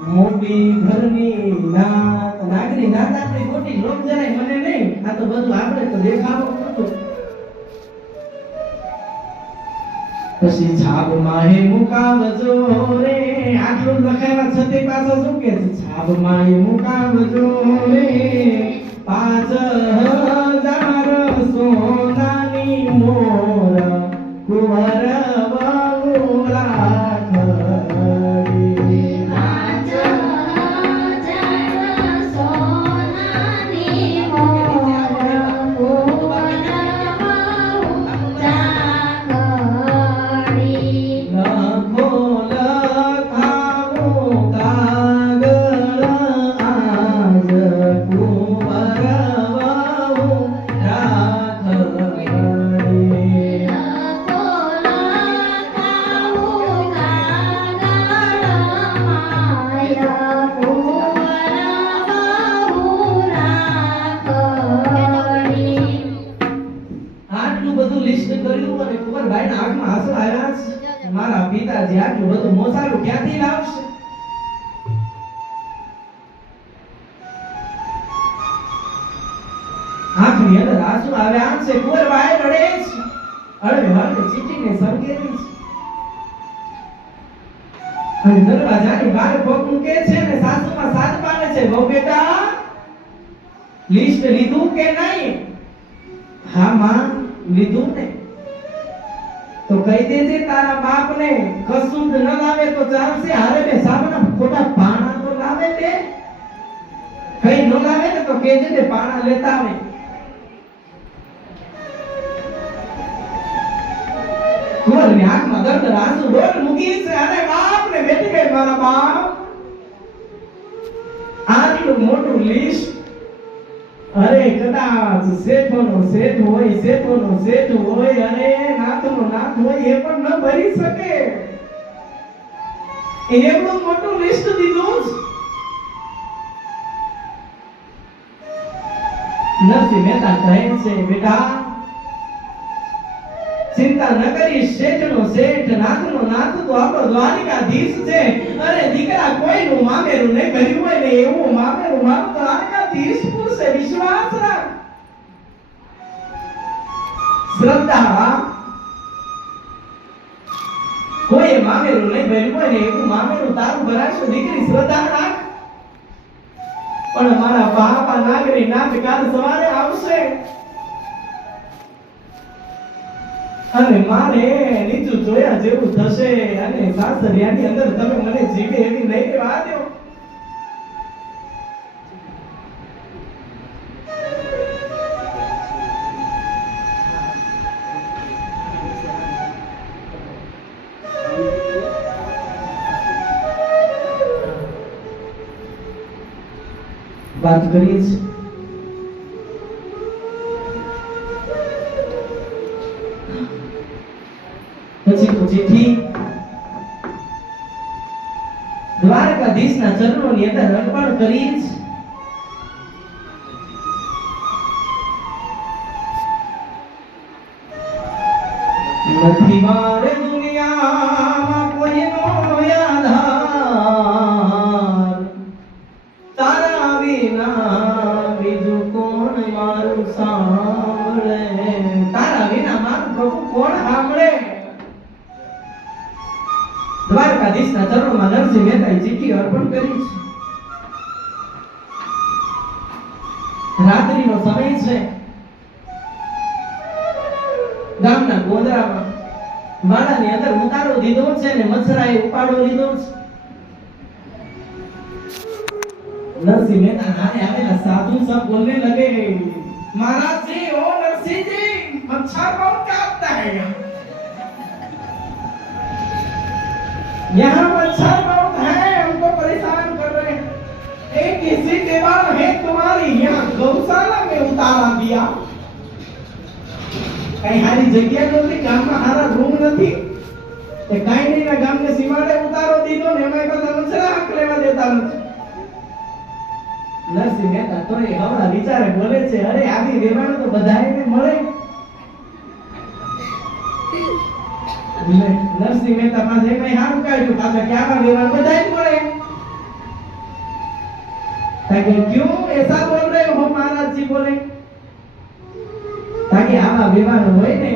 મોટી ઘરની નાત નાગરી નાત આપણી મોટી લોભ જરાય મને નહીં આ તો બધું આપણે તો દેખાડો બધું પછી છાબ માહે મુકાવજો રે આટલું લખાયા છતે પાછો શું કે છે છાબ માહે મુકાવજો રે 5000 સોનાની મોર કુંવર વહુરા ઘડી 5000 સોનાની મોર કુંવર વહુરા ઘડી લખો લખાવો કાગળ આજ કુંવર વહુરા ઘડી લખો લખાવો કાગળ માયા કુંવર વહુરા ઘડી આટલું બધું લિસ્ટ કર્યું અને કુંવરભાઈના આંખમાં આંસુ આવ્યા છે. મારા પિતાજી આટલું બધું મોસાળું ક્યાંથી લાવશે આંખની અંદર આંસુ આવ્યા છે કુંવરભાઈ રડે છે અળવે હળવે ચીટીને સંકેલી છે અને દરવાજાની બહાર પગ મૂકે છે ને સાસુમાં સાથ પાડે છે બહુ બેટા લિસ્ટ લીધું કે નહીં હા માં લીધું ને તો કહી દેજે તારા બાપને કશું જ ન લાવે તો ચાલશે હારે બે સાબના ખોટા પાણા તો લાવે તે કઈ ન લાવે ને તો કહેજે તે પાણા લેતા આવે કુંવરની આંખમાં દર્દ આંસુ રોડ મૂકી છે અરે બાપ ને બેઠી ગઈ મારા બાપ આટલું મોટું લિસ્ટ અરે કદાચ શેઠોનો શેઠ હોય અરે નાથનો નાથ હોય એ પણ ન ભરી શકે એવડું મોટું લિસ્ટ દીધું નરસિંહ મહેતા કહે છે બેટા ચિંતા ન કરીશ, શેઠનો શેઠ, નાથનો નાથ તો આપણો દ્વારિકાધીશ છે. અરે દીકરા, કોઈનું મામેરું નહીં ભર્યું હોય ને એવું મામેરું મારો દ્વારિકાધીશ પૂરશે. વિશ્વાસ રાખ, શ્રદ્ધા. કોઈ મામેરું નહીં ભર્યું હોય ને એવું મામેરું તારું ભરાશે. દીકરી, શ્રદ્ધા રાખ. પણ મારા બાપા નાગરી નાથ કાલ સવારે આવશે અને મારે નીચું જોયા જેવું થશે અને સાસરિયાની અંદર તમે મને જીવે એવી નહીં રહેવા દો. વાત કરીએ છીએ પછી તો ચિઠ્ઠી દ્વારકાધીશના ચરણોની અંદર અર્પણ કરી છે. નથી મારે દુનિયામાં કોઈનો આધાર, તારા વિના બીજું કોણ મારું સાંભળે, તારા વિના મારું પ્રભુ કોણ સાંભળે. દ્વારકાધીશના ચરણોમાં નરસિંહ મહેતાએ ચિઠ્ઠી અર્પણ કરી છે. રાત્રિનો સમય છે. ગામના ગોંદરામાં વાડાની અંદર ઉતારો દીધો છે ને મચ્છરાએ ઉપાડો લીધો છે. नरसिंह मेहता नारे आवेला साधु सब बोलने लगे, महाराज जी, ओ नरसिंह जी, मच्छर बहुत काटता है यहाँ मच्छर बहुत है, हमको परेशान कर रहे हैं. एक इसी दीवार है तुम्हारी, यहाँ गौशाला में उतारा दिया. कहीं हारी जगह नहीं, गाम में हारा रूम नहीं, कहीं नहीं ना गाम के सीमाड़े उतारो दीधो ने हमारे पास मच्छरा हक लेवा देता नहीं. નરસિંહ મહેતા તો એ હમણાં વિચારે બોલે છે, અરે આવી વેવાણ તો બધાને મળે. નરસિંહ મહેતા પાસે કઈ હારું કાઢ્યું, પાછા કે આવા વેવાણ બધાને મળે. તાકે ક્યું એસા બોલ રહે હો મહારાજ જી, બોલે તાકે આવા વેવાણ હોય ને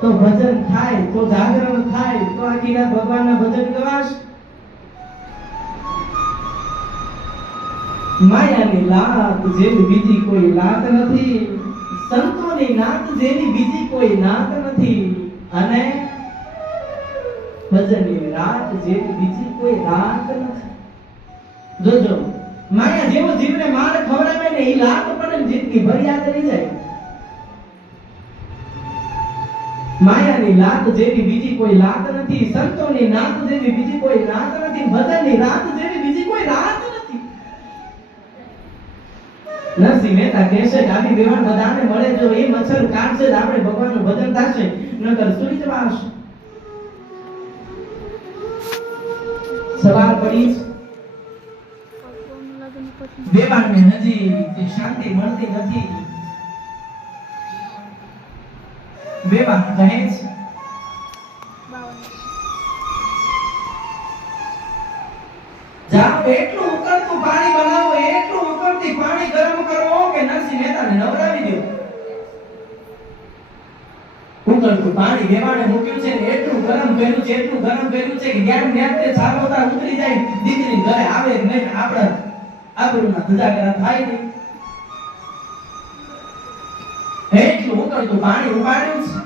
તો ભજન થાય, તો જાગરણ થાય, તો આખી રાત ભગવાનના ભજન ગવાશ. માયાની લાત જેવી બીજી કોઈ લાત નથી, સંતોની નાત જેવી બીજી કોઈ નાત નથી, અને ભજનની રાત જેવી બીજી કોઈ રાત નથી. જોજો, માયા જેવો જીવને માર ખવડાવે ને એ લાત પણ જિંદગી ભર યાદ રહી જાય. માયાની લાત જેવી બીજી કોઈ લાત નથી, સંતોની નાત જેવી બીજી કોઈ નાત નથી, ભજનની રાત જેવી બીજી કોઈ રાત નથી. નરસિંહ મહેતા કહેશે કે આવી વેવાણ બધાને મળે, જો એ મચ્છર કાઢશે તો આપણે ભગવાનનું ભજન થશે, નકર સુઈ જવાશે. સવાર પડી, વેવાણને હજી શાંતિ મળતી નથી. વેવાણ કહે છે, જાઓ એટલું ઉકળતું પાણી બનાવો, એટલું ઉકળતી પાણી ગરમ કરો કે નરસિંહ મહેતાને નવરાવી દો. ઉકળતું પાણી વેવાણે મૂક્યું છે ને એટલું ગરમ કર્યું છે, એટલું ગરમ કર્યું છે કે ગેમ નેતે ચાલોતા ઉતરી જાય, દીકરી ઘરે આવે નહીં, આપણે આબરૂના ધજાગરા થાય નહીં. એટલું ઉકળતું પાણી ઉપાડ્યું છે.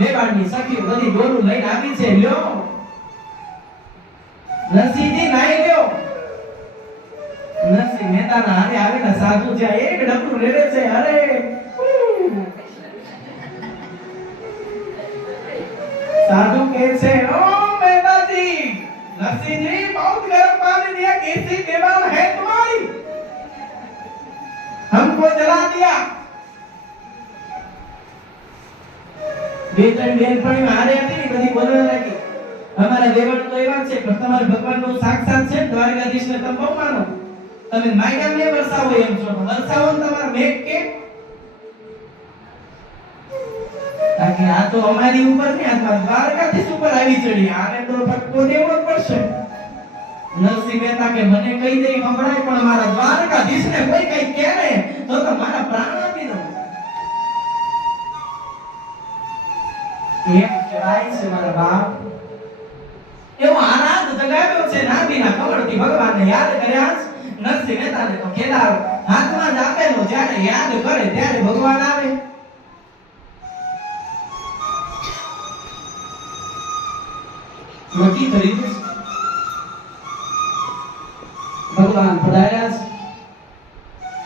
વેવાણની સખીઓ બધી ડોલું લઈને આવી છે, લ્યો નરસિંહજી નાઈ લ્યો. નરસિંહ મહેતાના હારે આવેલા સાધુ જ્યાં એક ડબલું રેડે છે, અરે साधु कैसे हो मेहताजी? नरसिंह जी बहुत गर्म पानी दिया, कैसी दीवार है तुम्हारी, हमको जला दिया. બે ત્રણ બેન પણ હારે હતી ને બધી બોલવા લાગી, અમારા દેવણ તો એવા છે પણ તમારા ભગવાનનો સાક્ષાત છે, દ્વારકાધીશને તમે બહુ માનો, તમે માયગા મે વરસાવો એમ છો, વરસાવો ને તમારા મેઘ કે બાકી આ તો અમારી ઉપર ને આ દ્વારકાધીશ ઉપર આવી ચડી, આને તો ફટકો દેવો જ પડશે. નરસિંહ મહેતા કે મને કહી દે સંભળાય, પણ મારા દ્વારકાધીશને કોઈ કઈ કહે ને તો મારા પ્રાણ આપી દઉં. એમ કહેવાય છે મારા બાપ, એવો આનંદ જગાવ્યો છે નાભીના કમળથી ભગવાનને યાદ કર્યા. નરસિંહ મહેતાને તો ખેલાર હાથમાં જ આપેલો, જ્યારે યાદ કરે ત્યારે ભગવાન આવે. નક્કી કરી દે ભગવાન પધાર્યા છે.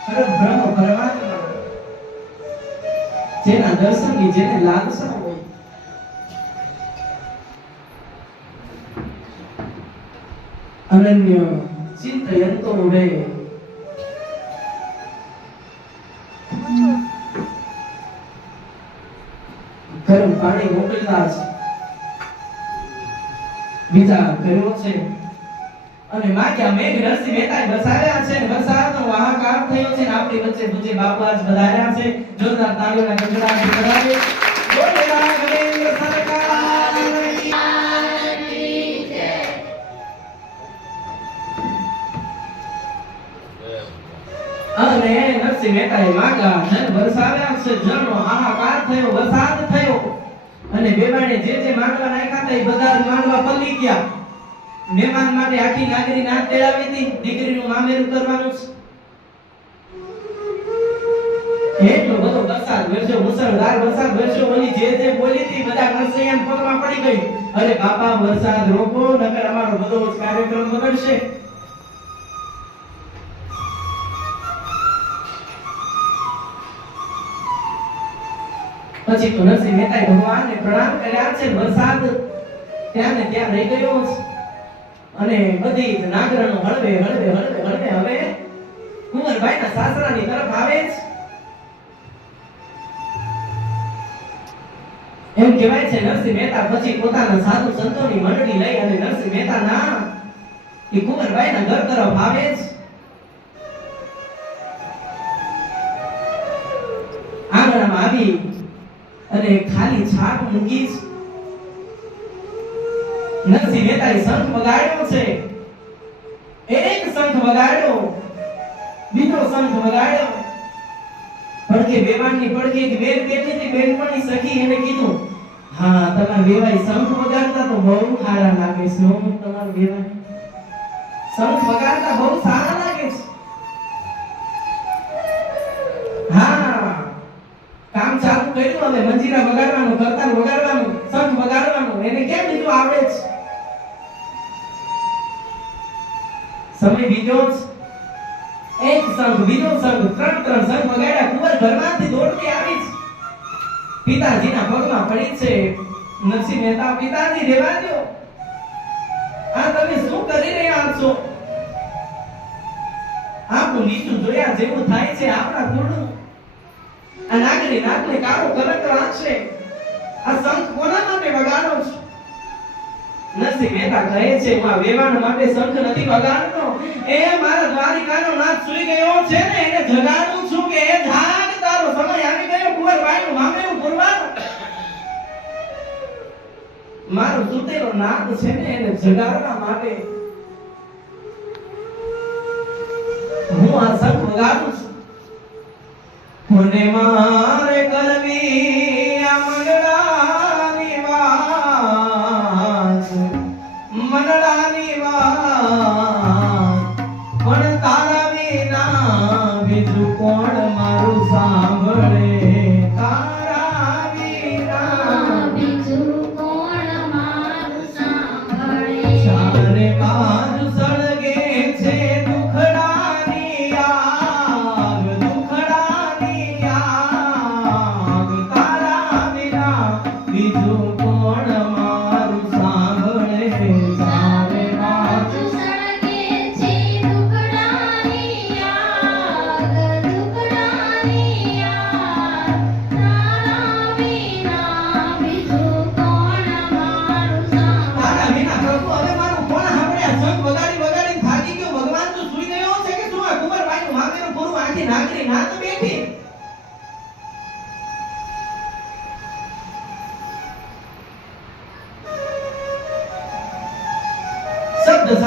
અરે બ્રહ્મ પરમાત્મા જેના દર્શનની જેને લાલસા હોય, અનન્ય ચિંતયંતો રે ગરમ પાણી મોકલતા છે, બીજા કર્યો છે અને માગ્યા મેઘ. નરસિંહ મહેતાએ વસાવ્યા છે, વરસાદનો હાહાકાર થયો છે. આપણી વચ્ચે પૂજ્ય બાપુ આજ પધાર્યા છે. જોરદાર તાળીઓના ગગડાટ કરાવે. બોલેલા ગણેશ સરકારની જય. અને નરસિંહ મહેતાએ માગ્યા, જન વરસાવ્યા છે, જનનો હાહાકાર થયો, વરસાદ થયો અને બેવાણે જે માંડવા નાખ્યા હતા એ બધા માંડવા પલ્લી ગયા. મહેમાન માટે આખી નાગરી નાત તેડાવી હતી, દીકરીનું મામેરું કરવાનું છે. એટલો બધો વરસાદ વરસ્યો, મુસળધાર વરસાદ વરસ્યો. ઓલી જે બોલી હતી બધા નરસિંહ પગમાં પડી ગઈ. અરે બાપા વરસાદ રોકો, નકર અમારો બધો જ કાર્યક્રમ બગડશે. પછી તો નરસિંહ મહેતાએ ભગવાનને પ્રણામ કર્યા છે. વરસાદ ત્યાં ને ત્યાં રહી ગયો છે અને બધી નાગરણો હળવે હળવે હળવે હળવે હવે કુંવરબાઈના સાસરાની તરફ આવે છે. એમ કહેવાય છે નરસિંહ મહેતા પછી પોતાના સાધુ સંતોની મંડળી લઈ અને નરસિંહ મહેતાના એ કુંવરબાઈના ઘર તરફ આવે છે. આંગણામાં આવી અને ખાલી છાપ મૂકી. નરસિંહ મહેતાએ શંખ વગાડ્યો છે. એક શંખ વગાડ્યો, બીજો શંખ વગાડ્યો. પડકે બેવાણની પડકે એક બેન બેઠી હતી, બેનપણી સખી એને કીધું, હા તમારા વેવાઈ શંખ વગાડતા તો બહુ સારા લાગે છે. તમારા વેવાઈ શંખ વગાડતા બહુ સારા લાગે છે. હા કામ ચાલુ કર્યું, હવે મંજીરા વગાડવાનું, કરતાલ વગાડવાનું, શંખ વગાડવાનું, એને કેમ બીજું આવડે છે. સમય બીજો એક શંખ, બીજો શંખ, ત્રણ શંખ વગાડ્યા. કુંવર ઘરમાંથી દોડતી આવી છે, પિતાજીના પગમાં પડી છે. નરસિંહ મહેતા, પિતાજી રહેવા દો, આ તમે શું કરી રહ્યા છો? આપણું નીચું જોયા જેવું થાય છે. આપણા કુળનું આ નાગરી નાગને કાળો કરક રાખશે. આ શંખ કોના માટે વગાડો છો? નરસિંહ મહેતા કહે છે, હું આ વેવાણ માટે શંખ નથી વગાડતો, એ મારા દ્વારિકાનો નાથ સૂઈ ગયો છે ને એને જગાડું છું કે એ જાગ, તારો સમય આવી ગયો કુંવરબાઈનું મામેરું પૂરવાનો. મારો સુતેલો નાથ છે ને એને જગાડવા માટે હું આ શંખ વગાડું છું. કોને મારે કરવી આ મંડળાની વાત, મંડળાની વાત, પણ તારા વિના બીજું કોણ મારું સાંભળે? તારા વિના બીજું કોણ મારું સાંભળે? ચારે બાજુ સળગે છે દુખડાની આગ, દુખડાની આગ, તારા વિના બીજું કોણ મારું સાંભળે? ચારે બાજુ સળગે છે દુખડાની આગ, દુખડાની આગ, તારા વિના બીજું કોણ મારું સાંભળે? તારા વિના પ્રભુ હવે મારું કોણ સાંભળે? આ શંખ વગાડી વગાડીને થાકી ગયો. ભગવાન તું સૂઈ ગયો છે કે શું? આ કુંવરબાઈનું મામેરું પૂરું આખી નાગરી નાત બેઠી.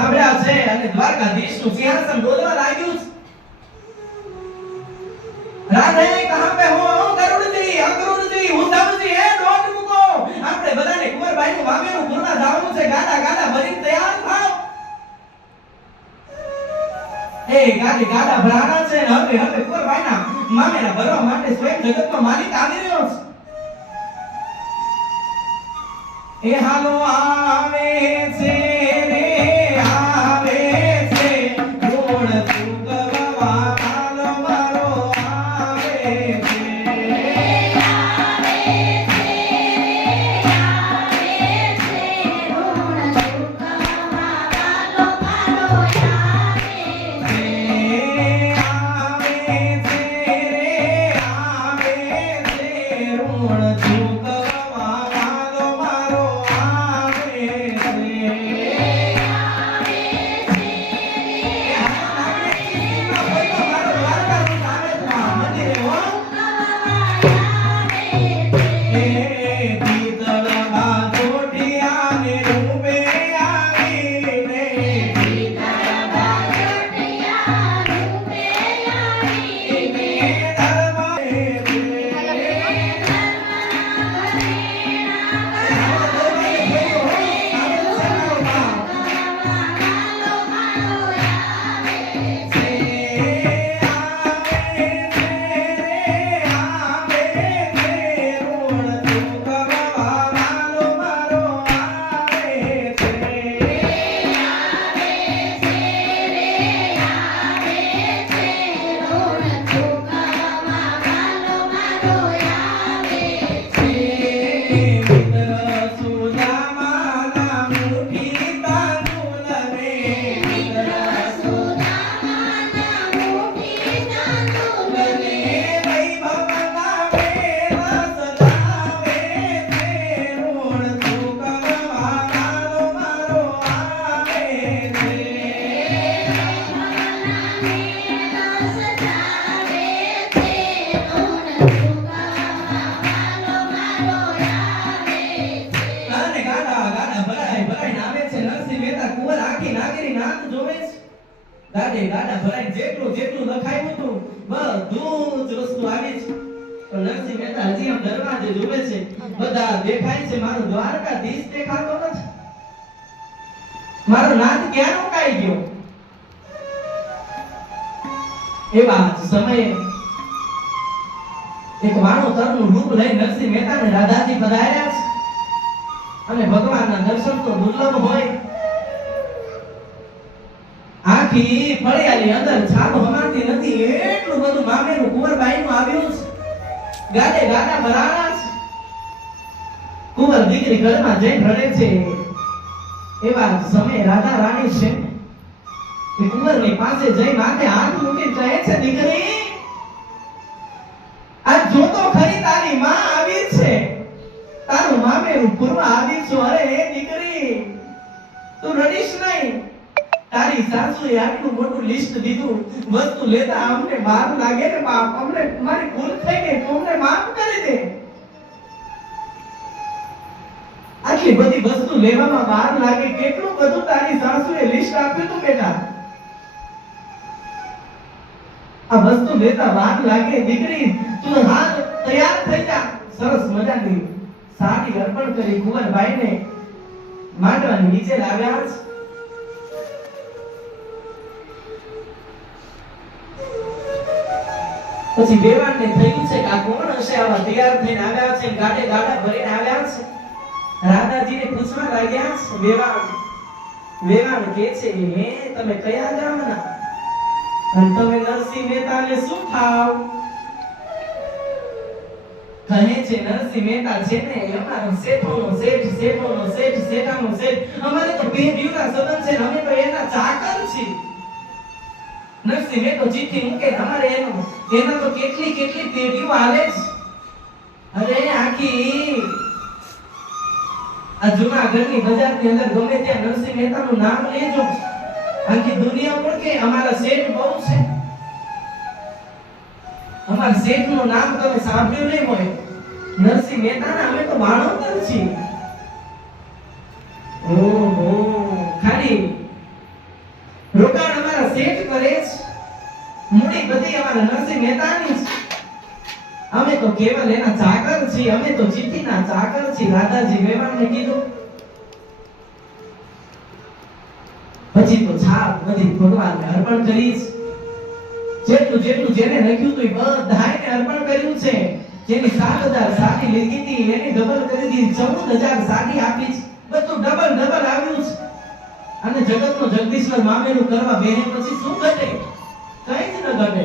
સાંભળ્યા છે અને દ્વારકાધીશનું સિંહાસન ડોલવા લાગ્યું છે. રાધે કહા પે હો ગરુડજી અગરુડજી ઉદ્ધવજી એ દોટ મૂકો, આપણે બધાને કુંવરબાઈનું મામેરું પૂર્ણ જવાનું છે. ગાડા ગાડા ભરીને તૈયાર થાઓ. એ ગાડા ભરાણા છે ને હવે કુંવરબાઈના મામેરા ભરવા માટે સ્વયં જગતનો માલિક આવી રહ્યો છે. એ હાલો આવે છે રે આવે છે ગુણ ચૂકવવા હાલો મારો આવે છે. ગાડા ભરાઈ જેટલું લખાયું હતું બધું જ વસ્તુ આવી છે. પણ નરસિંહ મહેતા હજી આમ દરવાજે જોવે છે. બધા દેખાય છે, મારો દ્વારકાધીશ દેખાતો નથી. મારો નાથ ક્યાં રોકાઈ ગયો? એવા જ સમયે એક વાણોતરનું રૂપ લઈ નરસિંહ મહેતા ને રાધાજી પધાર્યા છે. અને ભગવાનના દર્શન તો દુર્લભ હોય. આખી ફળિયાની અંદર છાપ હમાતી નથી એટલું બધું મામેરું કુંવરબાઈનું આવ્યું છે. ગાડે ગાડા ભરાણા છે. કુંવર દીકરી ઘરમાં જઈને રડે છે. એવા સમયે રાધા રાણી છે એ કુંવરની પાસે જઈ માથે હાથ મૂકીને કહે છે, દીકરી આ જોતો ખરી તારી માં આવી છે, તારું મામેરું પૂરવા આવી છું. અરે એ દીકરી તું રડીશ નહીં. તારી સાસુએ આટલું મોટું લિસ્ટ દીધું, વસ્તુ લેતા અમને વાર લાગે ને બાપ, અમને મારી ભૂલ થઈ ગઈ, તું અમને માફ કરી દે. આટલી બધી વસ્તુ લેવામાં વાર લાગે, કેટલું બધું તારી સાસુએ લિસ્ટ આપ્યું તું બેટા. આ વસ્તુ લેતા વાર લાગે, દીકરી તું હાથ તૈયાર થઈ જા. સરસ મજાની સાડી અર્પણ કરી કુંવરબાઈને માંડવાની નીચે લાવ્યા છે. પછી વેવાણને થયું છે કે આ કોણ હશે, આવા તૈયાર થઈને આવ્યા છે, ગાડે ગાડા ભરીને આવ્યા છે. રાધાજીને પૂછવા લાગ્યા છે. વેવાણ કહે છે, હે તમે કયા ગામના અને તમે નરસિંહ મહેતાને શું થાવ? કહે છે નરસિંહ મહેતા છે ને અમારો શેઠોનો શેઠ, શેઠોનો શેઠ, શેઠાનો શેઠ. અમારે તો પેઢીઓના સંબંધ છે, અમે તો એના ચાકર છીએ. નરસિંહ મહેતો ચિઠ્ઠી મૂકે, અમારે એના તો કેટલી પેઢીઓ આવે છે. અરે આખી આ જૂનાગઢની બજારની અંદર ગમે ત્યાં નરસિંહ મહેતાનું નામ લેજો, આખી દુનિયા ઓળખે અમારા શેઠ બહુ છે. અમારા શેઠનું નામ તમે સાંભળ્યું નહીં હોય, નરસિંહ મહેતાના અમે તો વાણોતર છીએ. ઓહો, ખાલી રોકાણ અમારા શેઠ કરે છે, મૂડી બધી અમારા નરસિંહ મહેતાની છે. અમે તો કેવલ એના ચાકર છીએ, અમે તો ચિઠ્ઠીના ચાકર છીએ. રાધાજી વેવાણને કીધું. પછી તો છાપ બધી ભગવાનને અર્પણ કરીશ. જેટલું જેટલું જેને લખ્યું હતું એ બધાને અર્પણ કર્યું છે. જેની 7000 સાડી લીધી હતી એની ડબલ કરી દીધી, 14000 સાડી આપી છે. બધું ડબલ ડબલ આવ્યું છે. અને જગતનો જગદીશ્વર મામેરું કરવા બેહે પછી શું ઘટે? કંઈ જ ન ઘટે.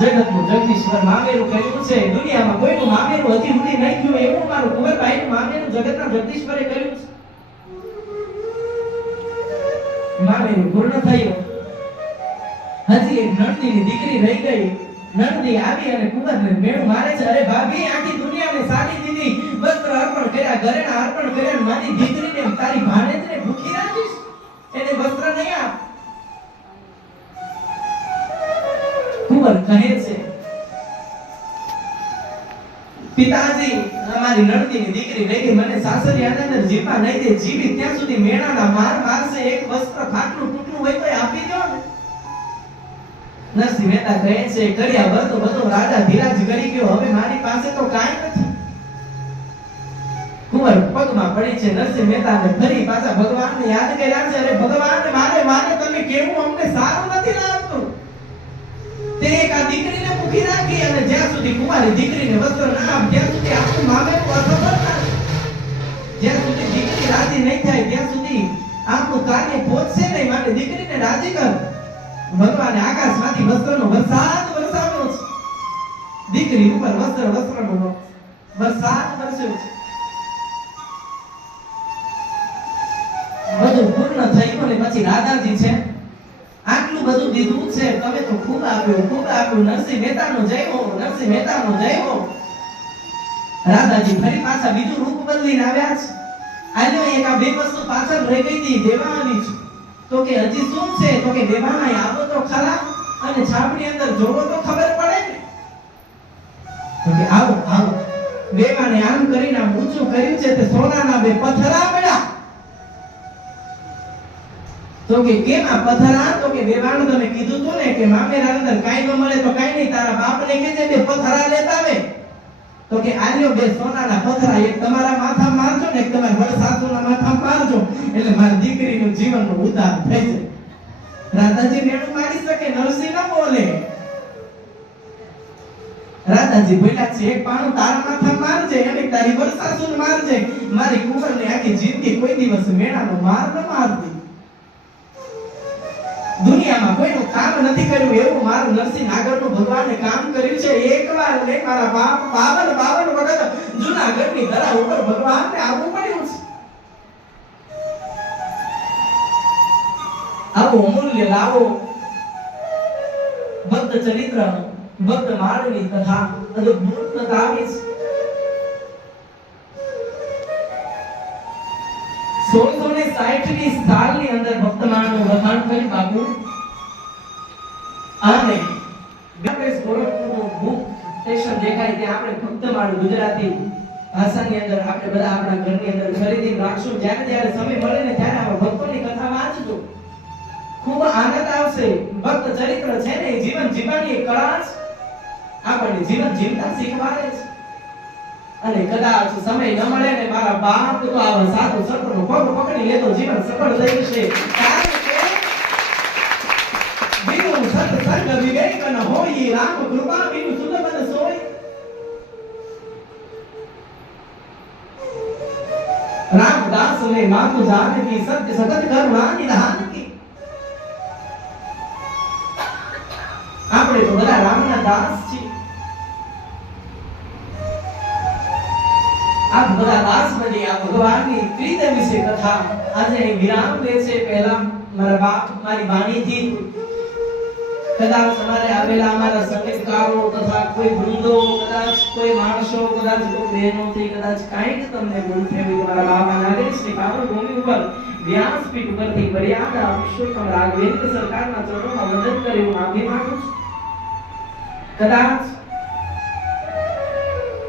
જગતનું જગદીશ્વર મામેરું કર્યું છે. દુનિયામાં કોઈનું મામેરું હજી સુધી નહીં થયું એવું મારું કુંવરબાઈનું મામેરું જગતના જગદીશ્વરે કર્યું છે. મામેરું પૂર્ણ થયું. હજી એક નણંદીની દીકરી રહી ગઈ. નણંદી આવી અને કુંવરને મેળું મારે છે. અરે ભાભી, આખી દુનિયાને સાડી દીધી, વસ્ત્ર અર્પણ કર્યા, ઘરેણા અર્પણ કર્યા, મારી દીકરીને તારી ભાણેજને ભૂખી રાખીશ, એને વસ્ત્ર નહીં આપ. કુંવર કહે છે, પિતાજી, અમારી નણંદીની દીકરી રહી ગઈ, મને સાસરિયાને અંદર જીવવા નહીં દે. જીવી ત્યાં સુધી મેણાના માર મારશે. એક વસ્ત્ર ફાટલું તૂટલું હોય તો આપી દો ને. નરસિંહ મહેતા કહે છે, કર્યા બધો બધો રાજા ધીરાજ કરી ગયો, હવે મારી પાસે તો કાંઈ નથી. કુંવર પગમાં પડી છે. નરસિંહ મહેતાને ફરી પાછા ભગવાનને યાદ કર્યા છે. અરે ભગવાન, મારે તમે કેવું અમને સારું નથી લાગતું. તે એક આ દીકરીને ભૂખી રાખી અને જ્યાં સુધી કુંવારી દીકરીને વસ્ત્ર ના આપ ત્યાં સુધી આખું મામેરું અસફળ થાય. જ્યાં સુધી દીકરી રાજી નહીં થાય ત્યાં સુધી આપણું કાર્ય પહોંચશે નહીં. માટે દીકરીને રાજી કર. ભગવાને આકાશમાંથી વસ્ત્રનો વરસાદ વરસાવ્યો છે. દીકરી ઉપર વસ્ત્રનો વરસાદ વરસ્યો છે. બધું પૂર્ણ થયું ને પછી રાધાજી છે, આટલું બધું દીધું છે, તમે તો ખૂબ આપ્યું. નરસિંહ મહેતાનો જય હો, નરસિંહ મહેતાનો જય હો. રાધાજી ફરી પાછા બીજું રૂપ બદલીને આવ્યા છે. આલ્યો એક આ બે વસ્તુ પાછળ રહી ગઈ હતી, દેવા આવી છું. તો કે હજી શું છે? તો કે દેવાના આવો તો ખરા અને છાપની અંદર જોવો તો ખબર પડે ને. તો કે આવો. દેવાને આમ કરીને આમ ઊંચું કર્યું છે તે સોનાના બે પથરા મળ્યા. તો કે કેમ આ પથરા? તો કે દેવાને તમે કીધું તો ને કે મામેરા અંદર કાઈ ન મળે તો કાઈ નહીં, તારા બાપને કહેજે બે પથરા લેતા આવે. તો કે આલ્યો બે સોનાના પથરા, એક તમારા માથા મારજો ને એક તમારા વડ સાસુના માથા મારજો, એટલે મારી દીકરીનું જીવનનો ઉદ્ધાર થઈ જાય. રાધાજી મેળું મારી શકે, નરસિંહ ન બોલે. રાધાજી બોલ્યા છે, એક પાણું તારા માથા મારજે અને તારી વડ સાસુને મારજે, મારી કુંવરને આખી જિંદગી કોઈ દિવસ મેળાનો માર ન મારતી. દુનિયામાં કોઈનું કામ નથી કર્યું એવું મારું નરસિંહ નાગરનું ભગવાને કામ કર્યું છે. એકવાર ને મારા બાપ 52 વખત જૂનાગઢની ધરા ઉપર ભગવાનને આવવું પડ્યું છે. આવો અમૂલ્ય લાવો ભક્ત ચરિત્ર, ભક્ત માળની કથા, અદ્ભુત કથા આવી છે. 1660ની સાલની અંદર ભક્તમાળનું વખાણ કરી બાપુ. અને ગણેશ ગોરખપુરનું બુક સ્ટેશન દેખાય ત્યાં આપણે ભક્તમાળ ગુજરાતી ભાષાની અંદર આપણે બધા આપણા ઘરની અંદર ખરીદી રાખશું. જ્યારે સમય મળે ને ત્યારે આવા ભક્તોની કથા વાંચજો, ખૂબ આનંદ આવશે. ભક્ત ચરિત્ર છે ને જીવન જીવવાની એક કળા છે, આપણને જીવન જીવતા શીખવાડે છે. અને કદાચ સમય ન મળે ને મારા બાપ તો આવા સાધુ સંતનો પગ પકડી લેતો જીવન સફળ થઈ જશે. કારણ કે વિનું સત્સંગ વિવેક ન હોય, રામ કૃપા વિનું સુલભ ન સોય. રામદાસ ને માતુ જાનકી સત્ય સતત કરુણા નિધાન કી. આપણે તો બધા રામના દાસ છીએ. આ બધા દાસ બની આ ભગવાનની પ્રીત વિશે કથા આજે વિરામ લે છે. પહેલા મારા બાપ મારી વાણીથી કદાચ તમારે આવેલા અમારા સંગીતકારો તથા કોઈ વૃંદો, કદાચ કોઈ માણસો, કદાચ કોઈ બહેનોથી કદાચ કાંઈક તમને ભૂલ થઈ હોય, તમારા બાબા નાગરિક શ્રી પાવન ભૂમિ ઉપર વ્યાસપીઠ ઉપરથી મર્યાદા પુરુષોત્તમ રાઘવેન્દ્ર સરકારના ચરણોમાં વંદન કરી હું માફી માંગુ છું. કદાચ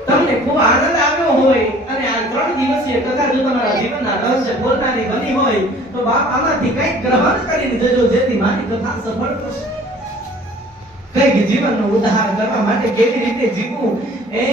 તમને ખૂબ આનંદ આવ્યો હોય અને આ 3 દિવસીય કથા જો તમારા જીવનના રહસ્ય બોલનારી બની હોય તો બાપ આમાંથી કંઈક ગ્રહણ કરીને જજો જેથી મારી કથા સફળ થશે. કંઈક જીવનનો ઉદ્ધાર કરવા માટે કેવી રીતે જીવવું એ